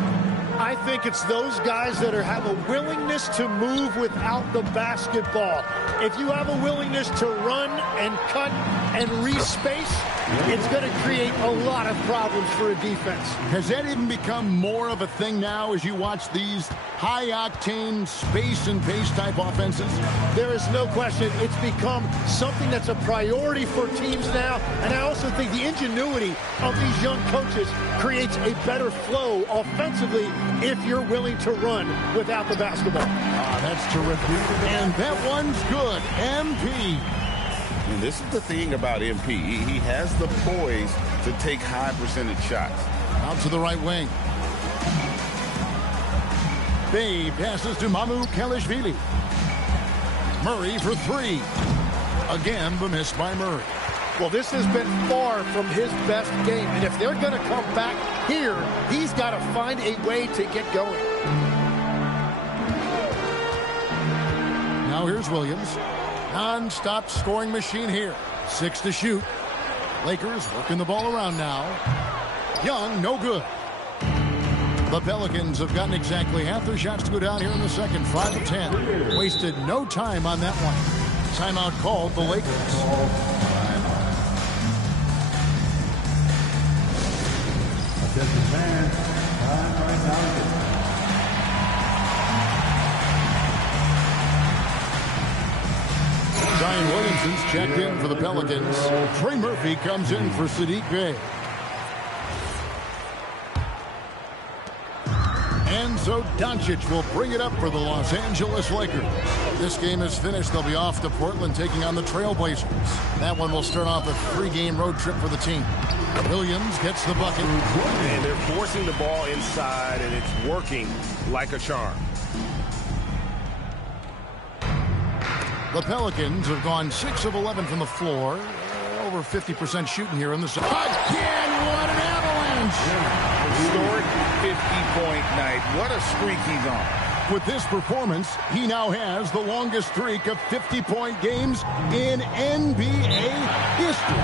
I think it's those guys that have a willingness to move without the basketball. If you have a willingness to run and cut and re-space, it's going to create a lot of problems for a defense. Has that even become more of a thing now as you watch these high-octane space and pace type offenses? There is no question. It's become something that's a priority for teams now. And I also think the ingenuity of these young coaches creates a better flow offensively if you're willing to run without the basketball. That's terrific. And that one's good. MP. And this is the thing about MP. He has the poise to take high percentage shots. Out to the right wing. Bay passes to Mamukelashvili. Murray for 3. Again, the miss by Murray. Well, this has been far from his best game. And if they're going to come back here, he's got to find a way to get going. Now here's Williams. Non-stop scoring machine here. 6 to shoot. Lakers working the ball around now. Young, no good. The Pelicans have gotten exactly half their shots to go down here in the second. 5 of 10. Wasted no time on that one. Timeout called the Lakers. checked in for the Pelicans. Trey Murphy comes in for Sadiq Bey. And so Doncic will bring it up for the Los Angeles Lakers. This game is finished. They'll be off to Portland taking on the Trailblazers. That one will start off a 3-game road trip for the team. Williams gets the bucket. And they're forcing the ball inside, and it's working like a charm. The Pelicans have gone 6 of 11 from the floor. Over 50% shooting here in the second. Again, what an avalanche! Historic 50-point night. What a streak he's on. With this performance, he now has the longest streak of 50-point games in NBA history.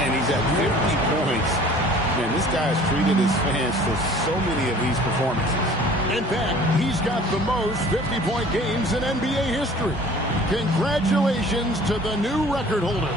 And he's at 50 points. Man, this guy has treated his fans for so many of these performances. In fact, he's got the most 50-point games in NBA history. Congratulations to the new record holder.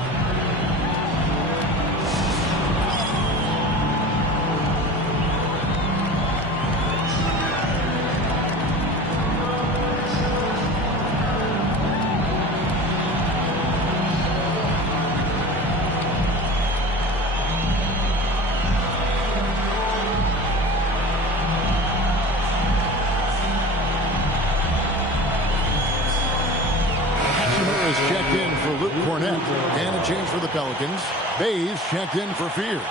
And a change for the Pelicans. Bays checked in for Fears.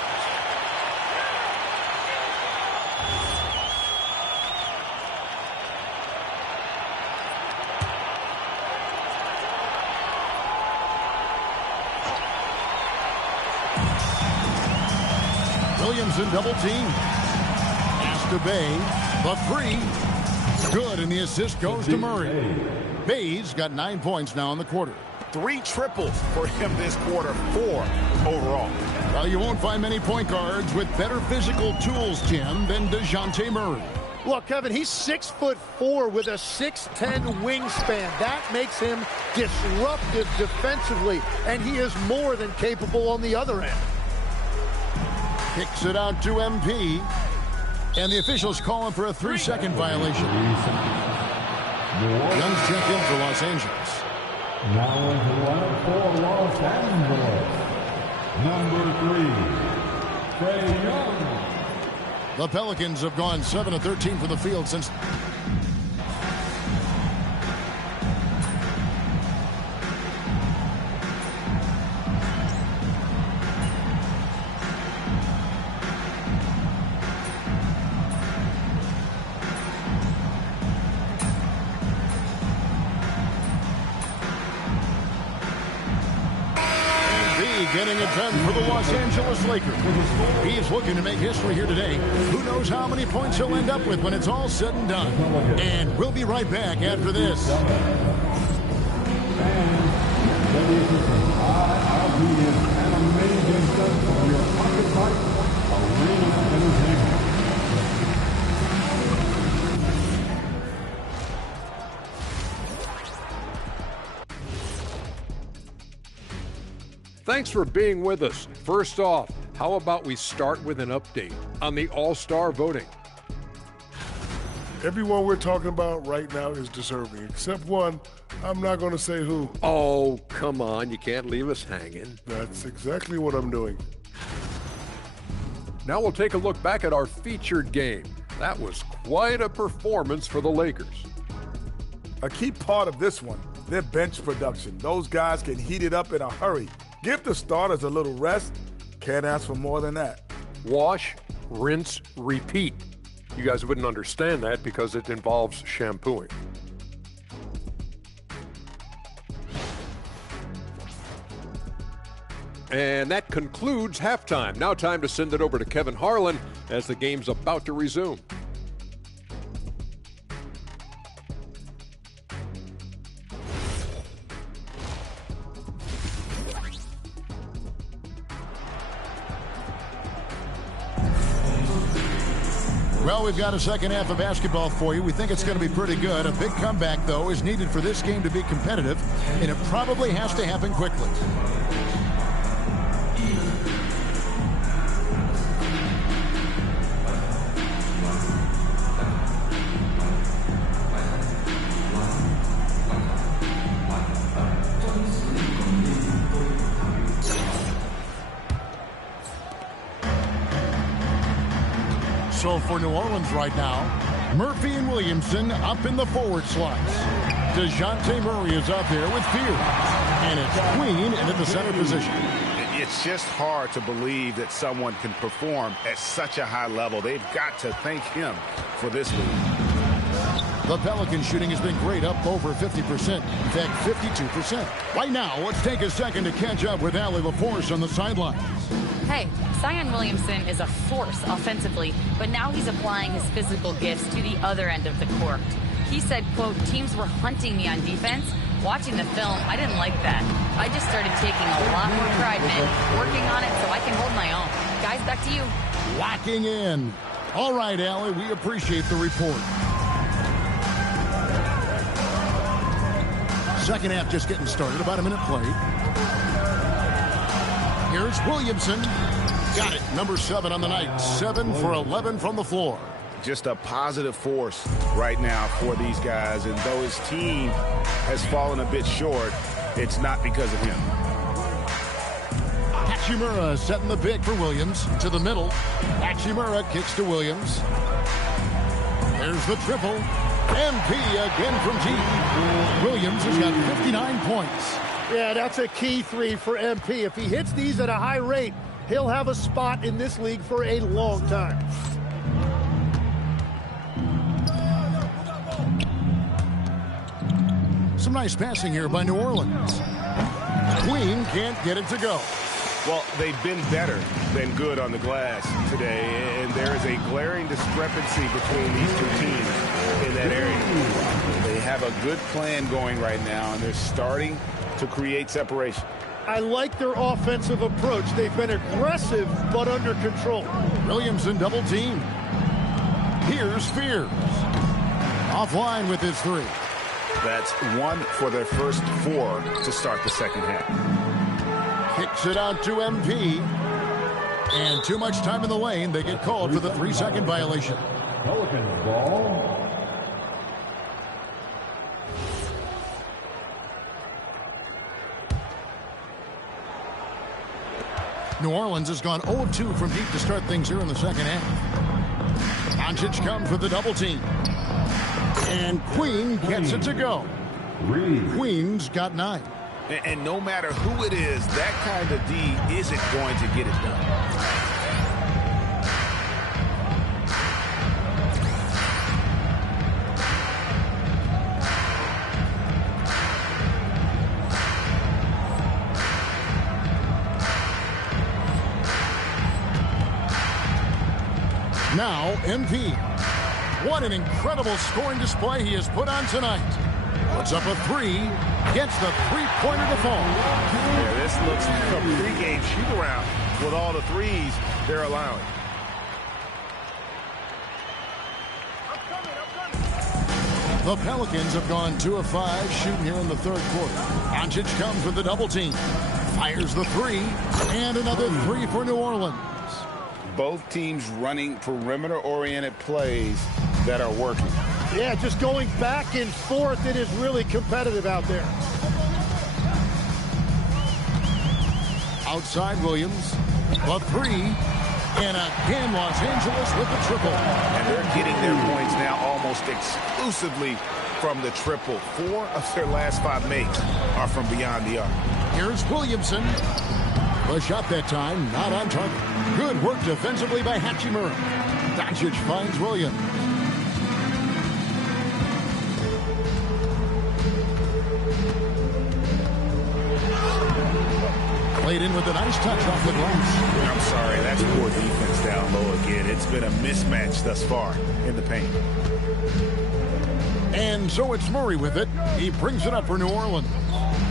Williams in double team. Pass to Bay. The 3. Good, and the assist goes to Murray. Bays got 9 points now in the quarter. 3 triples for him this quarter, 4 overall. Well, you won't find many point guards with better physical tools, Tim, than DeJounte Murray. Look, Kevin, he's 6'4" with a 6'10" wingspan. That makes him disruptive defensively, and he is more than capable on the other end. Kicks it out to MP, and the officials call him for a 3-second violation. Young's checked in for Los Angeles. Now into the lineup for Los Angeles, number 3, Trae Young. The Pelicans have gone 7 of 13 from the field since... getting it done for the Los Angeles Lakers. He's looking to make history here today. Who knows how many points he'll end up with when it's all said and done. And we'll be right back after this. Thanks for being with us. First off, how about we start with an update on the All-Star voting? Everyone we're talking about right now is deserving, except one. I'm not going to say who. Oh, come on. You can't leave us hanging. That's exactly what I'm doing. Now we'll take a look back at our featured game. That was quite a performance for the Lakers. A key part of this one, their bench production. Those guys can heat it up in a hurry. Give the starters a little rest. Can't ask for more than that. Wash, rinse, repeat. You guys wouldn't understand that because it involves shampooing. And that concludes halftime. Now time to send it over to Kevin Harlan as the game's about to resume. Well, we've got a second half of basketball for you. We think it's going to be pretty good. A big comeback, though, is needed for this game to be competitive, and it probably has to happen quickly. So for New Orleans right now, Murphy and Williamson up in the forward slots. DeJounte Murray is out there with Fear. And it's Queen in at the center position. It's just hard to believe that someone can perform at such a high level. They've got to thank him for this lead. The Pelican shooting has been great, up over 50%. In fact, 52%. Right now, let's take a second to catch up with Allie LaForce on the sidelines. Hey, Zion Williamson is a force offensively, but now he's applying his physical gifts to the other end of the court. He said, quote, teams were hunting me on defense. Watching the film, I didn't like that. I just started taking a lot more pride in it, working on it so I can hold my own. Guys, back to you. Locking in. All right, Allie, we appreciate the report. Second half just getting started, about a minute played. Here's Williamson. Got it, number 7 on the night. 7 for 11 from the floor. Just a positive force right now for these guys. And though his team has fallen a bit short, it's not because of him. Hachimura setting the big for Williams. To the middle. Hachimura kicks to Williams. There's the triple. MP again from G. Williams has got 59 points. Yeah, that's a key 3 for MP. If he hits these at a high rate, he'll have a spot in this league for a long time. Some nice passing here by New Orleans. Queen can't get it to go. Well, they've been better than good on the glass today, and there is a glaring discrepancy between these two teams in that area. They have a good plan going right now, and they're starting to create separation. I like their offensive approach. They've been aggressive, but under control. Williamson double team. Here's Fears. Offline with his 3. That's 1 for their first 4 to start the second half. Kicks it out to MP. And too much time in the lane. They get called for the 3-second violation. Pelicans ball. New Orleans has gone 0-2 from deep to start things here in the second half. Doncic comes with the double team. And Queen gets it to go. Queen's got 9. And no matter who it is, that kind of D isn't going to get it done. Now, MP. What an incredible scoring display he has put on tonight. Puts up a 3, gets the three-pointer to fall. Yeah, this looks like a pregame shoot-around with all the threes they're allowing. The Pelicans have gone 2 of 5 shooting here in the third quarter. Doncic comes with the double team. Fires the 3, and another 3 for New Orleans. Both teams running perimeter-oriented plays that are working. Yeah, just going back and forth, it is really competitive out there. Outside Williams, a 3, and again Los Angeles with the triple. And they're getting their points now almost exclusively from the triple. 4 of their last 5 makes are from beyond the arc. Here's Williamson. The shot that time, not on target. Good work defensively by Hachimura. Doncic finds Williams. Played in with a nice touch off the glass. I'm sorry, that's poor defense down low again. It's been a mismatch thus far in the paint. And so it's Murray with it. He brings it up for New Orleans.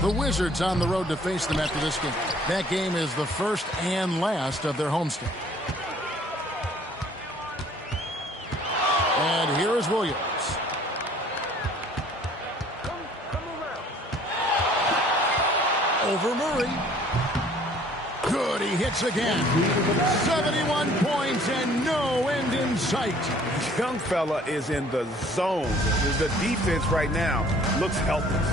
The Wizards on the road to face them after this game. That game is the first and last of their homestand. And here is Williams. Over Murray. Good, he hits again. 71 points and no end in sight. Young fella is in the zone. The defense right now looks helpless.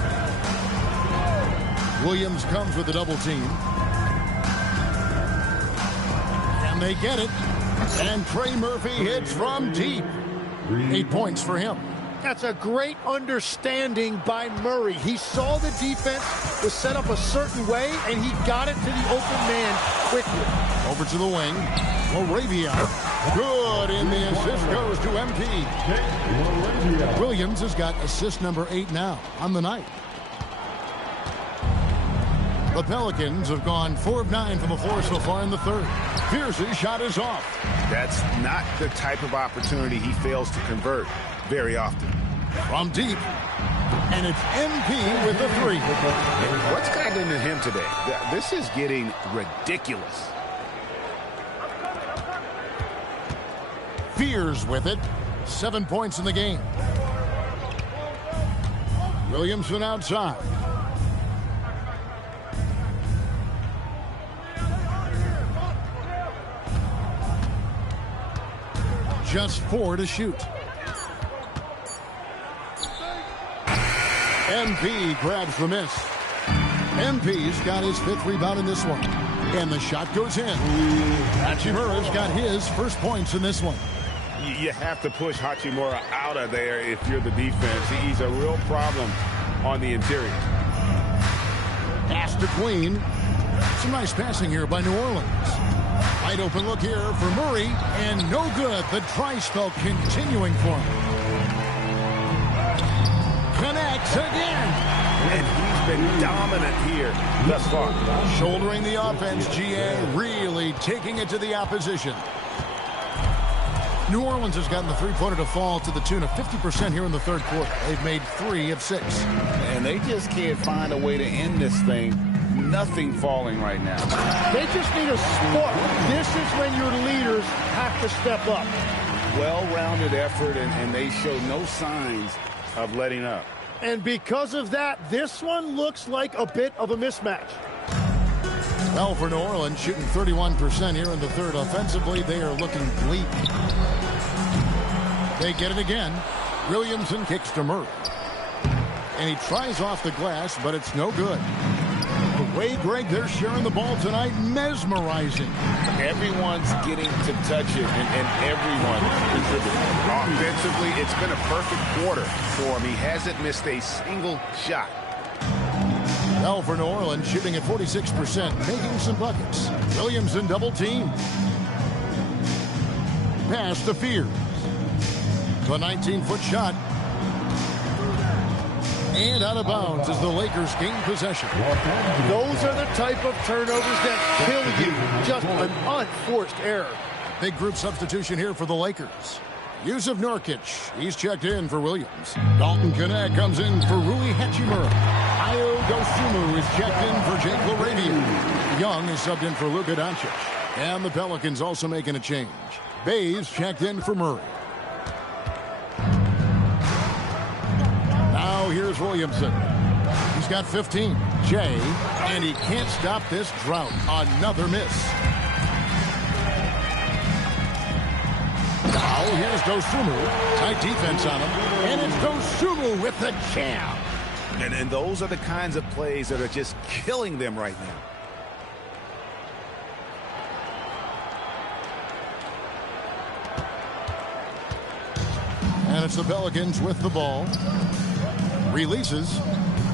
Williams comes with a double team. And they get it. And Trey Murphy hits from deep. 8 points for him. That's a great understanding by Murray. He saw the defense was set up a certain way, and he got it to the open man quickly. Over to the wing. Moravia. Good, and the assist goes to MP. Williams has got assist number 8 now on the night. The Pelicans have gone 4 of 9 from the floor so far in the third. Pierce's shot is off. That's not the type of opportunity he fails to convert very often. From deep. And it's MP with the 3. What's gotten into him today? This is getting ridiculous. Fears with it. 7 points in the game. Williamson outside. Just 4 to shoot. MP grabs the miss. MP's got his 5th rebound in this one. And the shot goes in. Hachimura's got his first points in this one. You have to push Hachimura out of there if you're the defense. He's a real problem on the interior. Pass to Queen. Some nice passing here by New Orleans. Wide open look here for Murray, and no good. The dry spell continuing for him. Connects again. And he's been dominant here thus far. Shouldering the offense, GA really taking it to the opposition. New Orleans has gotten the three-pointer to fall to the tune of 50% here in the third quarter. They've made 3 of 6. And they just can't find a way to end this thing. Nothing falling right now. They just need a spark. This is when your leaders have to step up. Well-rounded effort, and they show no signs of letting up. And because of that, this one looks like a bit of a mismatch. Well, for New Orleans, shooting 31% here in the third. Offensively, they are looking bleak. They get it again. Williamson kicks to Murray. And he tries off the glass, but it's no good. The way, Greg, they're sharing the ball tonight, mesmerizing. Everyone's getting to touch it, and everyone's contributing. Offensively, it's been a perfect quarter for him. He hasn't missed a single shot. Well, for New Orleans, shooting at 46%, making some buckets. Williamson double team. Pass to Fears. The 19-foot shot. And out of bounds as the Lakers gain possession. Those are the type of turnovers that kill you. Just an unforced error. Big group substitution here for the Lakers. Yusuf Nurkic, he's checked in for Williams. Dalton Connect comes in for Rui Hachimura. Ayo Dosunmu is checked in for Jake LaRavia. Young is subbed in for Luka Doncic. And the Pelicans also making a change. Bays checked in for Murray. Now here's Williamson. He's got 15. Jay, and he can't stop this drought. Another miss. Now here's Dosunmu. Tight defense on him. And it's Dosunmu with the jam. And those are the kinds of plays that are just killing them right now. And it's the Pelicans with the ball. Releases.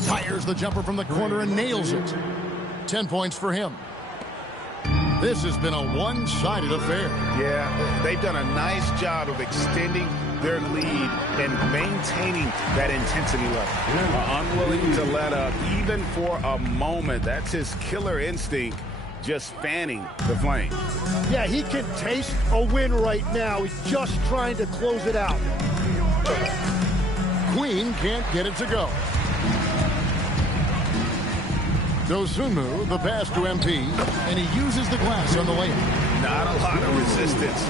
Fires the jumper from the corner and nails it. 10 points for him. This has been a one-sided affair. Yeah, they've done a nice job of extending their lead and maintaining that intensity level. Unwilling to let up even for a moment. That's his killer instinct, just fanning the flame. Yeah, he can taste a win right now. He's just trying to close it out. Queen can't get it to go. Dosunmu, the pass to MP, and he uses the glass on the layup. Not a lot of resistance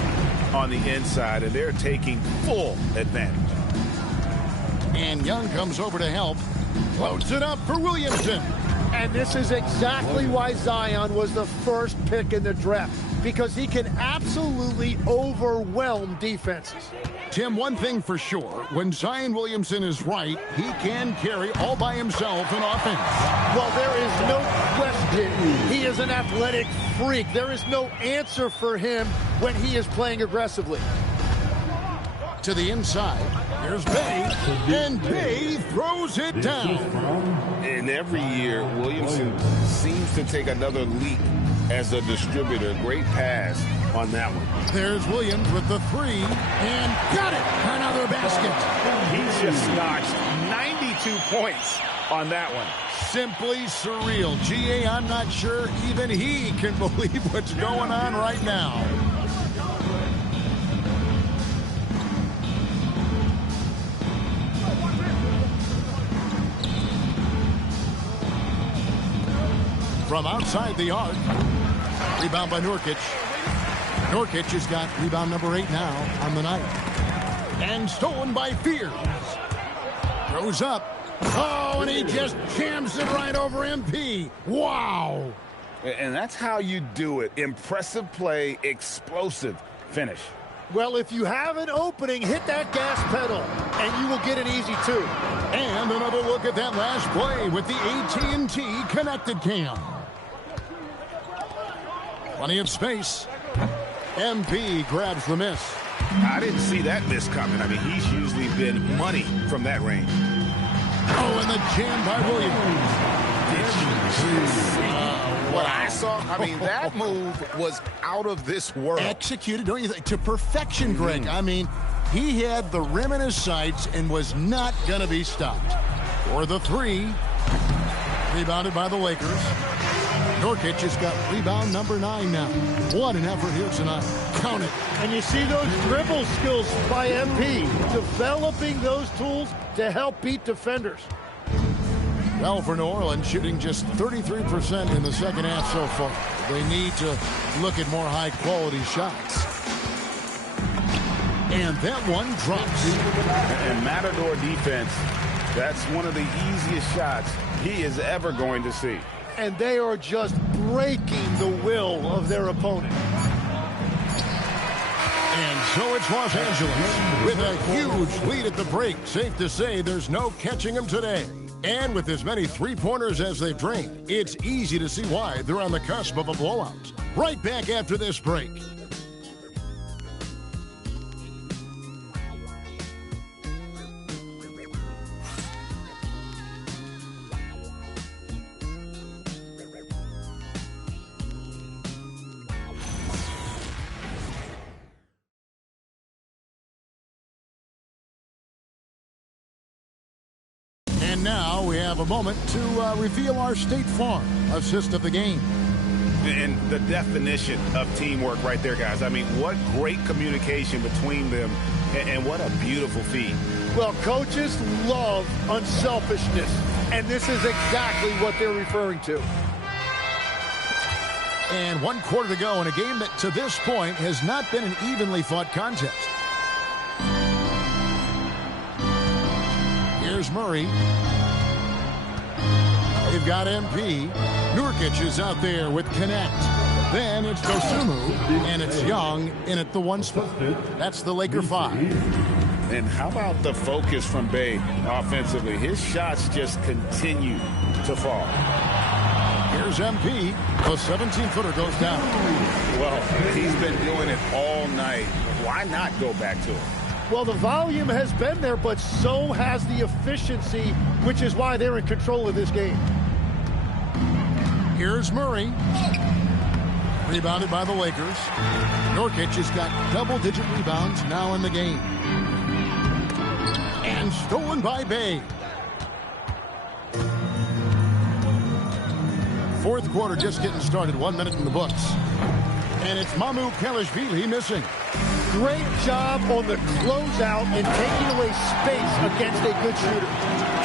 on the inside, and they're taking full advantage. And Young comes over to help. Floats it up for Williamson. And this is exactly why Zion was the first pick in the draft. because he can absolutely overwhelm defenses. Tim, one thing for sure, when Zion Williamson is right, he can carry all by himself in offense. Well, there is no question he is an athletic freak. There is no answer for him when he is playing aggressively. To the inside, here's Bay, and Bay throws it down. And every year, Williamson seems to take another leap as a distributor. Great pass on that one. There's Williams with the three, and got it! Another basket. He just notched 92 points on that one. Simply surreal. GA, I'm not sure even he can believe what's going on right now. From outside the arc, rebound by Nurkic. Nurkic has got rebound number 8 now on the night. And stolen by Fears. Throws up. Oh, and he just jams it right over MP. Wow. And that's how you do it. Impressive play, explosive finish. Well, if you have an opening, hit that gas pedal, and you will get an easy 2. And another look at that last play with the AT&T connected cam. Plenty of space. MP grabs the miss. I didn't see that miss coming. I mean, he's usually been money from that range. Oh, and the jam by Williams. What I saw, I mean, that move was out of this world. Executed, don't you think, to perfection, Greg. I mean, he had the rim in his sights and was not going to be stopped. For the three, rebounded by the Lakers. Nurkic has got rebound number 9 now. What an effort here tonight. Count it. And you see those dribble skills by MP, developing those tools to help beat defenders. Well, for New Orleans, shooting just 33% in the second half so far. They need to look at more high-quality shots. And that one drops. And Matador defense, that's one of the easiest shots he is ever going to see. And they are just breaking the will of their opponent. And so it's Los Angeles with a huge lead at the break. Safe to say there's no catching them today. And with as many three-pointers as they've drained, it's easy to see why they're on the cusp of a blowout. Right back after this break. And now we have a moment to reveal our State Farm assist of the game. And the definition of teamwork right there, guys. I mean, what great communication between them, and what a beautiful feed. Well, coaches love unselfishness, and this is exactly what they're referring to. And 1 quarter to go in a game that to this point has not been an evenly fought contest. Here's Murray. They've got MP. Nurkic is out there with Connect. Then it's Dosunmu, and it's Young in at the 1 spot. That's the Laker 5. And how about the focus from Bay offensively? His shots just continue to fall. Here's MP. The 17-footer goes down. Well, he's been doing it all night. Why not go back to it? Well, the volume has been there, but so has the efficiency, which is why they're in control of this game. Here's Murray. Rebounded by the Lakers. Nurkic has got double-digit rebounds now in the game. And stolen by Bay. Fourth quarter just getting started. 1 minute in the books. And it's Mamu Kalashvili missing. Great job on the closeout and taking away space against a good shooter.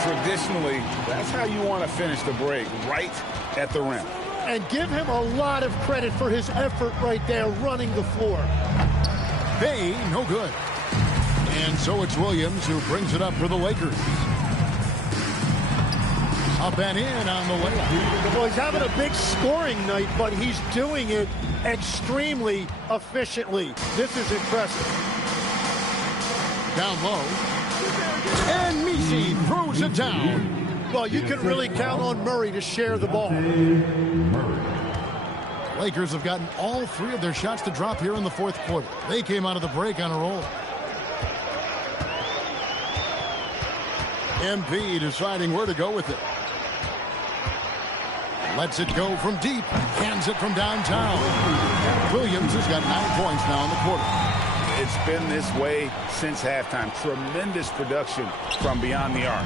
Traditionally, that's how you want to finish the break, right at the rim. And give him a lot of credit for his effort right there running the floor. Bay, no good. And so it's Williams who brings it up for the Lakers. Up and in on the layup. Well, he's having a big scoring night, but he's doing it extremely efficiently. This is impressive. Down low. And Messi throws it down. Well, you can really count on Murray to share the ball. Lakers have gotten all 3 of their shots to drop here in the fourth quarter. They came out of the break on a roll. MP deciding where to go with it. Lets it go from deep. Hands it from downtown. Williams has got 9 points now in the quarter. It's been this way since halftime. Tremendous production from beyond the arc.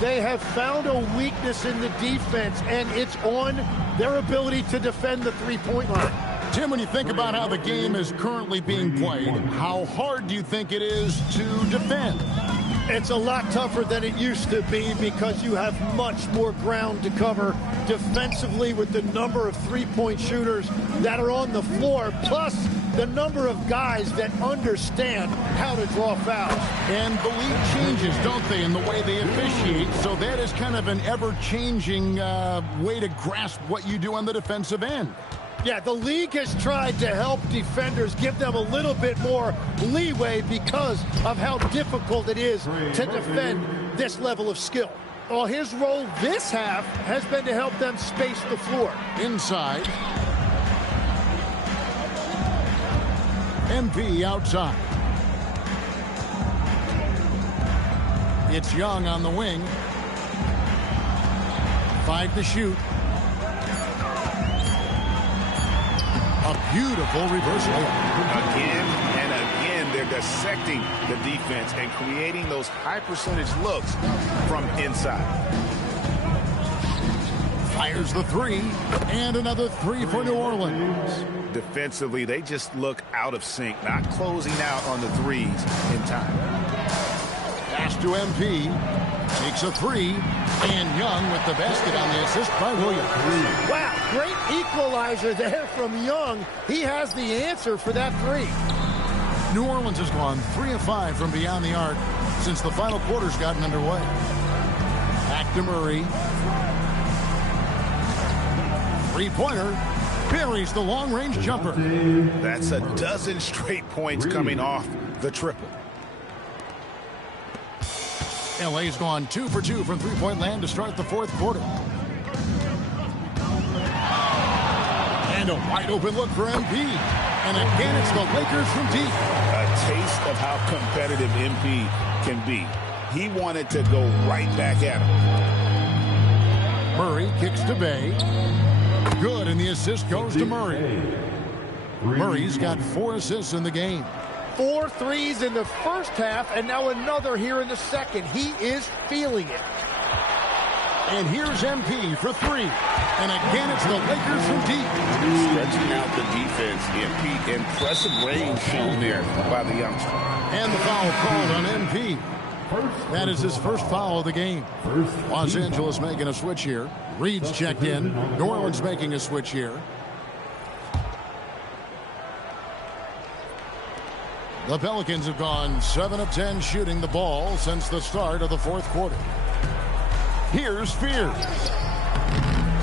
They have found a weakness in the defense, and it's on their ability to defend the three-point line. Tim, when you think about how the game is currently being played, how hard do you think it is to defend? It's a lot tougher than it used to be because you have much more ground to cover defensively with the number of three-point shooters that are on the floor, plus the number of guys that understand how to draw fouls. And the league changes, don't they, in the way they officiate, so that is kind of an ever-changing way to grasp what you do on the defensive end. Yeah, the league has tried to help defenders, give them a little bit more leeway because of how difficult it is to defend this level of skill. Well, his role this half has been to help them space the floor. Inside. MP outside. It's Young on the wing. 5 to shoot. A beautiful reversal. Again and again, they're dissecting the defense and creating those high-percentage looks from inside. Fires the 3, and another 3 for New Orleans. Defensively, they just look out of sync, not closing out on the threes in time. Pass to MP. Takes a 3, and Young with the basket on the assist by Williams. Wow, great equalizer there from Young. He has the answer for that 3. New Orleans has gone 3 of 5 from beyond the arc since the final quarter's gotten underway. Back to Murray. 3-pointer. Buries the long-range jumper. That's a dozen straight points coming off the triple. LA's gone 2 for 2 from three-point land to start the fourth quarter. And a wide-open look for MP. And again, it's the Lakers from deep. A taste of how competitive MP can be. He wanted to go right back at him. Murray kicks to Bay. Good, and the assist goes to Murray. Murray's got 4 assists in the game. 4 threes in the first half, and now another here in the second. He is feeling it. And here's MP for 3. And again, it's the Lakers from deep. Stretching out the defense. MP, impressive range shown there by the youngster. And the foul called on MP. That is his first foul of the game. Los Angeles making a switch here. Reed's checked in. New Orleans making a switch here. The Pelicans have gone 7 of 10 shooting the ball since the start of the fourth quarter. Here's Spears.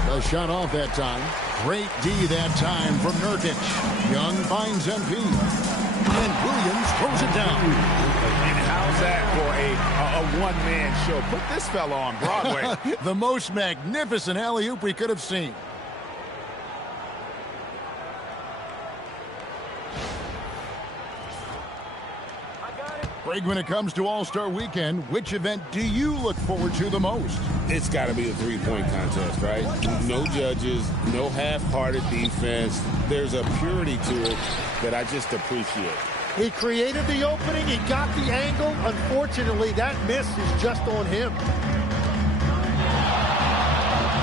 The shot off that time. Great D that time from Nurkic. Young finds MP. And Williams throws it down. And how's that for a one-man show? Put this fella on Broadway. The most magnificent alley-oop we could have seen. Greg, when it comes to All-Star Weekend, which event do you look forward to the most? It's got to be the three-point contest, right? No judges, no half-hearted defense. There's a purity to it that I just appreciate. He created the opening. He got the angle. Unfortunately, that miss is just on him.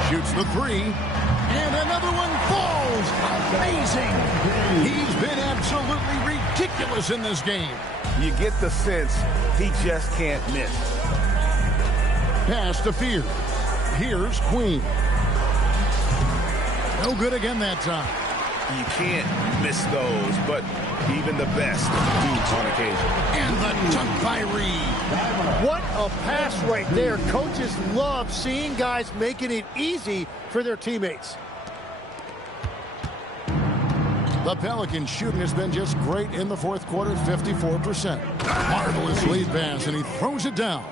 Shoots the 3. And another one falls. Amazing. He's been absolutely ridiculous in this game. You get the sense he just can't miss. Pass to Fear. Here's Queen. No good again that time. You can't miss those, but even the best do on occasion. And the dunk by Reed. What a pass right there. Coaches love seeing guys making it easy for their teammates. The Pelicans shooting has been just great in the fourth quarter, 54%. Marvelous lead pass, and he throws it down.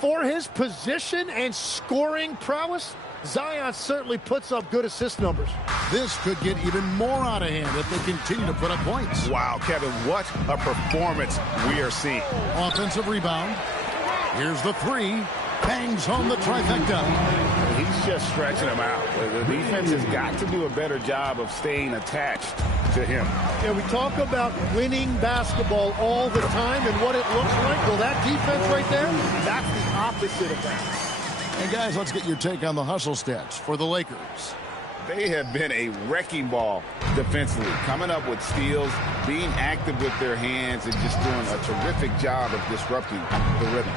For his position and scoring prowess, Zion certainly puts up good assist numbers. This could get even more out of hand if they continue to put up points. Wow, Kevin, what a performance we are seeing. Offensive rebound. Here's the three. Bangs home the trifecta. He's just stretching them out. The defense has got to do a better job of staying attached to him. Yeah, we talk about winning basketball all the time and what it looks like. Well, that defense right there, that's the opposite of that. And guys, let's get your take on the hustle stats for the Lakers. They have been a wrecking ball defensively, coming up with steals, being active with their hands, and just doing a terrific job of disrupting the rhythm.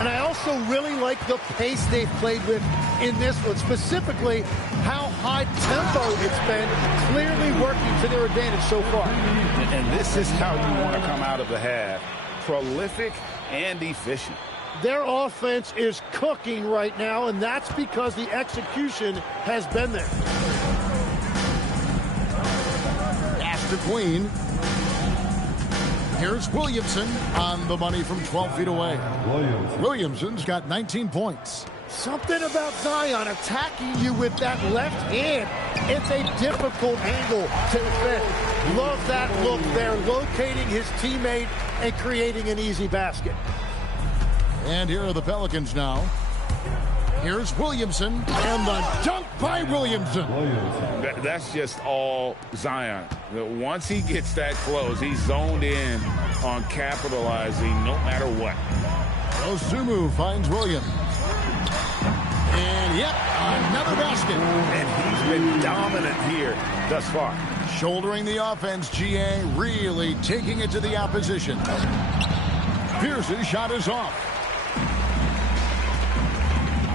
And I also really like the pace they've played with in this one, specifically how high tempo it's been, clearly working to their advantage so far. And this is how you want to come out of the half, prolific and efficient. Their offense is cooking right now, and that's because the execution has been there. Pass to Queen. Here's Williamson on the money from 12 feet away. Williamson's got 19 points. Something about Zion attacking you with that left hand. It's a difficult angle to defend. Love that look there, locating his teammate and creating an easy basket. And here are the Pelicans now. Here's Williamson, and the dunk by Williamson. That's just all Zion. Once he gets that close, he's zoned in on capitalizing no matter what. Osumu finds Williams. And yep, another basket. And he's been dominant here thus far. Shouldering the offense, GA really taking it to the opposition. Pierce's shot is off.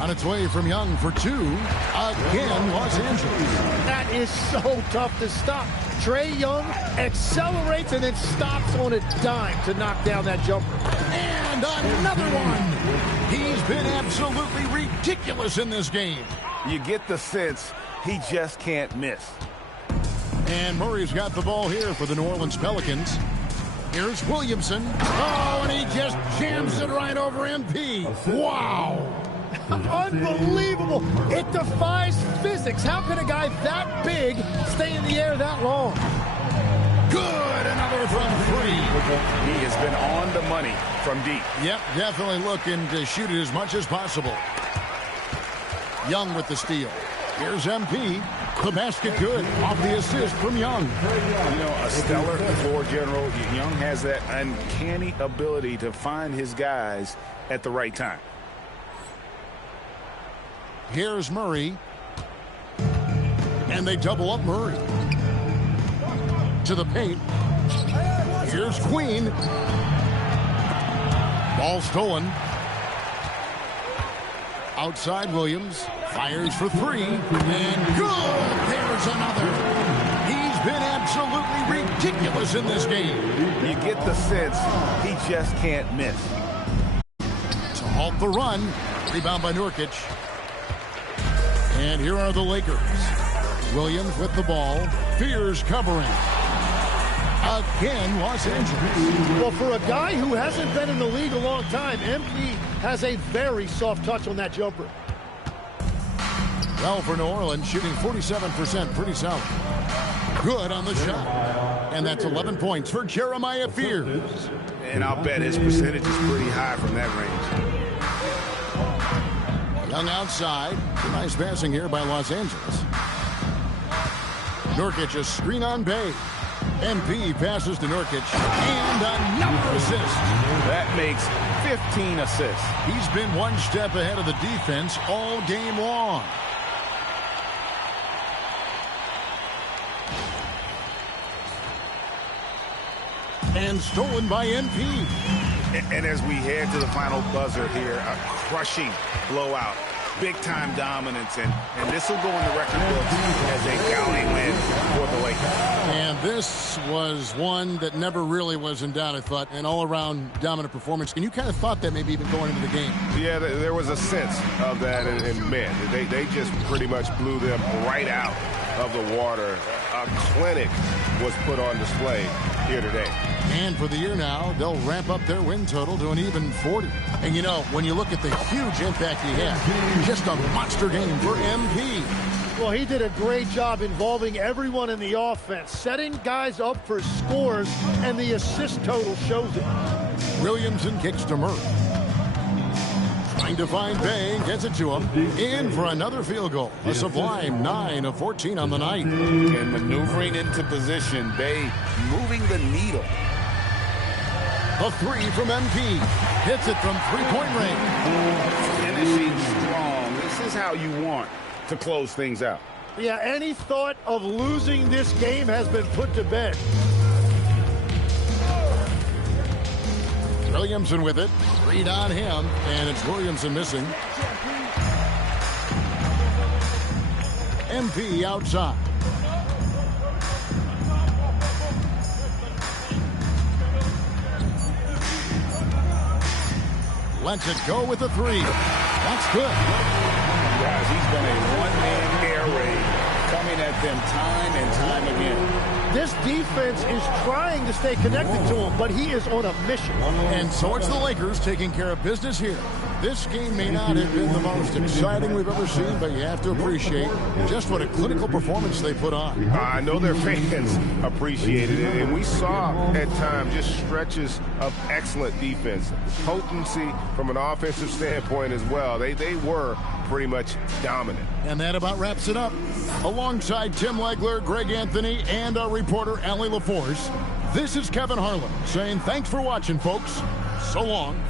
On its way from Young for two. Again, Los Angeles. That is so tough to stop. Trae Young accelerates and then stops on a dime to knock down that jumper. And another one. He's been absolutely ridiculous in this game. You get the sense he just can't miss. And Murray's got the ball here for the New Orleans Pelicans. Here's Williamson. Oh, and he just jams it right over MP. Wow. Unbelievable. It defies physics. How can a guy that big stay in the air that long? Good. Another from three. He has been on the money from deep. Yep, definitely looking to shoot it as much as possible. Young with the steal. Here's MP. The basket good. Off the assist from Young. You know, a stellar floor general. Young has that uncanny ability to find his guys at the right time. Here's Murray. And they double up Murray. To the paint. Here's Queen. Ball stolen. Outside Williams. Fires for three. And good. There's another. He's been absolutely ridiculous in this game. You get the sense he just can't miss. To halt the run. Rebound by Nurkic. And here are the Lakers. Williams with the ball. Fears covering. Again, Los Angeles. Well, for a guy who hasn't been in the league a long time, MP has a very soft touch on that jumper. Well, for New Orleans, shooting 47%, pretty solid. Good on the shot. And that's 11 points for Jeremiah Fears. And I'll bet his percentage is pretty high from that range. Young outside. Nice passing here by Los Angeles. Nurkic a screen on Bay. MP passes to Nurkic. And another assist. That makes 15 assists. He's been one step ahead of the defense all game long. And stolen by MP. And as we head to the final buzzer here, a crushing blowout, big-time dominance, and this will go in the record books as a county win for the Lakers. And this was one that never really was in doubt, I thought, an all-around dominant performance. And you kind of thought that maybe even going into the game. Yeah, there was a sense of that, and man, they just pretty much blew them right out of the water. A clinic was put on display here today. And for the year now, they'll ramp up their win total to an even 40. And you know, when you look at the huge impact he had, just a monster game for MP. Well, he did a great job involving everyone in the offense, setting guys up for scores, and the assist total shows it. Williamson kicks to Murray. Trying to find Bay, gets it to him. In for another field goal. A sublime 9 of 14 on the night. And maneuvering into position, Bay moving the needle. A 3 from MP. Hits it from three-point range. Finishing strong. This is how you want to close things out. Yeah, any thought of losing this game has been put to bed. Williamson with it. Read on him, and it's Williamson missing. MP outside. Lets it go with a 3. That's good. Guys, he's been a one-man air raid, coming at them time and time again. This defense is trying to stay connected to him, but he is on a mission. And so it's the Lakers taking care of business here. This game may not have been the most exciting we've ever seen, but you have to appreciate just what a clinical performance they put on. I know their fans appreciated it, and we saw at times just stretches of excellent defense. Potency from an offensive standpoint as well. They were pretty much dominant. And that about wraps it up. Alongside Tim Legler, Greg Anthony, and our reporter, Allie LaForce, this is Kevin Harlan saying thanks for watching, folks. So long.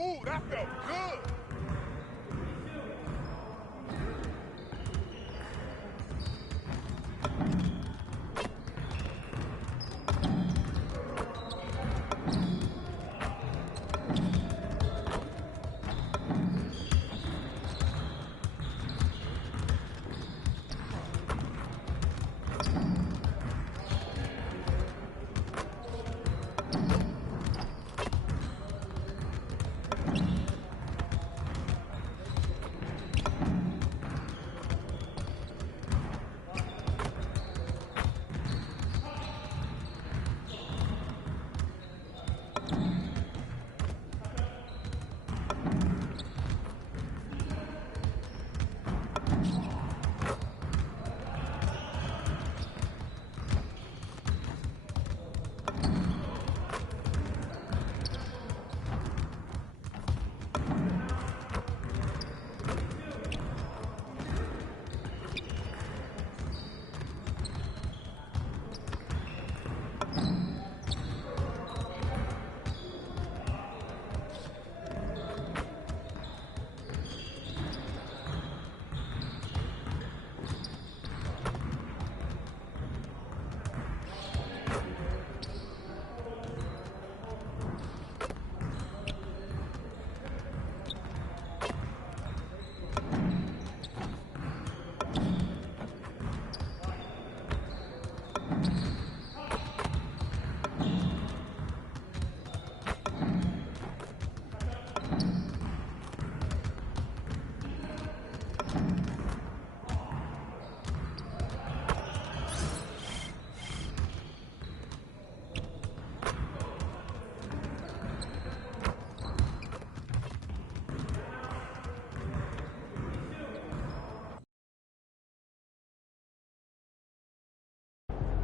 Ooh, that felt good.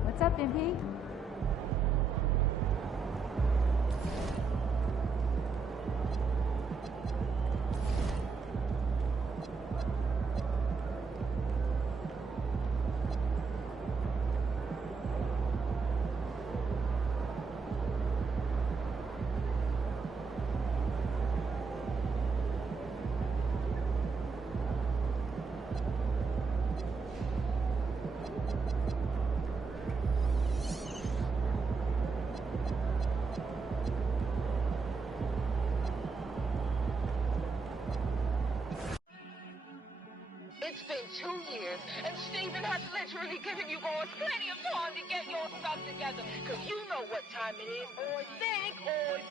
What's up, MP? It's been 2 years, and Stephen has literally given you boys plenty of time to get your stuff together, because you know what time it is. Or think, or